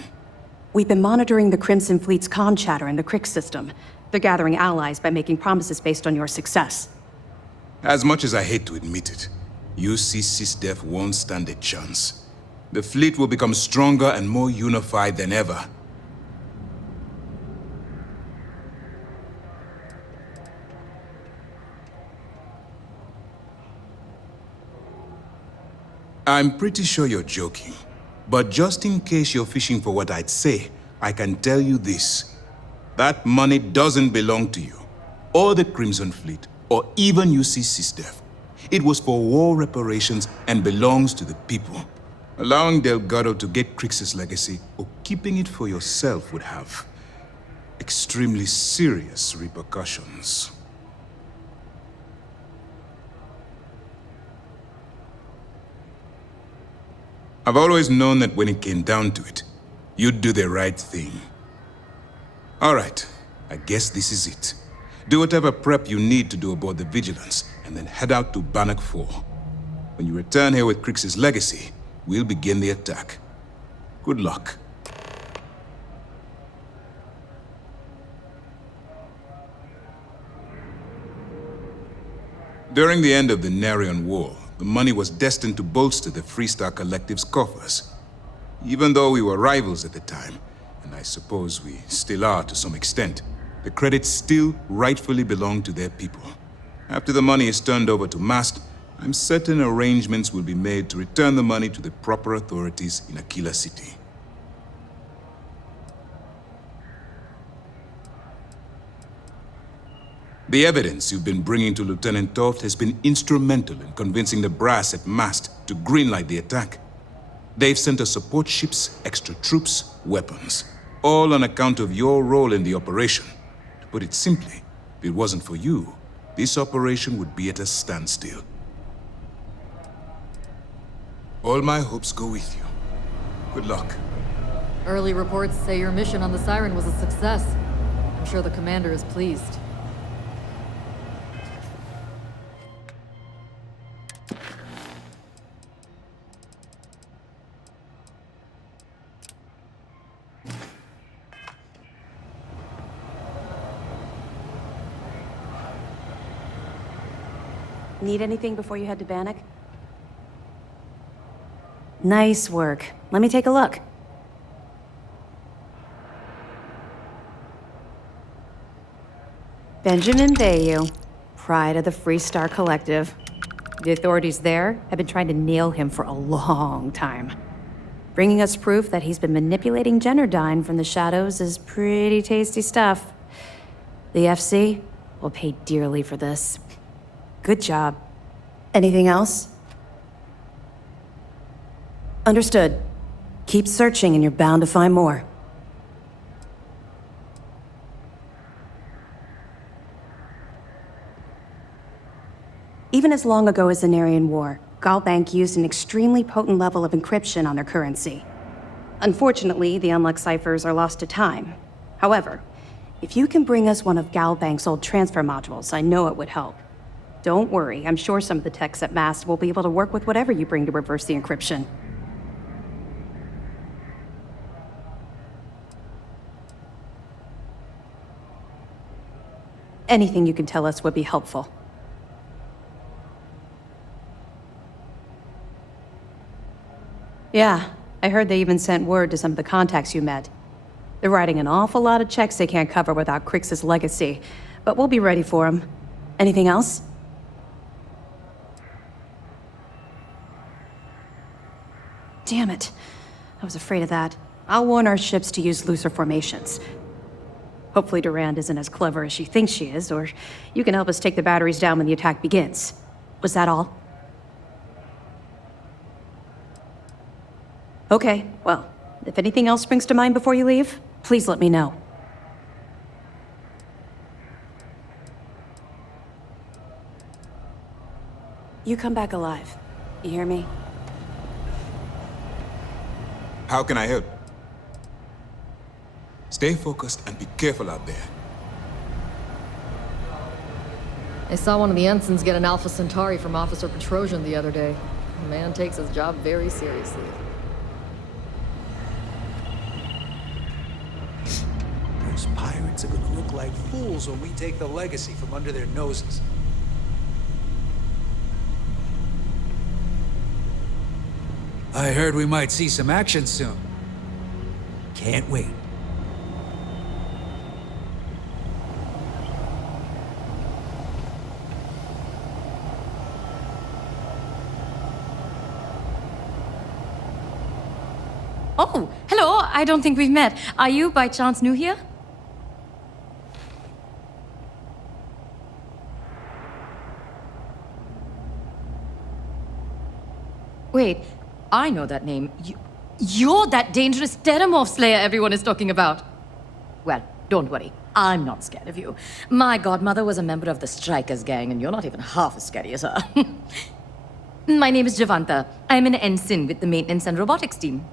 We've been monitoring the Crimson Fleet's con chatter in the Crix system. They're gathering allies by making promises based on your success. As much as I hate to admit it, UC Sysdef won't stand a chance. The fleet will become stronger and more unified than ever. I'm pretty sure you're joking. But just in case you're fishing for what I'd say, I can tell you this. That money doesn't belong to you, or the Crimson Fleet, or even UC SysDef. It was for war reparations and belongs to the people. Allowing Delgado to get Crix's legacy, or keeping it for yourself, would have extremely serious repercussions. I've always known that when it came down to it, you'd do the right thing. All right, I guess this is it. Do whatever prep you need to do aboard the Vigilance, and then head out to Bannock 4. When you return here with Crix's legacy, we'll begin the attack. Good luck. During the end of the Narian War, the money was destined to bolster the Freestar Collective's coffers. Even though we were rivals at the time, and I suppose we still are to some extent, the credits still rightfully belong to their people. After the money is turned over to MAST, I'm certain arrangements will be made to return the money to the proper authorities in Aquila City. The evidence you've been bringing to Lieutenant Toft has been instrumental in convincing the brass at MAST to greenlight the attack. They've sent us support ships, extra troops, weapons, all on account of your role in the operation. To put it simply, if it wasn't for you, this operation would be at a standstill. All my hopes go with you. Good luck. Early reports say your mission on the Siren was a success. I'm sure the commander is pleased. Need anything before you head to Bannock? Nice work. Let me take a look. Benjamin Bayou, pride of the Freestar Collective. The authorities there have been trying to nail him for a long time. Bringing us proof that he's been manipulating Generdyne from the shadows is pretty tasty stuff. The FC will pay dearly for this. Good job. Anything else? Understood. Keep searching and you're bound to find more. Even as long ago as the Narian War, Galbank used an extremely potent level of encryption on their currency. Unfortunately, the unlocked ciphers are lost to time. However, if you can bring us one of Galbank's old transfer modules, I know it would help. Don't worry, I'm sure some of the techs at MAST will be able to work with whatever you bring to reverse the encryption. Anything you can tell us would be helpful. Yeah, I heard they even sent word to some of the contacts you met. They're writing an awful lot of checks they can't cover without Crix's legacy, but we'll be ready for them. Anything else? Damn it. I was afraid of that. I'll warn our ships to use looser formations. Hopefully Durand isn't as clever as she thinks she is, or you can help us take the batteries down when the attack begins. Was that all? Okay, well, if anything else springs to mind before you leave, please let me know. You come back alive. You hear me? How can I help? Stay focused and be careful out there. I saw one of the ensigns get an Alpha Centauri from Officer Petrosian the other day. The man takes his job very seriously. Those pirates are gonna look like fools when we take the legacy from under their noses. I heard we might see some action soon. Can't wait. Oh, hello. I don't think we've met. Are you by chance new here? Wait, I know that name. You're that dangerous Terramorph Slayer everyone is talking about. Well, don't worry. I'm not scared of you. My godmother was a member of the Strikers gang, and you're not even half as scary as her. My name is Javanta. I'm an ensign with the maintenance and robotics team.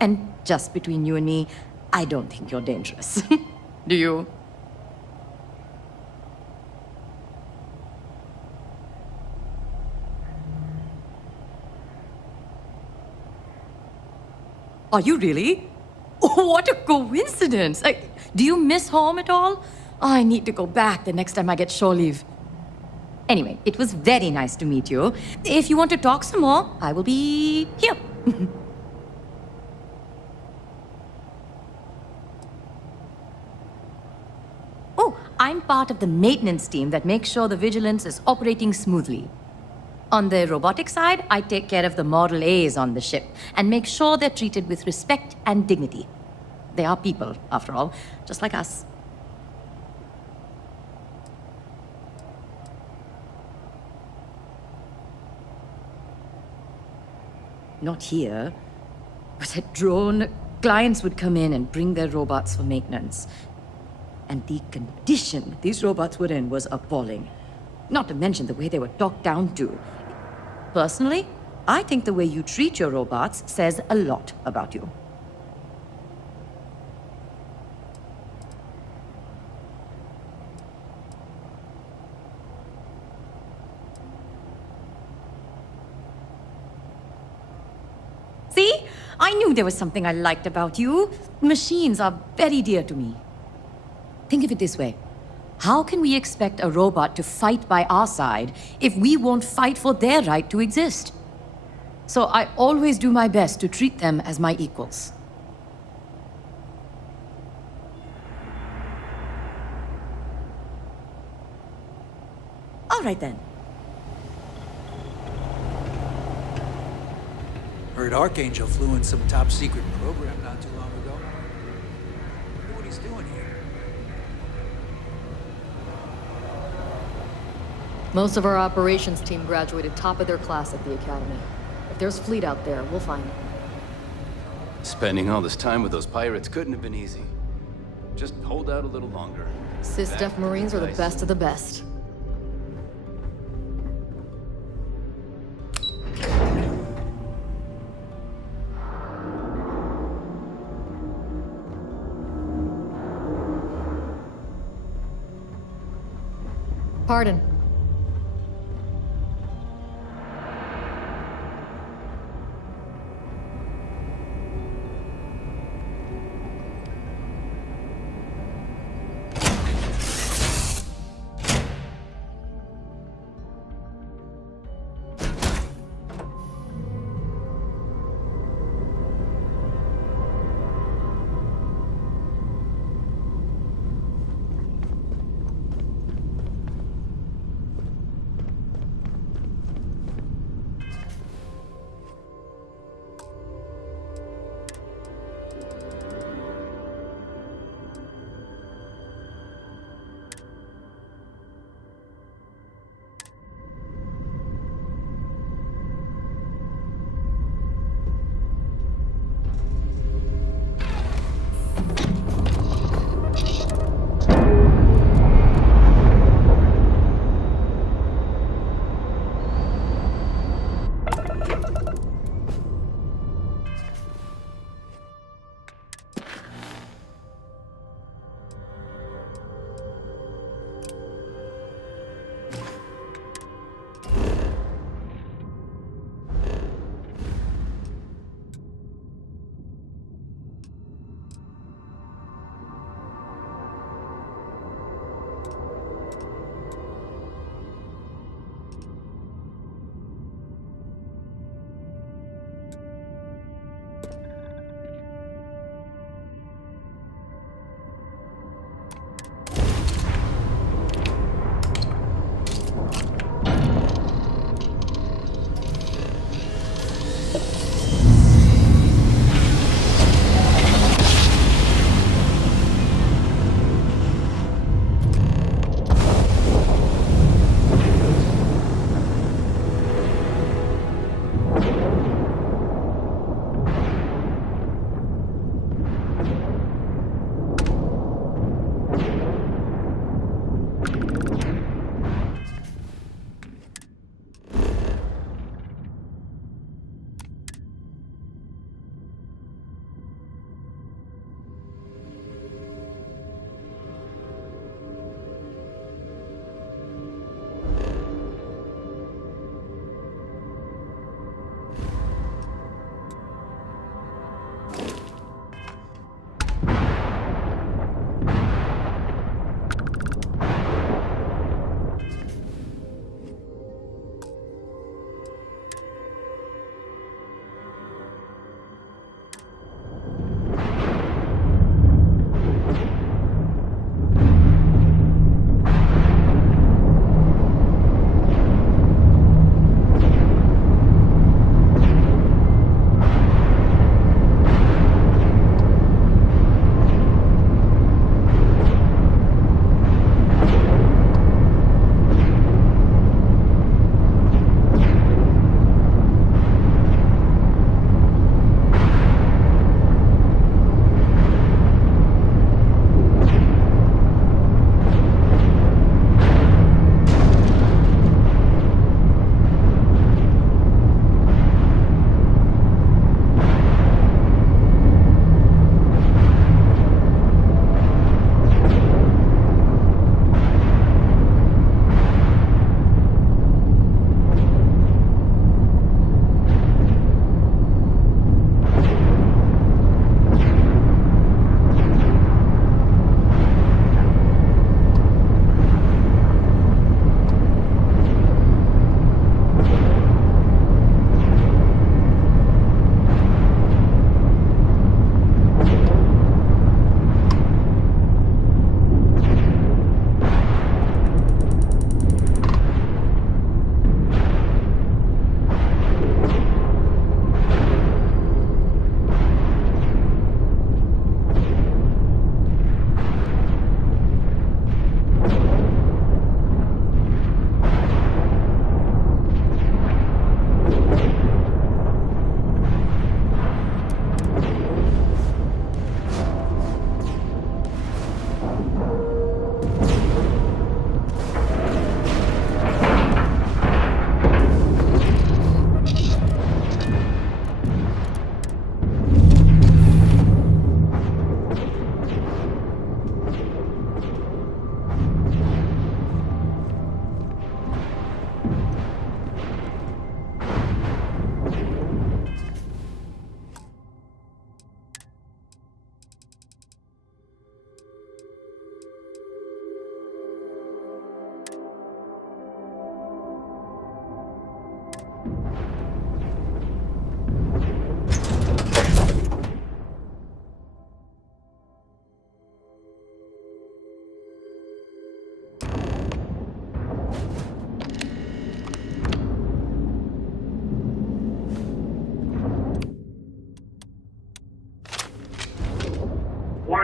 And just between you and me, I don't think you're dangerous. Do you? Are you really? Oh, what a coincidence! Do you miss home at all? Oh, I need to go back the next time I get shore leave. Anyway, it was very nice to meet you. If you want to talk some more, I will be here. Oh, I'm part of the maintenance team that makes sure the Vigilance is operating smoothly. On the robotic side, I take care of the Model A's on the ship and make sure they're treated with respect and dignity. They are people, after all, just like us. Not here, but at Drone, clients would come in and bring their robots for maintenance. And the condition these robots were in was appalling. Not to mention the way they were talked down to. Personally, I think the way you treat your robots says a lot about you. See? I knew there was something I liked about you. Machines are very dear to me. Think of it this way. How can we expect a robot to fight by our side if we won't fight for their right to exist? So I always do my best to treat them as my equals. All right then. Heard Archangel flew in some top secret program not too long ago. Wonder what he's doing here. Most of our operations team graduated top of their class at the Academy. If there's fleet out there, we'll find them. Spending all this time with those pirates couldn't have been easy. Just hold out a little longer. Sys-Def Marines are the best of the best. Pardon.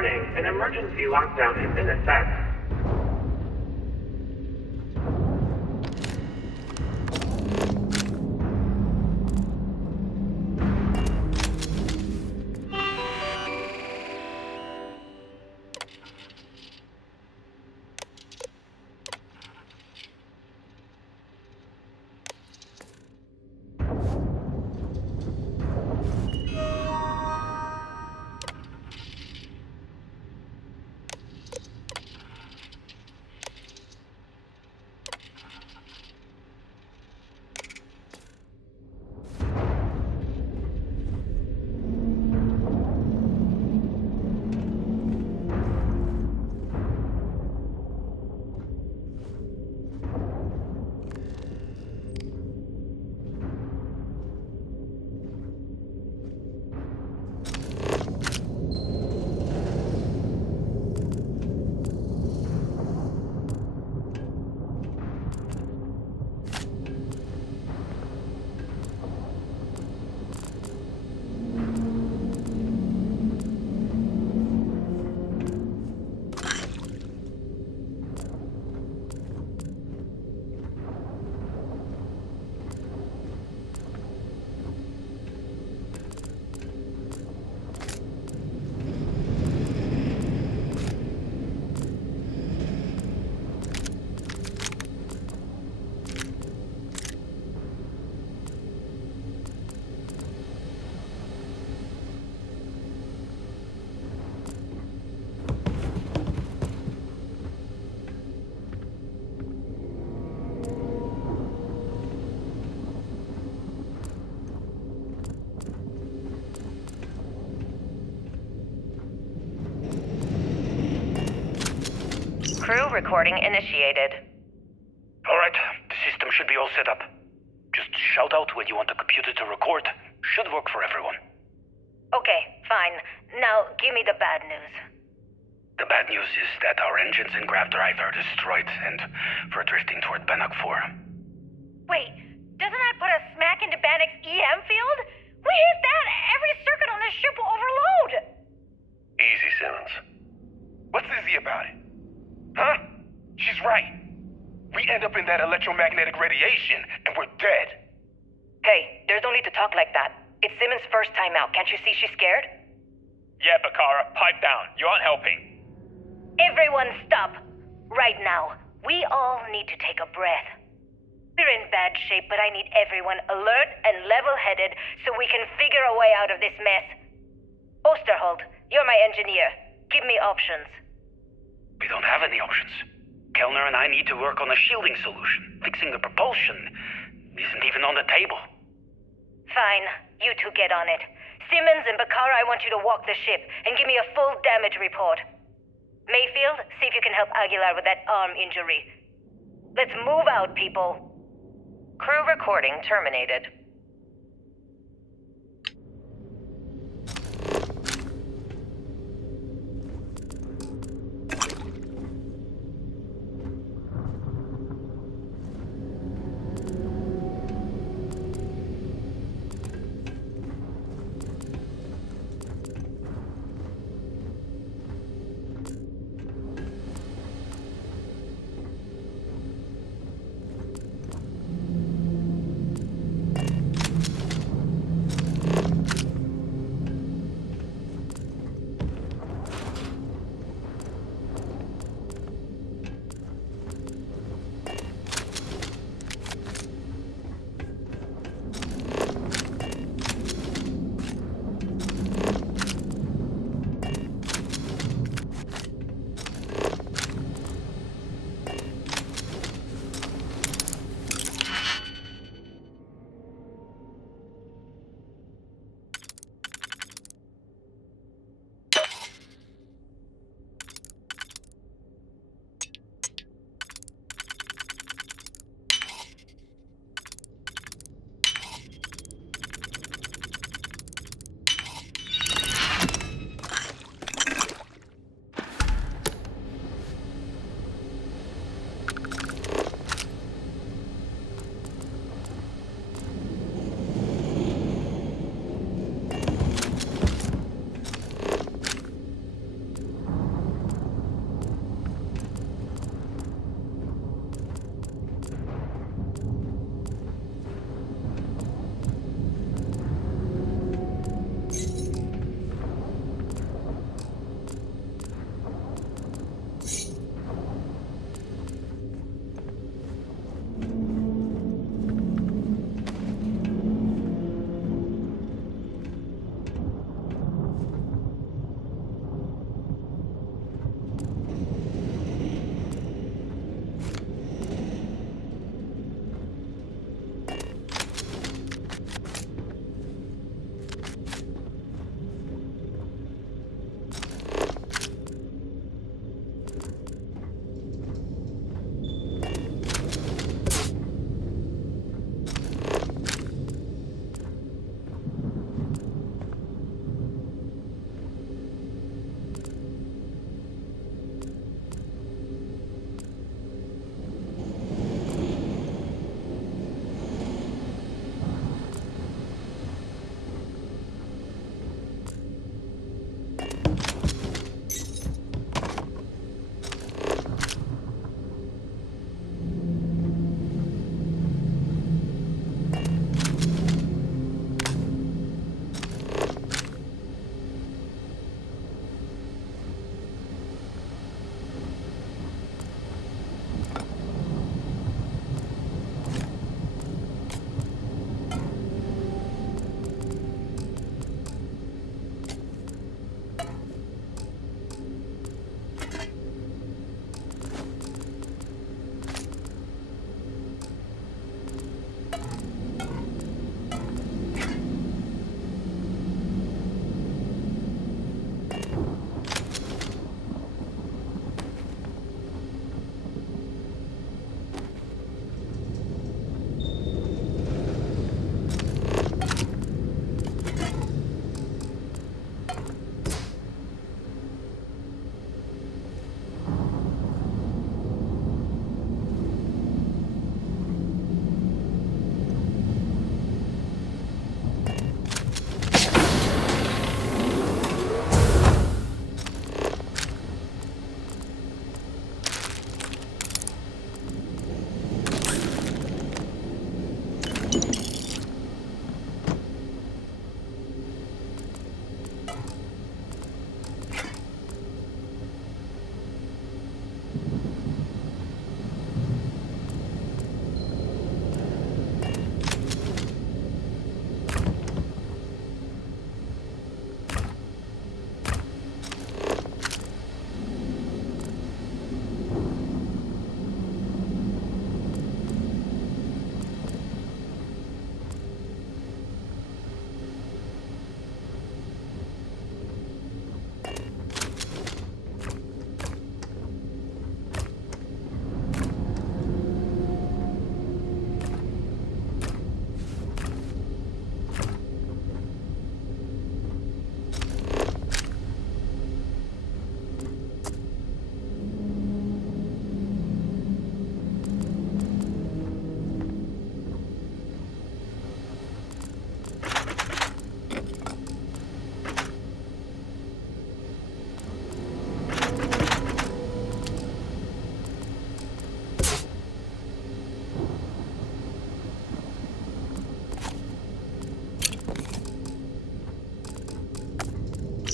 Warning, an emergency lockdown is in effect. Crew recording initiated. Alright, the system should be all set up. Just shout out when you want the computer to record. Should work for everyone. Okay, fine. Now, give me the bad news. The bad news is that our engines and grav drive are destroyed, and we're drifting toward Bannock 4. Wait, doesn't that put us smack into Bannock's EM field? We hit that, every circuit on this ship will overload! Easy, Simmons. What's easy about it? Huh? She's right. We end up in that electromagnetic radiation, and we're dead. Hey, there's no need to talk like that. It's Simmons' first time out. Can't you see she's scared? Yeah, Bakara, pipe down. You aren't helping. Everyone stop. Right now, we all need to take a breath. We're in bad shape, but I need everyone alert and level-headed so we can figure a way out of this mess. Osterholt, you're my engineer. Give me options. We don't have any options. Kellner and I need to work on a shielding solution. Fixing the propulsion isn't even on the table. Fine, you two get on it. Simmons and Bakara, I want you to walk the ship and give me a full damage report. Mayfield, see if you can help Aguilar with that arm injury. Let's move out, people. Crew recording terminated.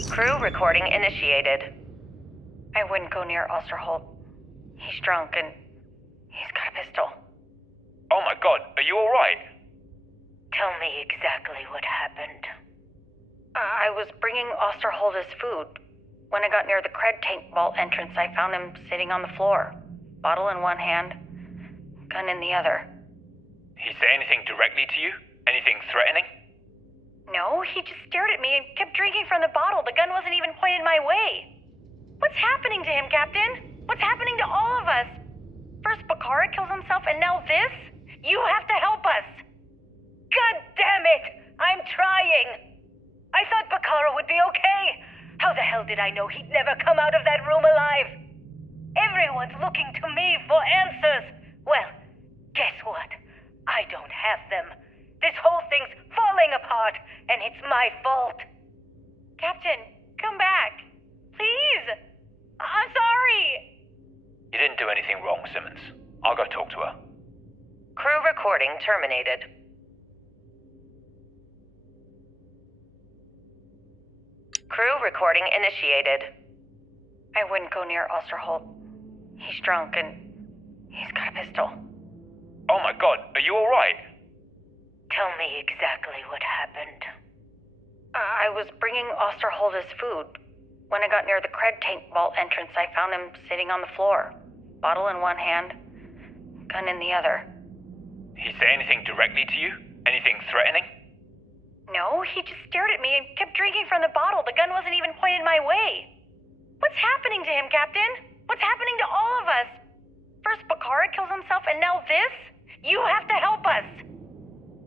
Crew recording initiated. I wouldn't go near Osterholt. He's drunk and he's got a pistol. Oh my god, are you alright? Tell me exactly what happened. I was bringing Osterholt his food. When I got near the cred tank vault entrance, I found him sitting on the floor. Bottle in one hand, gun in the other. He say anything directly to you? Anything threatening? No, he just stared at me and kept drinking from the bottle. The gun wasn't even pointed my way. What's happening to him, Captain? What's happening to all of us? First Bakara kills himself and now this? You have to help us! God damn it! I'm trying! I thought Bakara would be okay! How the hell did I know he'd never come out of that room alive? Everyone's looking to me for answers! Well, guess what? I don't have them. This whole thing's falling apart, and it's my fault. Captain, come back. Please! I'm sorry! You didn't do anything wrong, Simmons. I'll go talk to her. Crew recording terminated. Crew recording initiated. I wouldn't go near Osterholt. He's drunk and he's got a pistol. Oh my god, are you alright? Tell me exactly what happened. I was bringing Osterholt his food. When I got near the cred tank vault entrance, I found him sitting on the floor. Bottle in one hand, gun in the other. He say anything directly to you? Anything threatening? No, he just stared at me and kept drinking from the bottle. The gun wasn't even pointed my way. What's happening to him, Captain? What's happening to all of us? First Bakara kills himself and now this? You have to help us!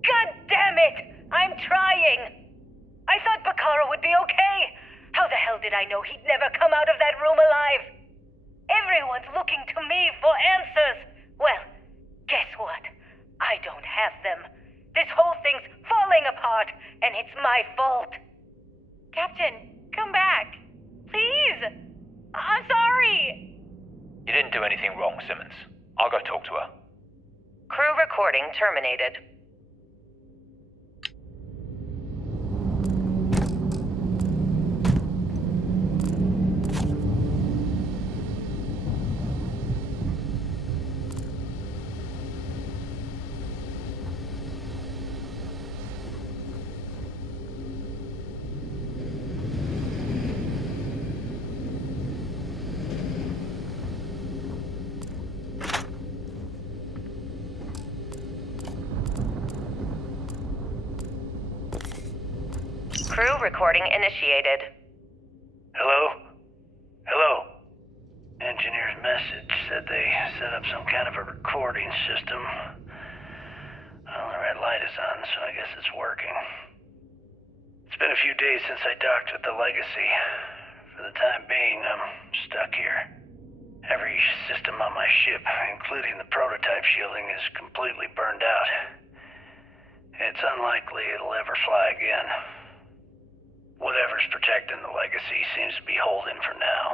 God damn it! I'm trying! I thought Bakara would be okay! How the hell did I know he'd never come out of that room alive? Everyone's looking to me for answers! Well, guess what? I don't have them. This whole thing's falling apart, and it's my fault. Captain, come back. Please! I'm sorry! You didn't do anything wrong, Simmons. I'll go talk to her. Crew recording terminated. Crew recording initiated. Hello? Hello? Engineer's message said they set up some kind of a recording system. Well, the red light is on, so I guess it's working. It's been a few days since I docked with the Legacy. For the time being, I'm stuck here. Every system on my ship, including the prototype shielding, is completely burned out. It's unlikely it'll ever fly again. Whatever's protecting the Legacy seems to be holding for now.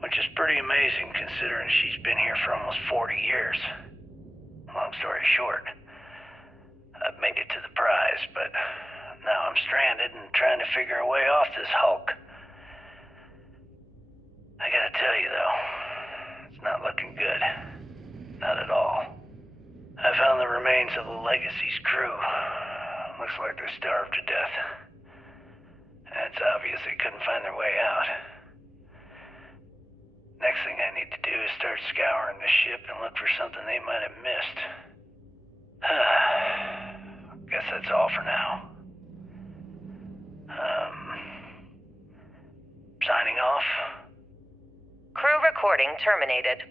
Which is pretty amazing considering she's been here for almost 40 years. Long story short, I've made it to the prize, but now I'm stranded and trying to figure a way off this hulk. I gotta tell you though, it's not looking good. Not at all. I found the remains of the Legacy's crew. Looks like they're starved to death. And it's obvious they couldn't find their way out. Next thing I need to do is start scouring the ship and look for something they might have missed. Guess that's all for now. Signing off. Crew recording terminated.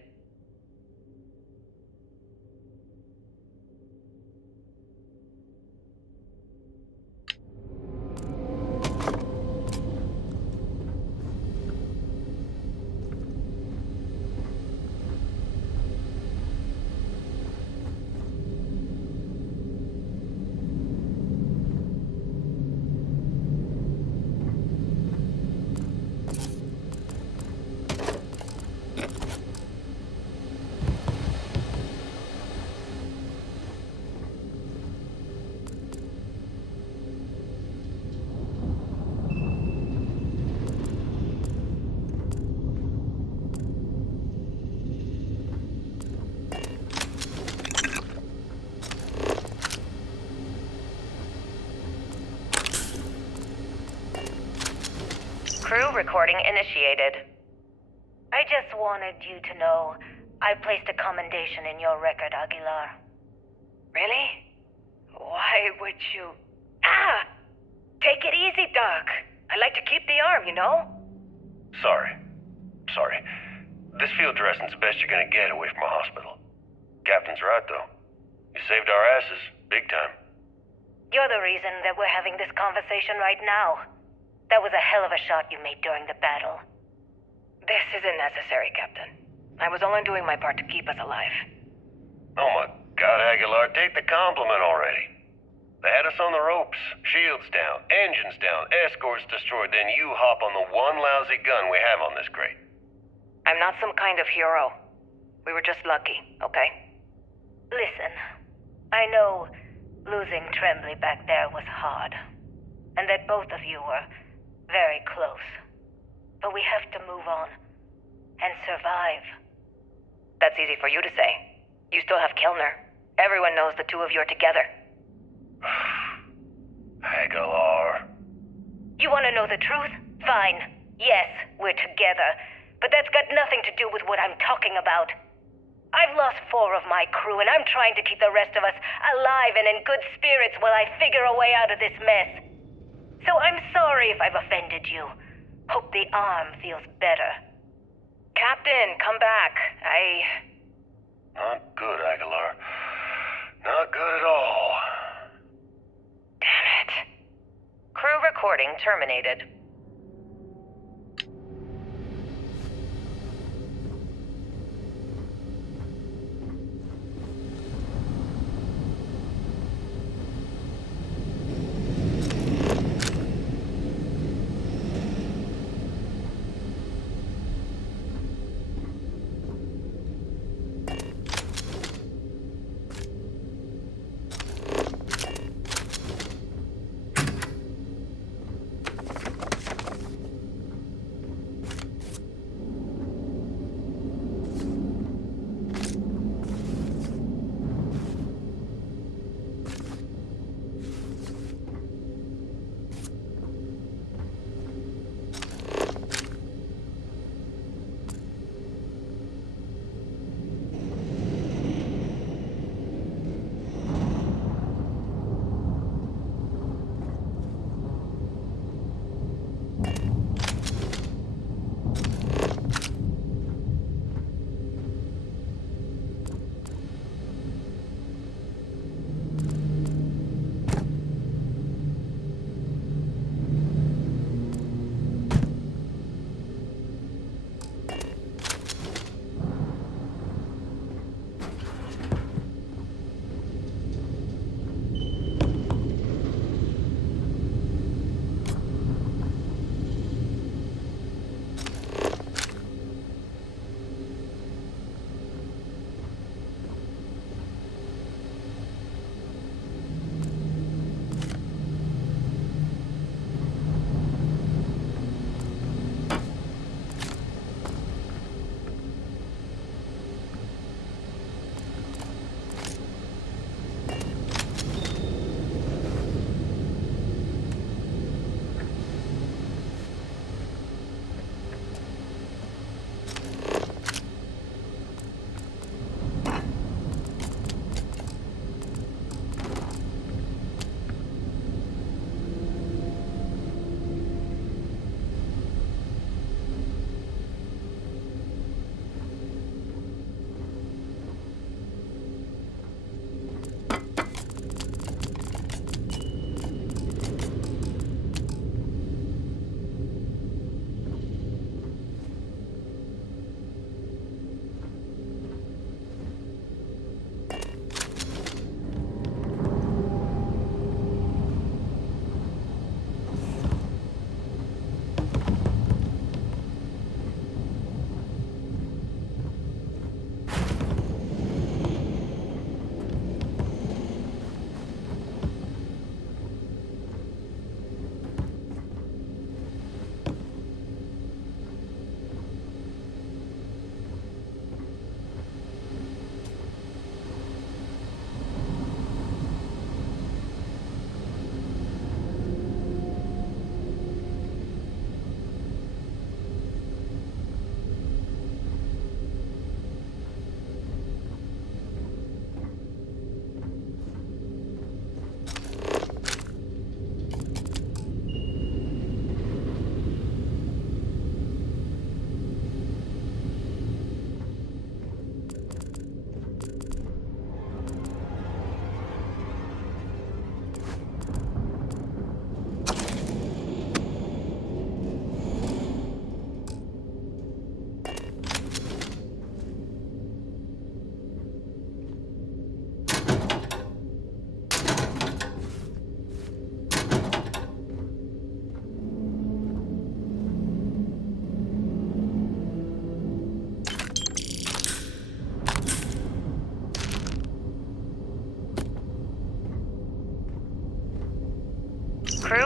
Crew recording initiated. I just wanted you to know I placed a commendation in your record, Aguilar. Really? Why would you... Ah! Take it easy, Doc. I like to keep the arm, you know? Sorry. This field dressing's the best you're gonna get away from a hospital. Captain's right, though. You saved our asses, big time. You're the reason that we're having this conversation right now. That was a hell of a shot you made during the battle. This isn't necessary, Captain. I was only doing my part to keep us alive. Oh my God, Aguilar, take the compliment already. They had us on the ropes, shields down, engines down, escorts destroyed, then you hop on the one lousy gun we have on this crate. I'm not some kind of hero. We were just lucky, okay? Listen, I know losing Tremblay back there was hard, and that both of you were very close. But we have to move on and survive. That's easy for you to say. You still have Kilner. Everyone knows the two of you are together. Aguilar. You want to know the truth? Fine. Yes, we're together. But that's got nothing to do with what I'm talking about. I've lost 4 of my crew, and I'm trying to keep the rest of us alive and in good spirits while I figure a way out of this mess. So I'm sorry if I've offended you. Hope the arm feels better. Captain, come back. Not good, Aguilar. Not good at all. Damn it. Crew recording terminated.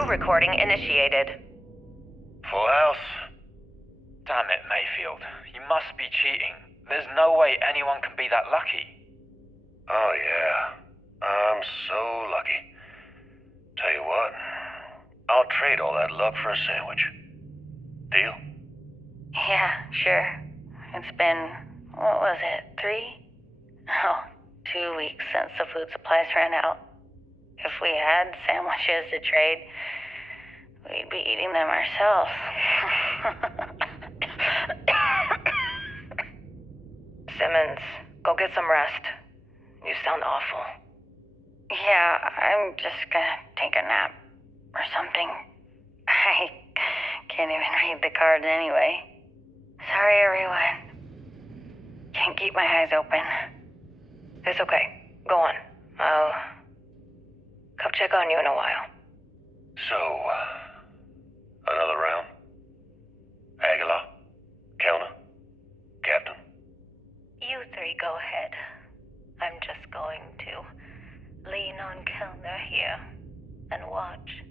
Crew recording initiated. Full house. Damn it, Mayfield. You must be cheating. There's no way anyone can be that lucky. Oh, yeah. I'm so lucky. Tell you what, I'll trade all that luck for a sandwich. Deal? Yeah, sure. It's been, what was it, 3? Oh, 2 weeks since the food supplies ran out. If we had sandwiches to trade, we'd be eating them ourselves. Simmons, go get some rest. You sound awful. Yeah, I'm just gonna take a nap or something. I can't even read the cards anyway. Sorry, everyone. Can't keep my eyes open. It's okay. Go on. I'll come check on you in a while. So, another round? Aguilar? Kellner? Captain? You three go ahead. I'm just going to lean on Kellner here and watch.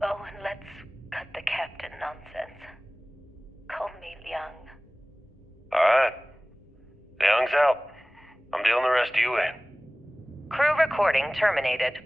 Oh, and let's cut the captain nonsense. Call me Liang. Alright. Young's out. I'm dealing the rest of you in. Crew recording terminated.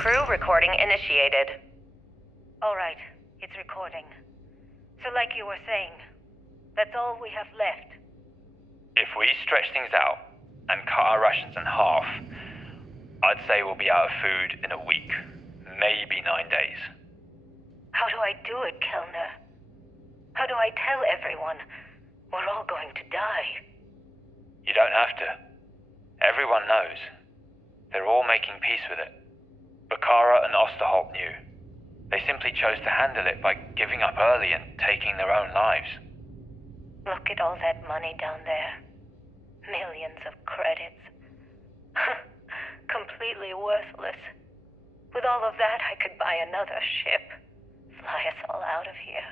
Crew recording initiated. All right, it's recording. So like you were saying, that's all we have left. If we stretch things out and cut our rations in half, I'd say we'll be out of food in a week, maybe 9 days. How do I do it, Kellner? How do I tell everyone we're all going to die? You don't have to. Everyone knows. They're all making peace with it. Bakara and Osterholt knew. They simply chose to handle it by giving up early and taking their own lives. Look at all that money down there. Millions of credits. Completely worthless. With all of that, I could buy another ship. Fly us all out of here.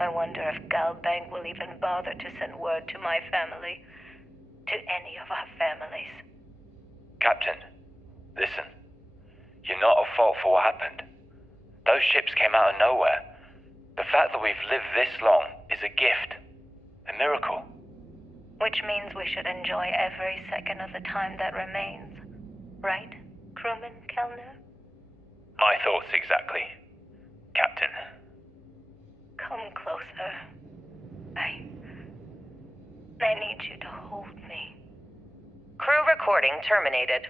I wonder if Galbank will even bother to send word to my family. To any of our families. Captain, listen. You're not at fault for what happened. Those ships came out of nowhere. The fact that we've lived this long is a gift. A miracle. Which means we should enjoy every second of the time that remains. Right, crewman Kellner? My thoughts exactly, Captain. Come closer. I need you to hold me. Crew recording terminated.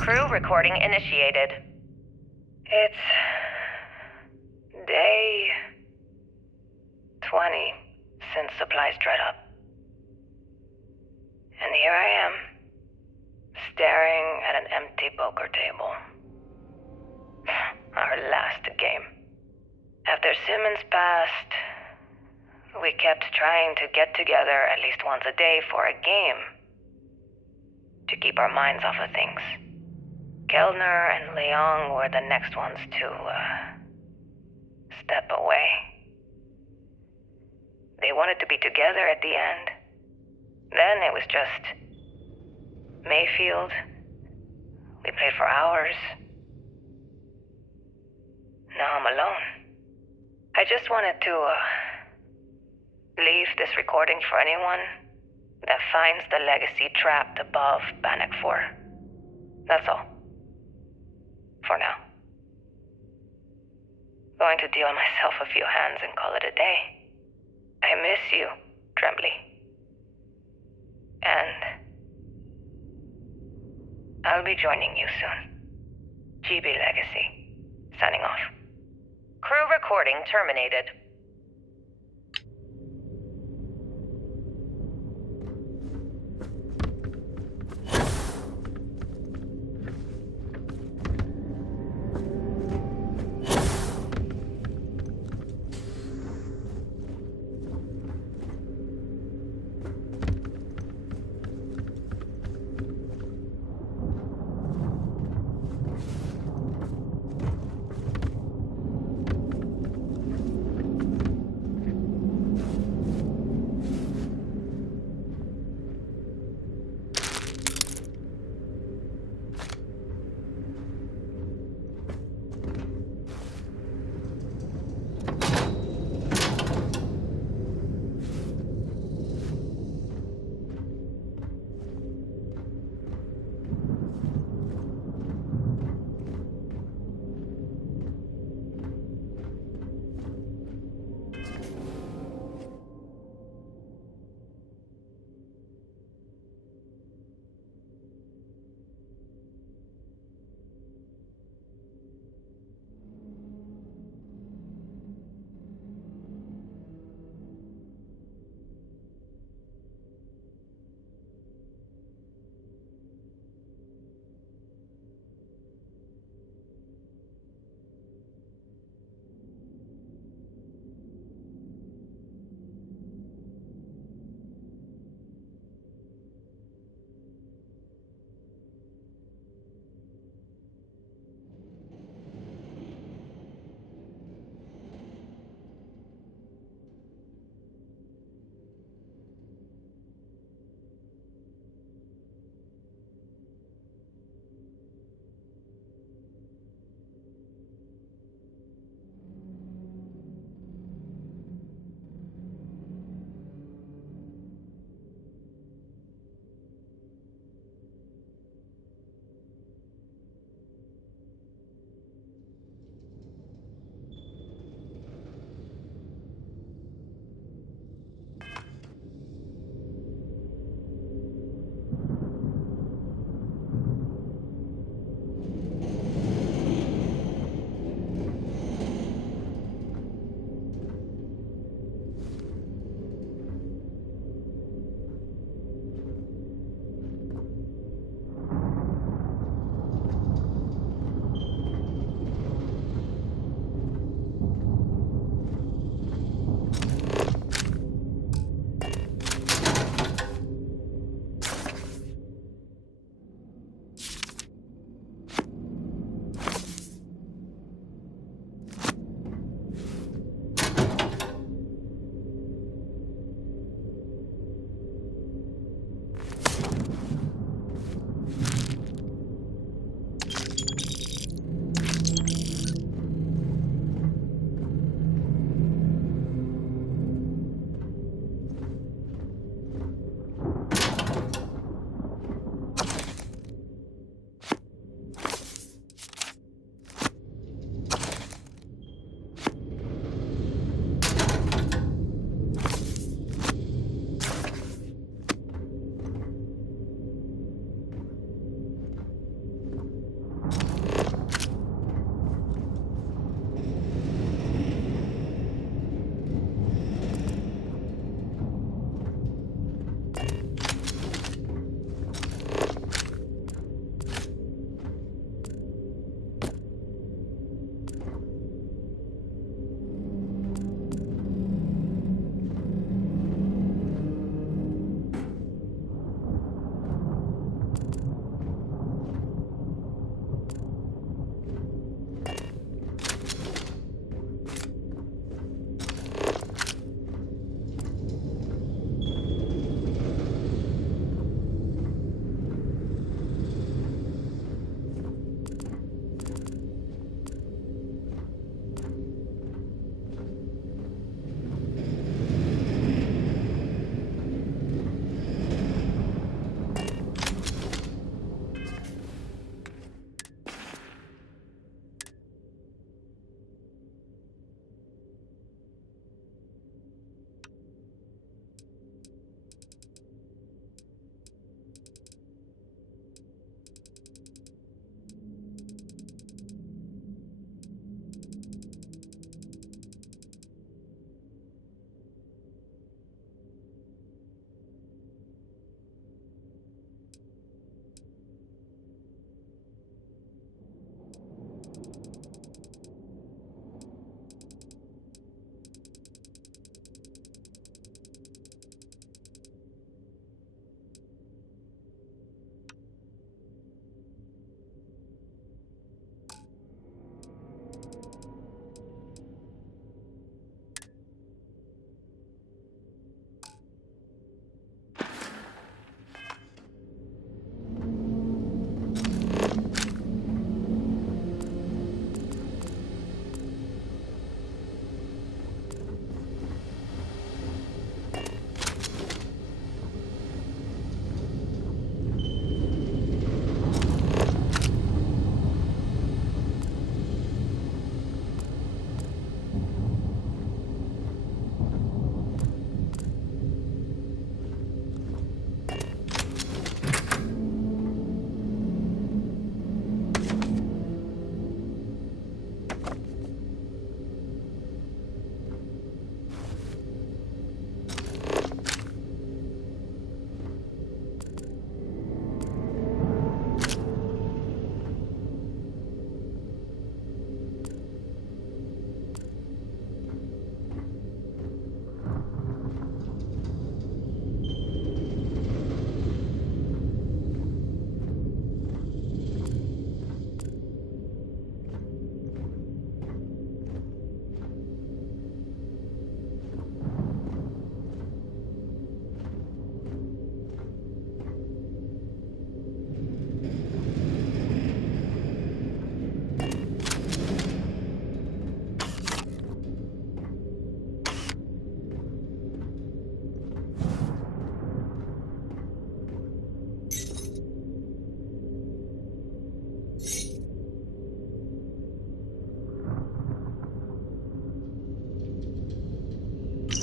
Crew recording initiated. It's day 20 since supplies dried up. And here I am, staring at an empty poker table. Our last game. After Simmons passed, we kept trying to get together at least once a day for a game. To keep our minds off of things. Kellner and Leong were the next ones to, step away. They wanted to be together at the end. Then it was just Mayfield. We played for hours. Now I'm alone. I just wanted to, leave this recording for anyone that finds the legacy trapped above Bannock 4. That's all. For now. Going to deal myself a few hands and call it a day. I miss you, Trembly. And I'll be joining you soon. GB Legacy. Signing off. Crew recording terminated.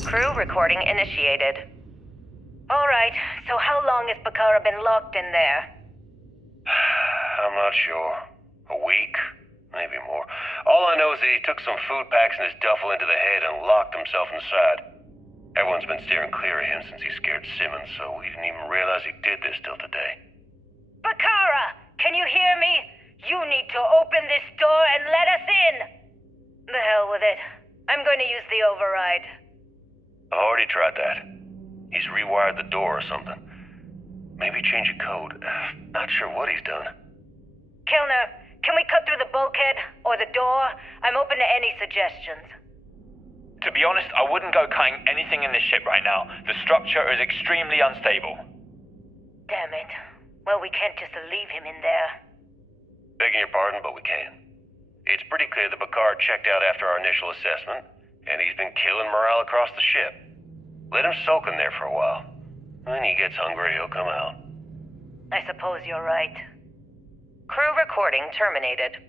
Crew recording initiated. Alright, so how long has Bakara been locked in there? I'm not sure. A week? Maybe more. All I know is that he took some food packs and his duffel into the head and locked himself inside. Everyone's been steering clear of him since he scared Simmons, so we didn't even realize he did this till today. Bakara! Can you hear me? You need to open this door and let us in! The hell with it. I'm going to use the override. I've already tried that. He's rewired the door or something. Maybe change a code. Not sure what he's done. Kellner, can we cut through the bulkhead? Or the door? I'm open to any suggestions. To be honest, I wouldn't go cutting anything in this ship right now. The structure is extremely unstable. Damn it. Well, we can't just leave him in there. Begging your pardon, but we can. It's pretty clear that Picard checked out after our initial assessment, and he's been killing morale across the ship. Let him soak in there for a while. When he gets hungry, he'll come out. I suppose you're right. Crew recording terminated.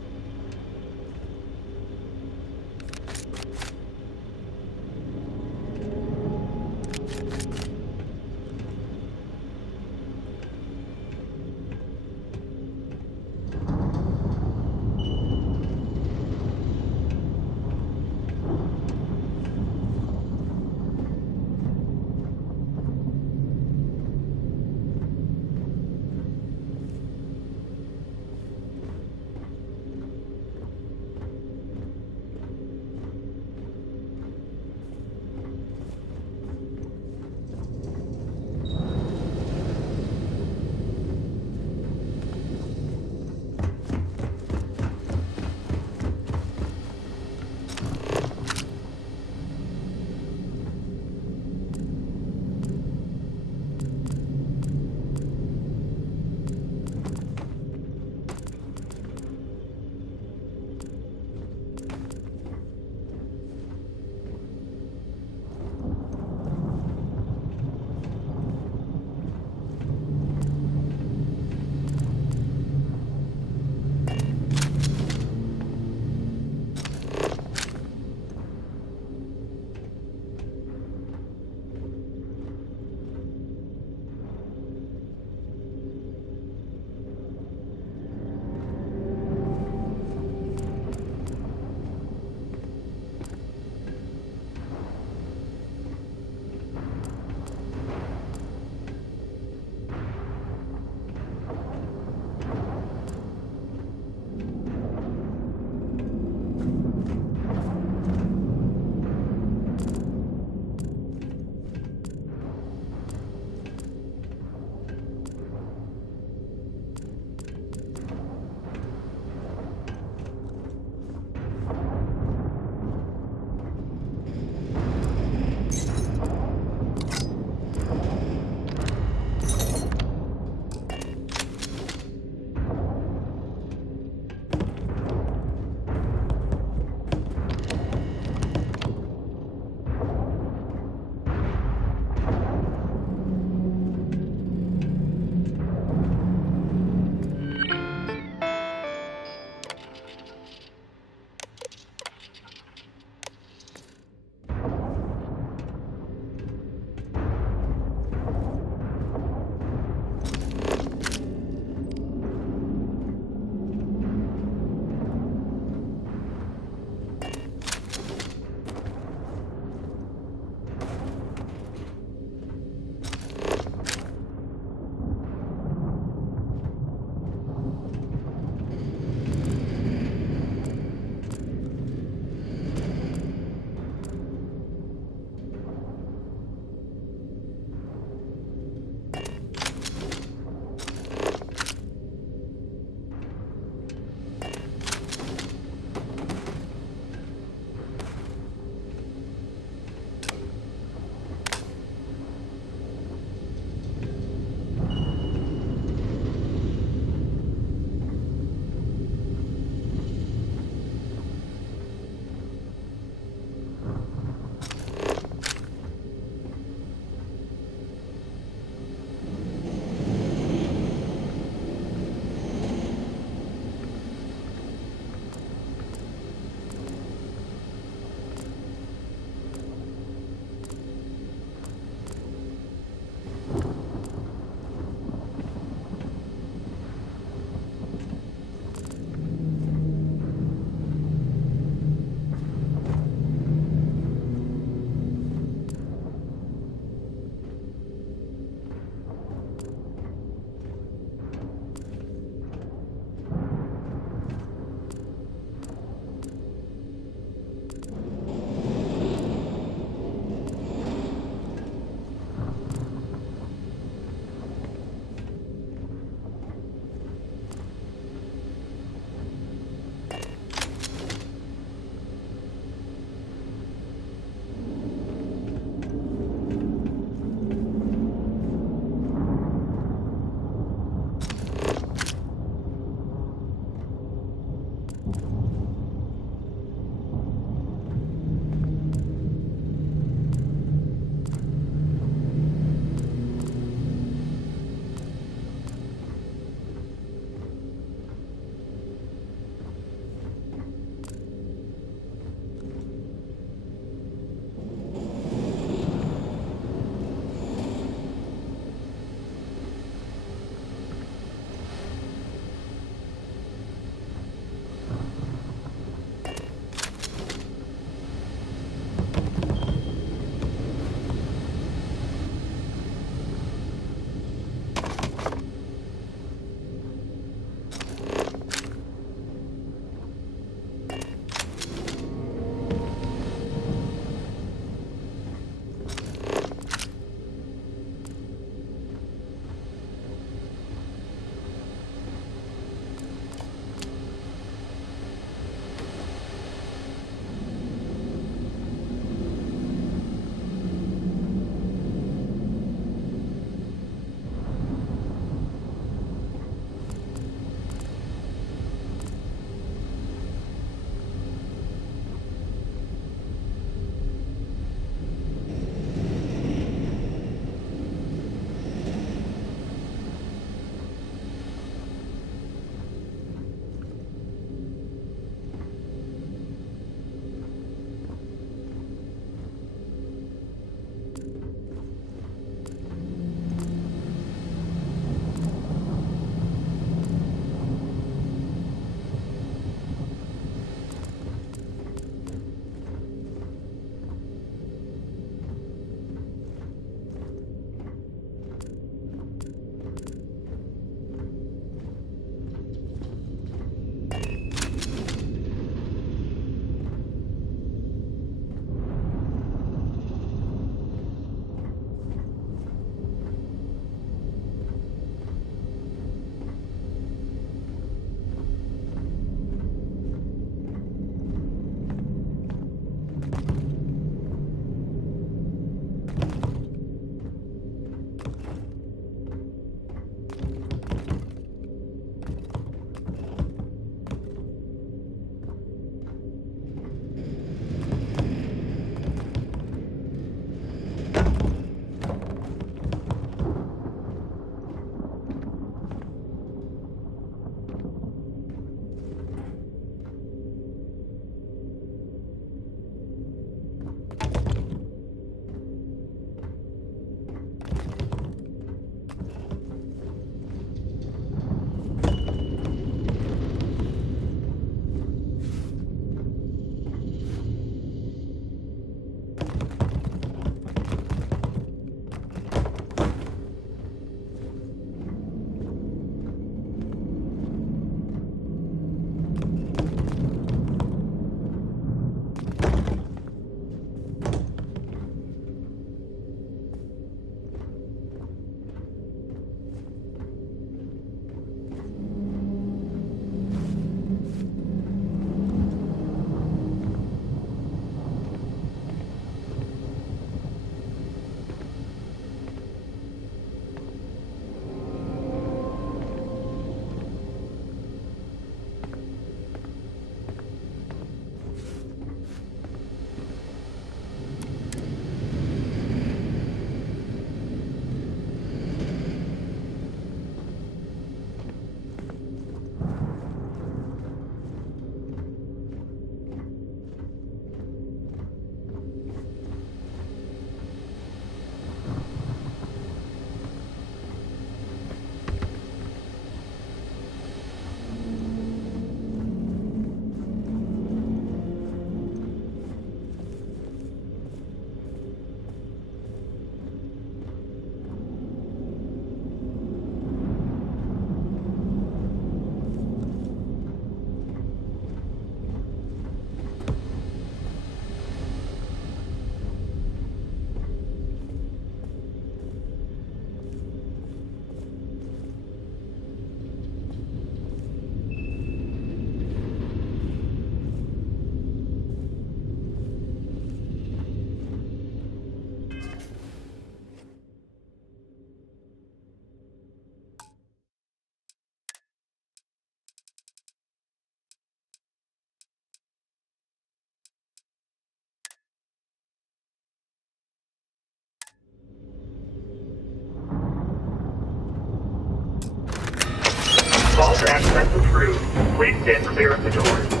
All transference approved. Please stand clear of the doors.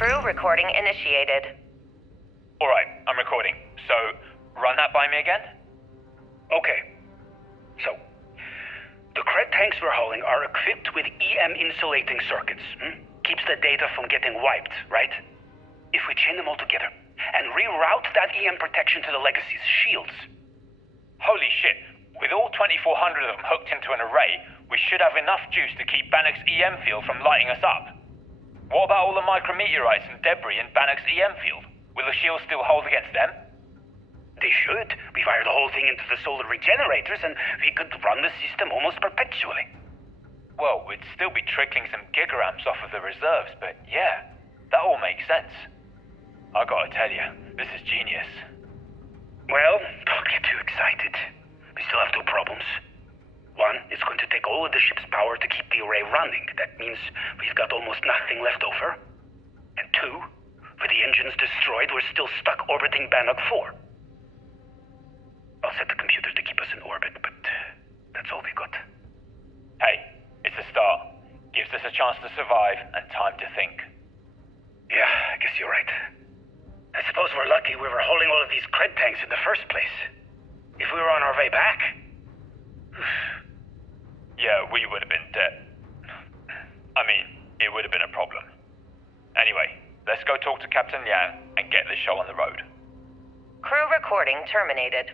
Crew recording initiated. Alright, I'm recording. So, run that by me again? Okay. So, the cred tanks we're hauling are equipped with EM insulating circuits. Keeps the data from getting wiped, right? If we chain them all together and reroute that EM protection to the Legacy's shields. Holy shit. With all 2,400 of them hooked into an array, we should have enough juice to keep Bannock's EM field from lighting us up. What about all the micrometeorites and debris in Bannock's EM field? Will the shields still hold against them? They should. We fire the whole thing into the solar regenerators and we could run the system almost perpetually. Well, we'd still be trickling some gigaamps off of the reserves, but yeah, that all makes sense. I gotta tell you, this is genius. Well, don't get too excited. We still have two problems. One, it's going to take all of the ship's power to keep the array running. That means we've got almost nothing left over. And two, with the engines destroyed, we're still stuck orbiting Bannock 4. I'll set the computers to keep us in orbit, but that's all we got. Hey, it's a start. Gives us a chance to survive and time to think. Yeah, I guess you're right. I suppose we're lucky we were holding all of these cred tanks in the first place. If we were on our way back... Yeah, we would have been dead. I mean, it would have been a problem. Anyway, let's go talk to Captain Yang and get this show on the road. Crew recording terminated.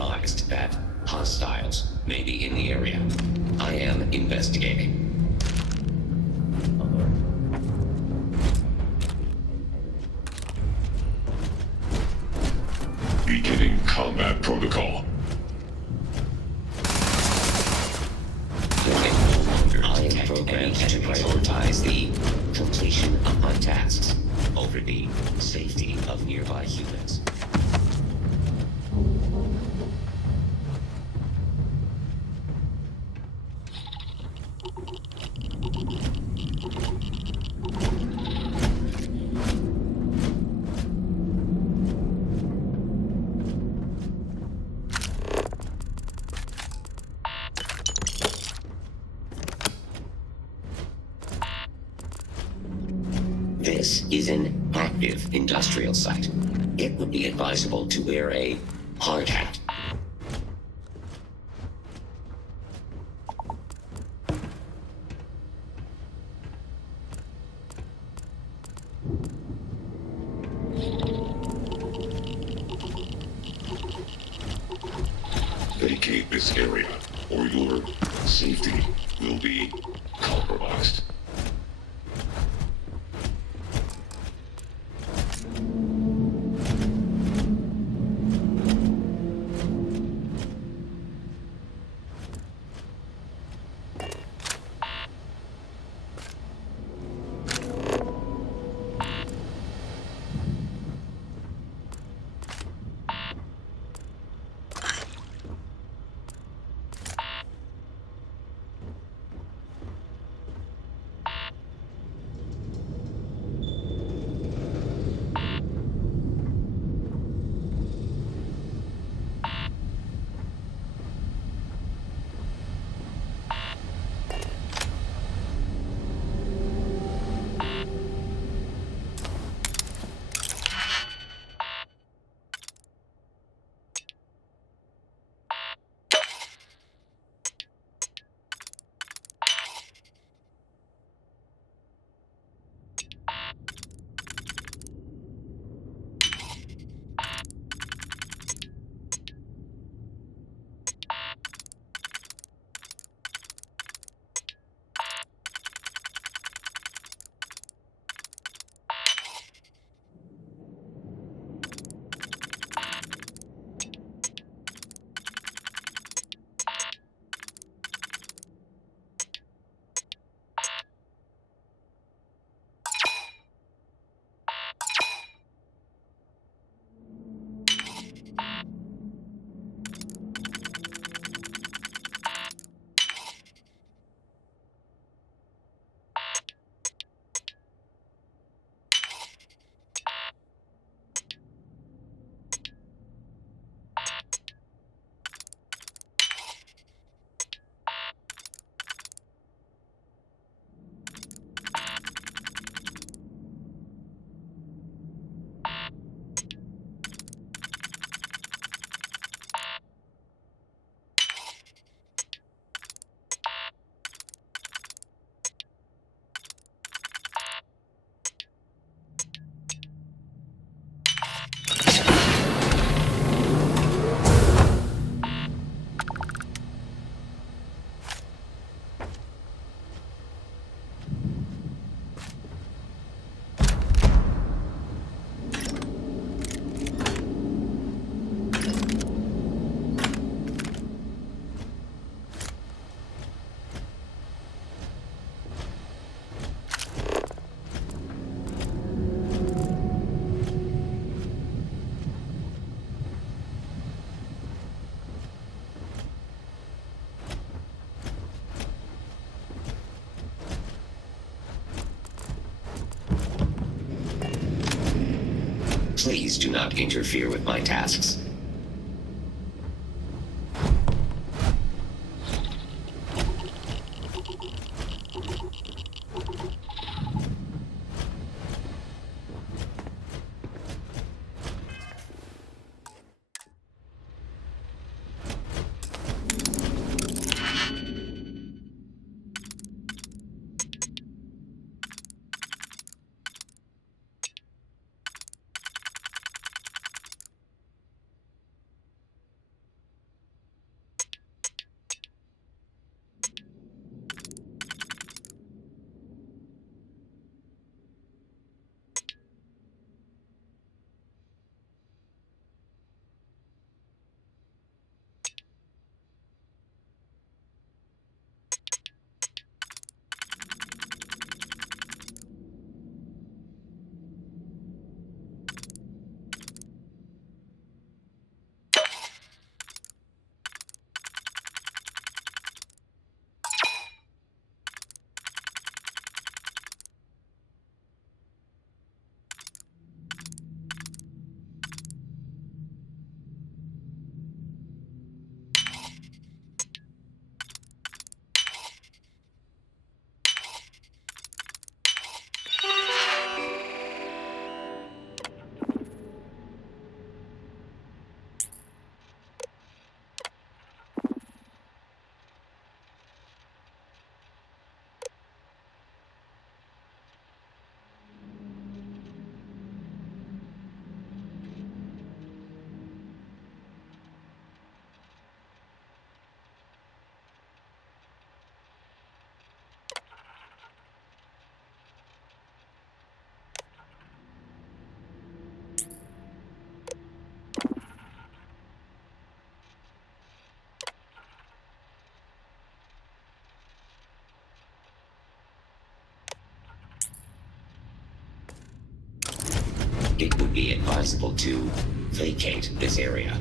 advised that hostiles may be in the area. I am investigating. Beginning combat protocol. I am programmed to prioritize the completion of my tasks over the safety of nearby humans. This is an active industrial site. It would be advisable to wear a hard hat. Vacate this area, or your safety will be compromised. Please do not interfere with my tasks. It would be advisable to vacate this area.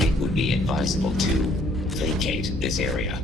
It would be advisable to vacate this area.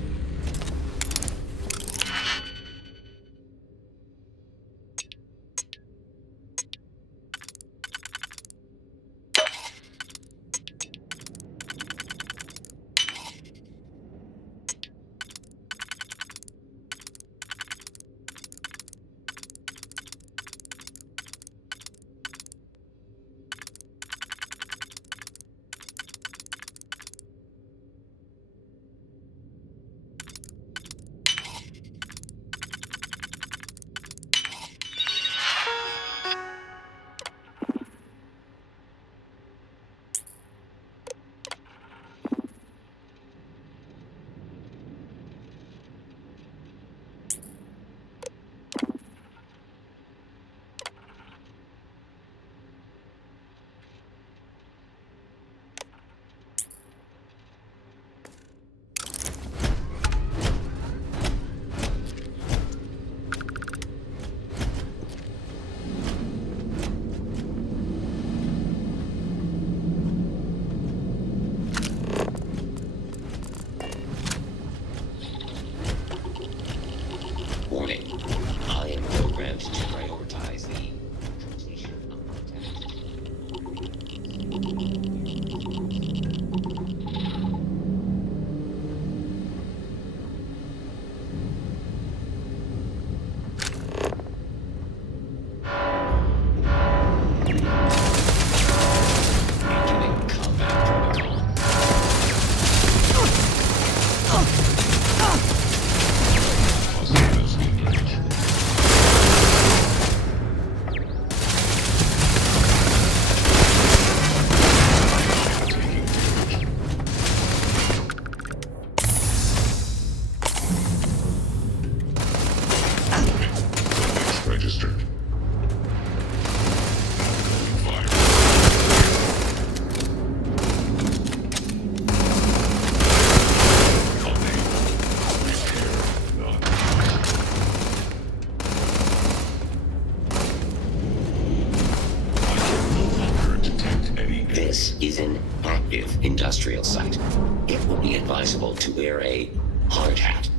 Warning. I am programmed to prioritize the completion of my task. advisable to wear a hard hat.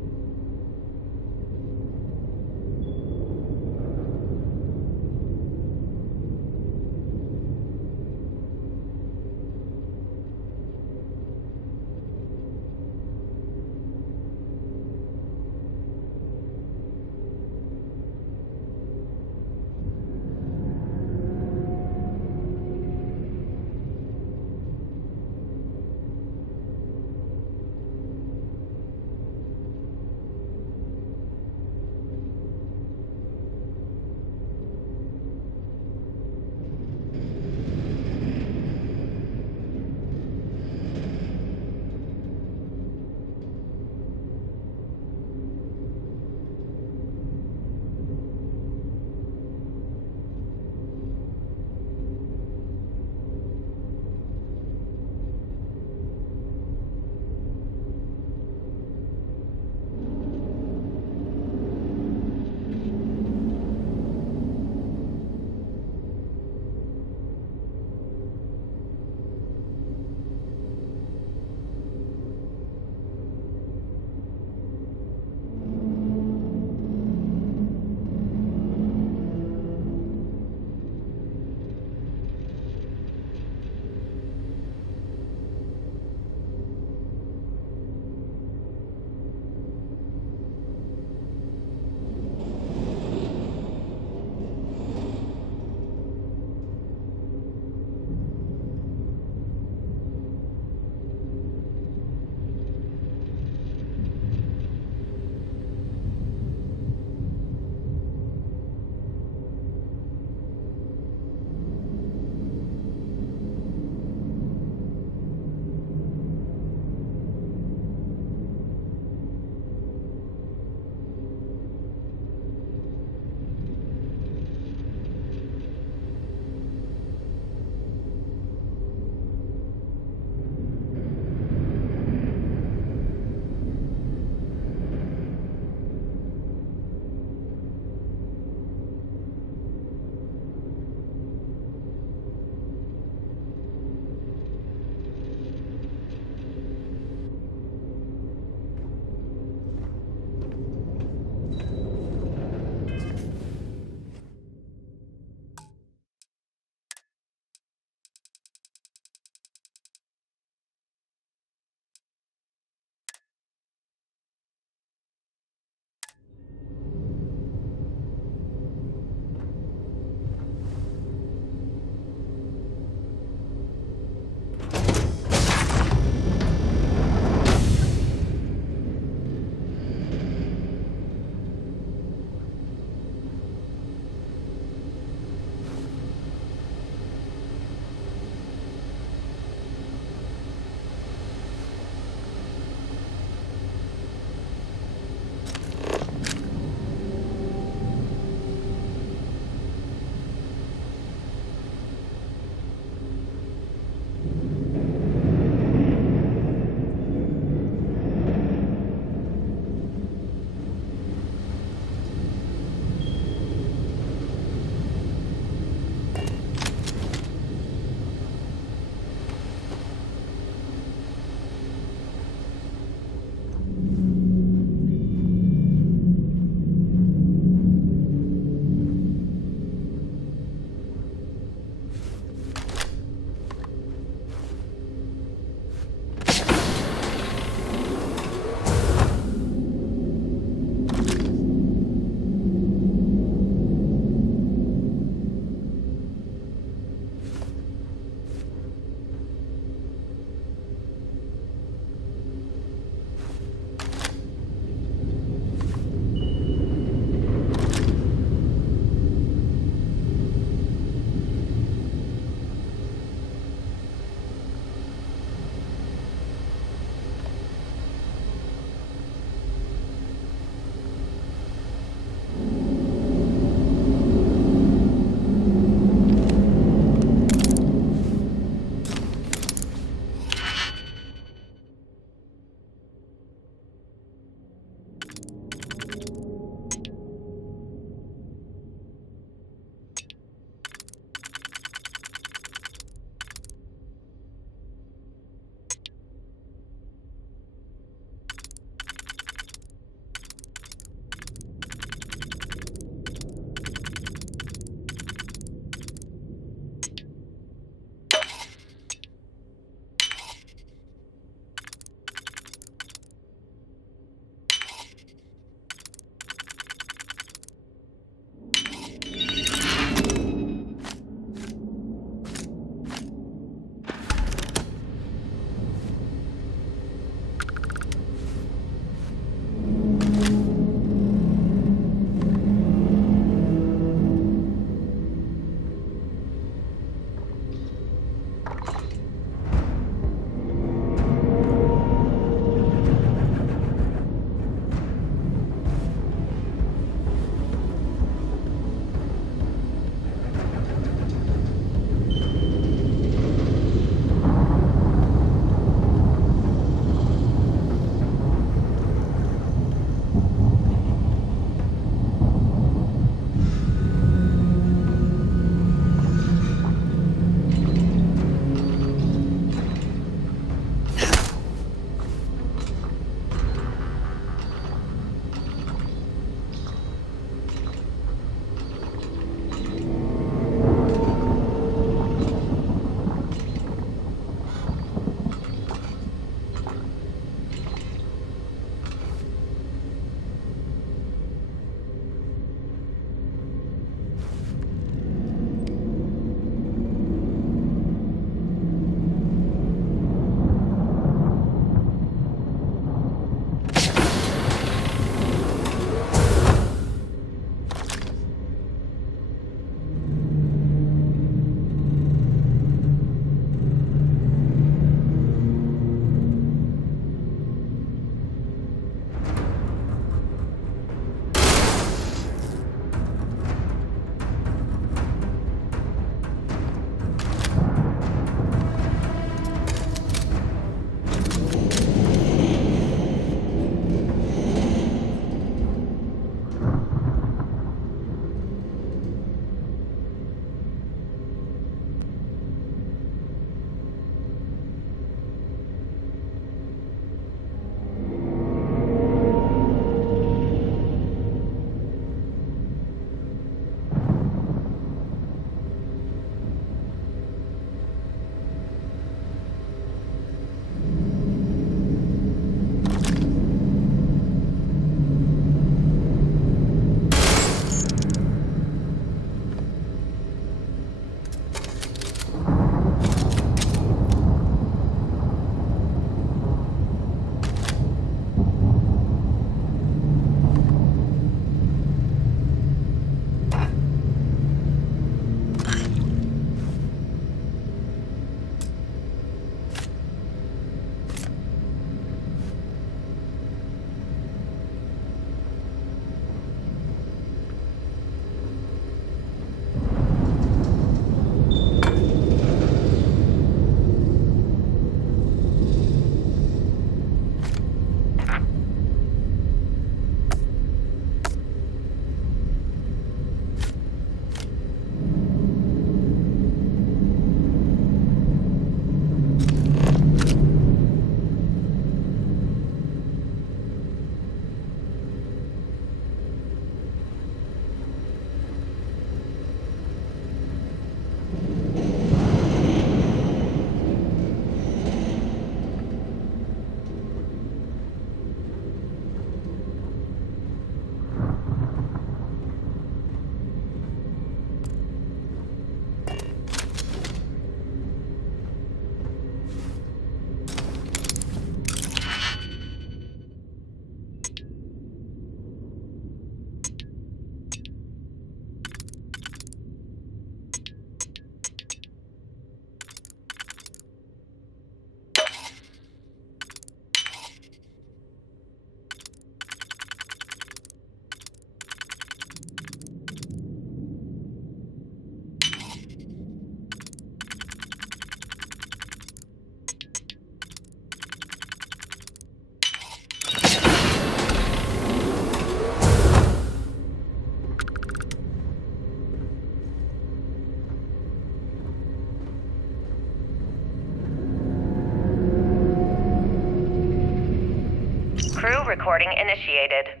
Crew recording initiated.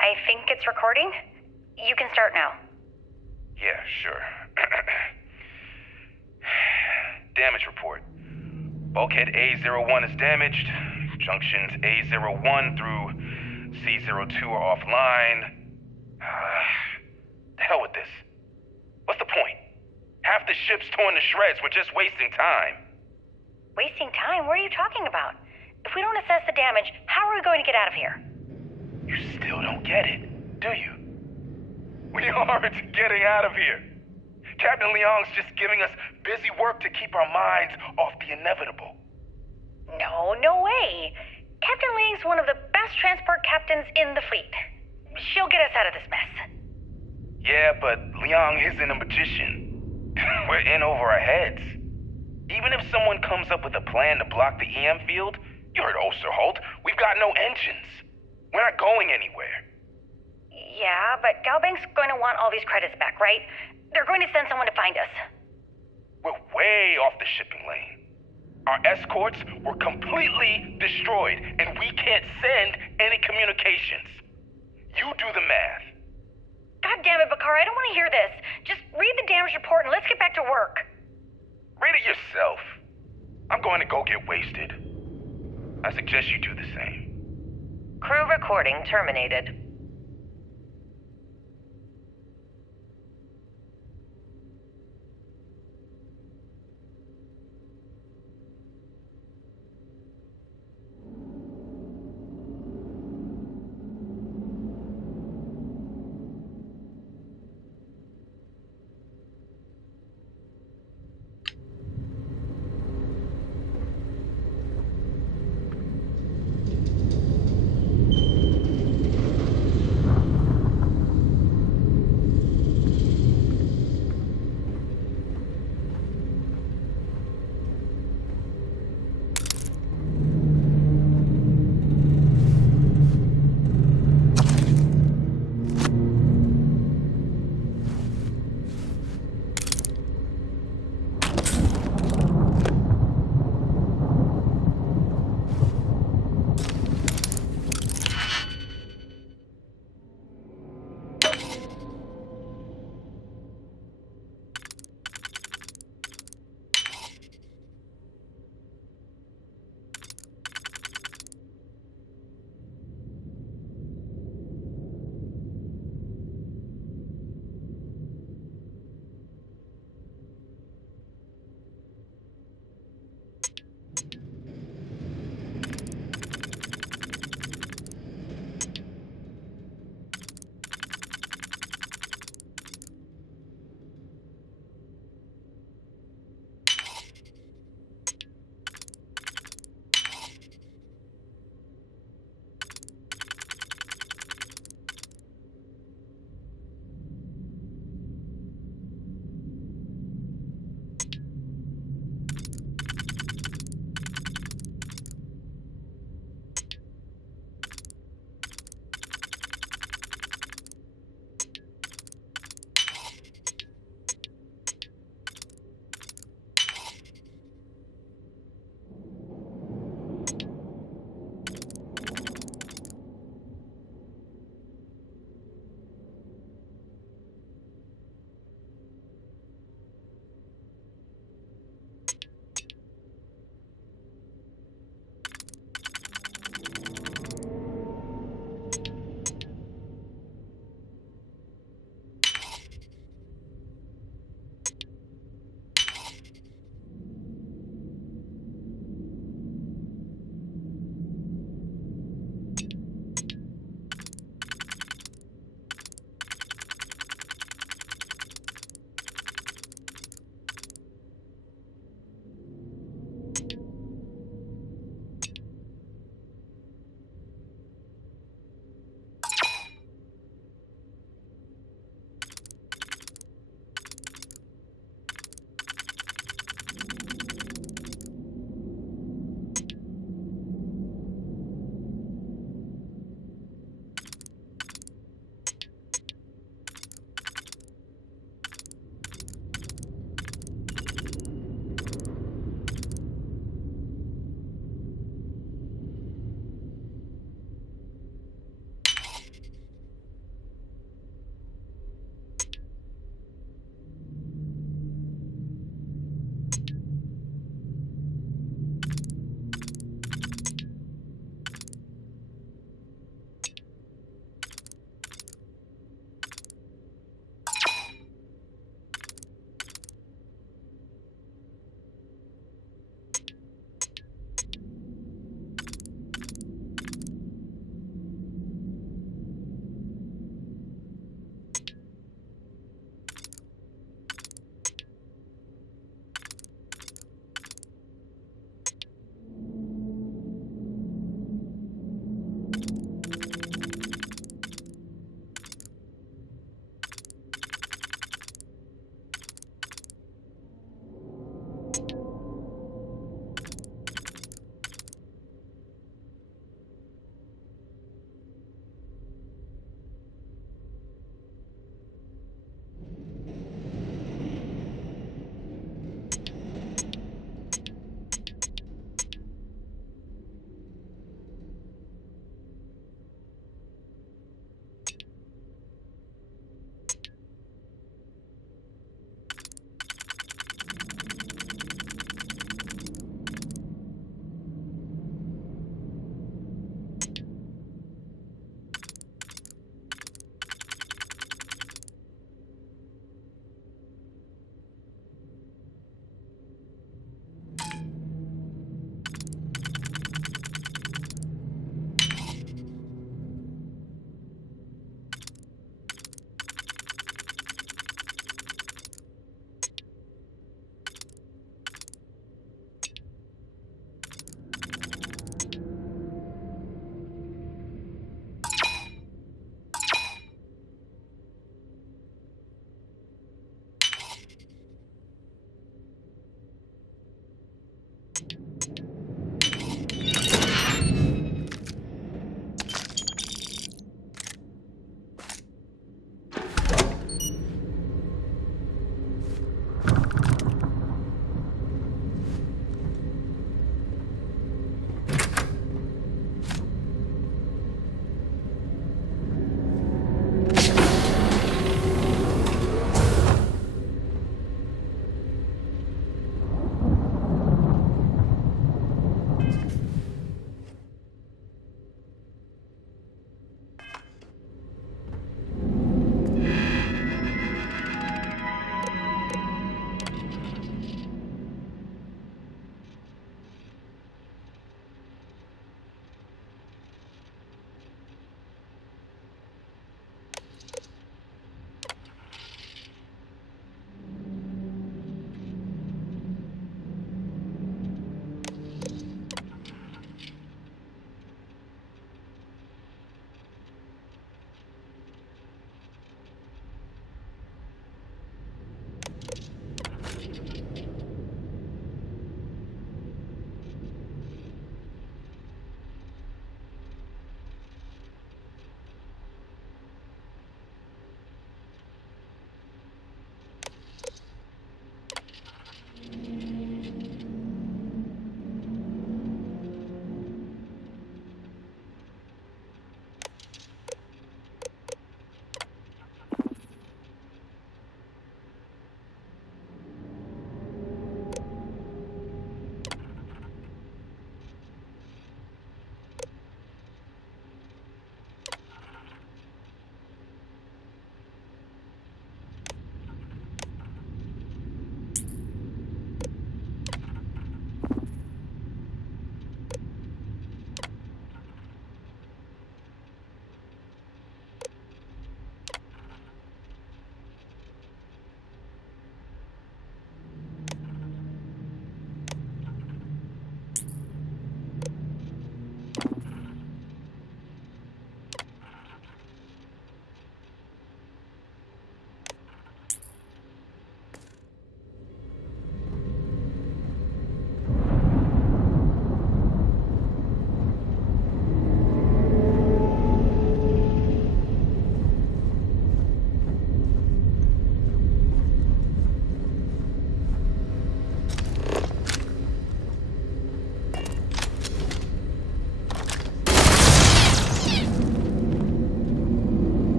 I think it's recording. You can start now. Yeah, sure. Damage report. Bulkhead A01 is damaged. Junctions A01 through C02 are offline. The hell with this. What's the point? Half the ship's torn to shreds. We're just wasting time. Wasting time? What are you talking about? If we don't assess the damage, how are we going to get out of here? You still don't get it, do you? We aren't getting out of here. Captain Leong's just giving us busy work to keep our minds off the inevitable. No way. Captain Leong's one of the best transport captains in the fleet. She'll get us out of this mess. Yeah, but Leong isn't a magician. We're in over our heads. Even if someone comes up with a plan to block the EM field, you heard Osterholt, we've got no engines. We're not going anywhere. Yeah, but Galbank's going to want all these credits back, right? They're going to send someone to find us. We're way off the shipping lane. Our escorts were completely destroyed, and we can't send any communications. You do the math. God damn it, Bakar, I don't want to hear this. Just read the damage report and let's get back to work. Read it yourself. I'm going to go get wasted. I suggest you do the same. Crew recording terminated.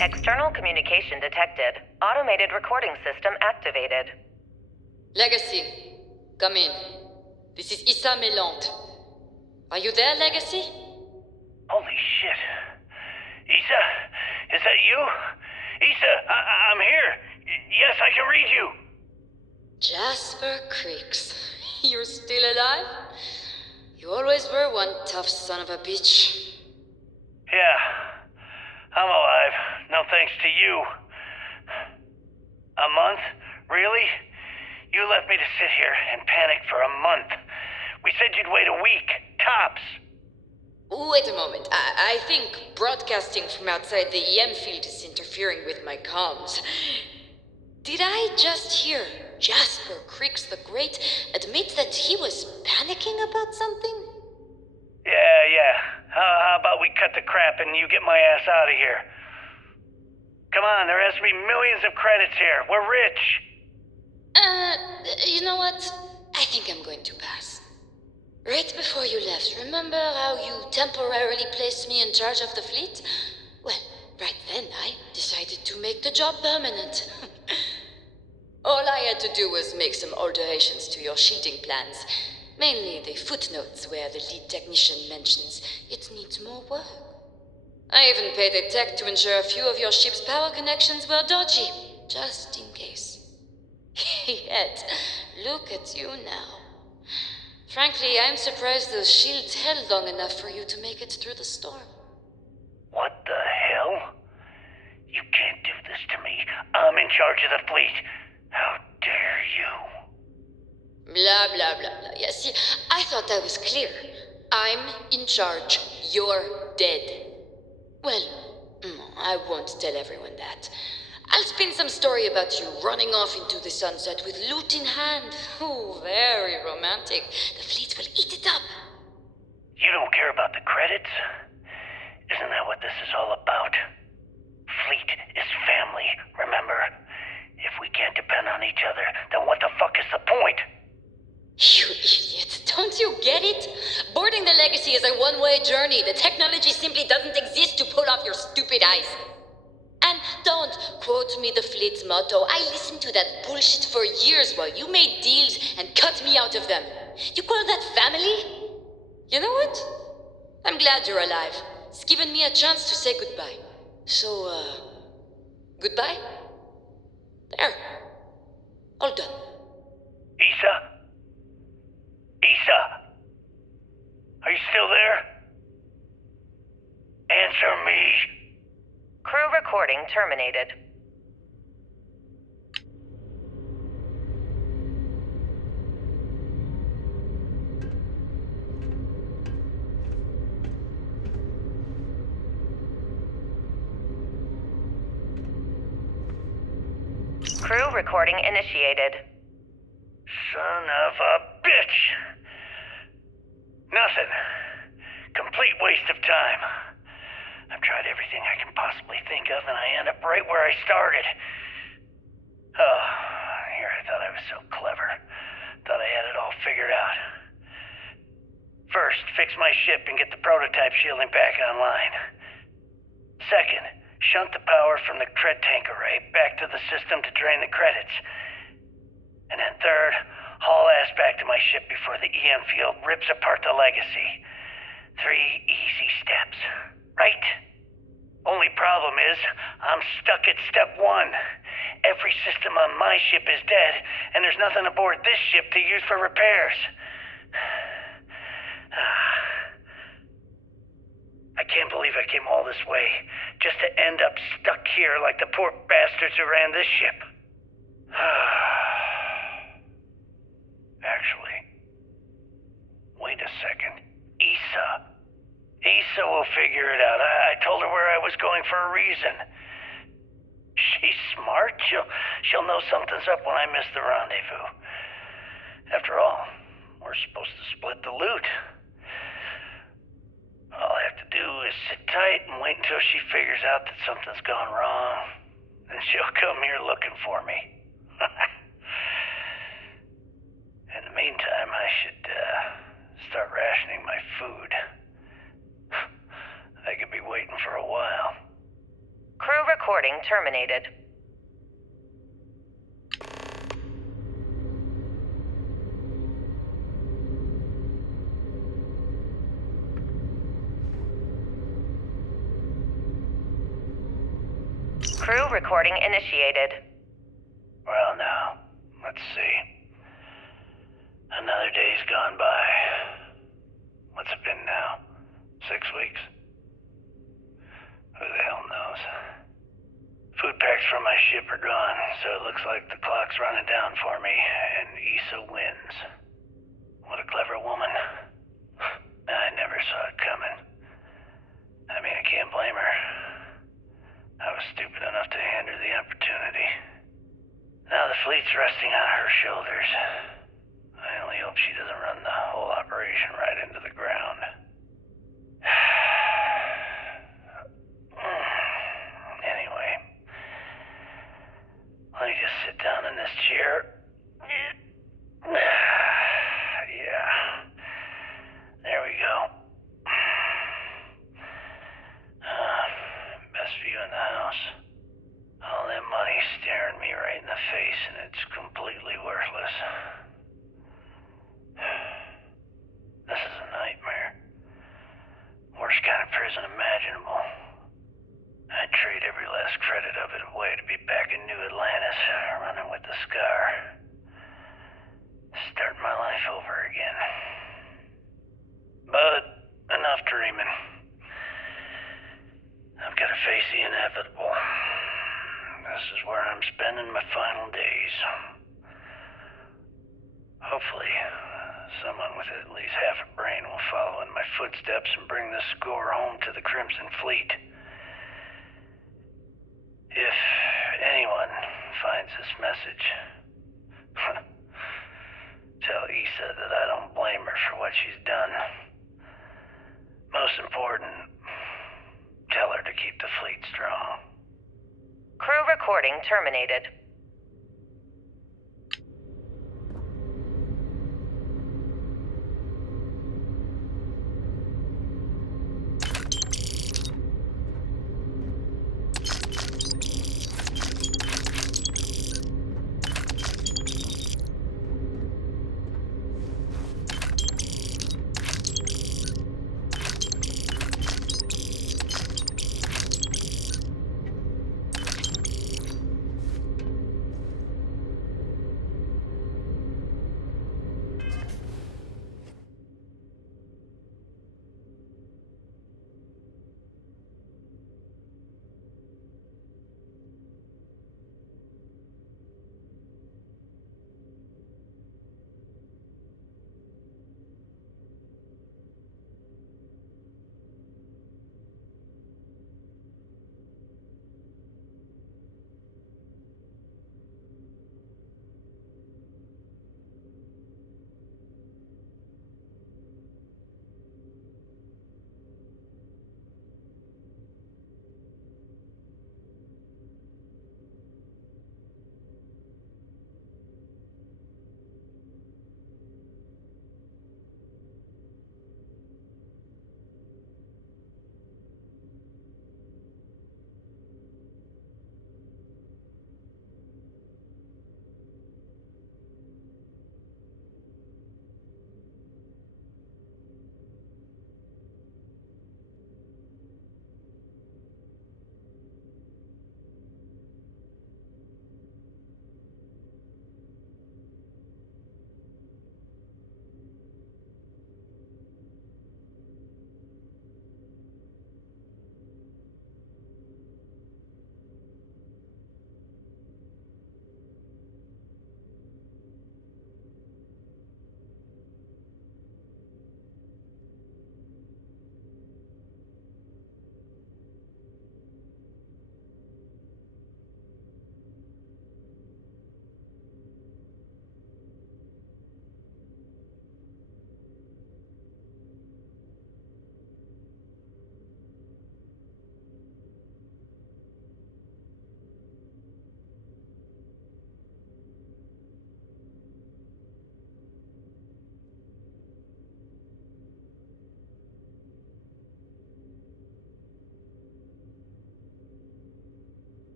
External communication detected. Automated recording system activated. Legacy, come in. This is Issa Melant. Are you there, Legacy? Holy shit. Issa? Is that you? Issa, I'm here. Yes, I can read you. Jasper Creeks. You're still alive? You always were one tough son of a bitch. Yeah, I'm alive. No thanks to you. A month? Really? You left me to sit here and panic for a month. We said you'd wait a week, tops. Wait a moment. I think broadcasting from outside the EM field is interfering with my comms. Did I just hear Jasper Creeks the Great admit that he was panicking about something? Yeah. How about we cut the crap and you get my ass out of here? Come on, there has to be millions of credits here. We're rich. You know what? I think I'm going to pass. Right before you left, remember how you temporarily placed me in charge of the fleet? Well, right then I decided to make the job permanent. All I had to do was make some alterations to your shielding plans. Mainly the footnotes where the lead technician mentions it needs more work. I even paid a tech to ensure a few of your ship's power connections were dodgy, just in case. Yet, look at you now. Frankly, I'm surprised those shields held long enough for you to make it through the storm. What the hell? You can't do this to me. I'm in charge of the fleet. How dare you? Blah, blah, blah, blah. Yeah, see, I thought that was clear. I'm in charge. You're dead. Well, I won't tell everyone that. I'll spin some story about you running off into the sunset with loot in hand. Oh, very romantic. The fleet will eat it up. You don't care about the credits? Isn't that what this is all about? Fleet is family, remember? If we can't depend on each other, then what the fuck is the point? You idiot. Don't you get it? Boarding the Legacy is a one-way journey. The technology simply doesn't exist to pull off your stupid eyes. And don't quote me the fleet's motto. I listened to that bullshit for years while you made deals and cut me out of them. You call that family? You know what? I'm glad you're alive. It's given me a chance to say goodbye. So, goodbye? There. All done. Issa? Issa? Are you still there? Answer me! Crew recording terminated. Crew recording initiated. Son of a bitch! Nothing. Complete waste of time. I've tried everything I can possibly think of, and I end up right where I started. Oh, here I thought I was so clever. Thought I had it all figured out. First, fix my ship and get the prototype shielding back online. Second, shunt the power from the cred tank array back to the system to drain the credits. And then third, haul ass back to my ship before the EM field rips apart the legacy. 3 easy steps, right? Only problem is, I'm stuck at step 1. Every system on my ship is dead, and there's nothing aboard this ship to use for repairs. I can't believe I came all this way, just to end up stuck here like the poor bastards who ran this ship. Actually, wait a second. Issa will figure it out. I told her where I was going for a reason. She's smart. She'll know something's up when I miss the rendezvous. After all, we're supposed to split the loot. All I have to do is sit tight and wait until she figures out that something's gone wrong. Then she'll come here looking for me. In the meantime, I should start rationing my food. I could be waiting for a while. Crew recording terminated. Crew recording initiated. Well, now, let's see. Another day's gone by. What's it been now? 6 weeks? Who the hell knows? Food packs from my ship are gone, so it looks like the clock's running down for me, and Issa wins. What a clever woman. I never saw it coming. I mean, I can't blame her. I was stupid enough to hand her the opportunity. Now the fleet's resting on her shoulders. I only hope she doesn't run the whole operation right into the ground. Anyway, let me just sit down in this chair. Yeah. There we go. Best view in the house. All that money staring me right in the face, and it's completely worthless. This is a nightmare. Worst kind of prison imaginable. I'd trade every last credit of it away to be back in New Atlantis, running with the Scar. Start my life over again. But enough dreaming. I've got to face the inevitable. This is where I'm spending my final days. Hopefully, someone with at least half a brain will follow in my footsteps and bring the score home to the Crimson Fleet. If anyone finds this message, tell Issa that I don't blame her for what she's done. Most important, tell her to keep the fleet strong. Crew recording terminated.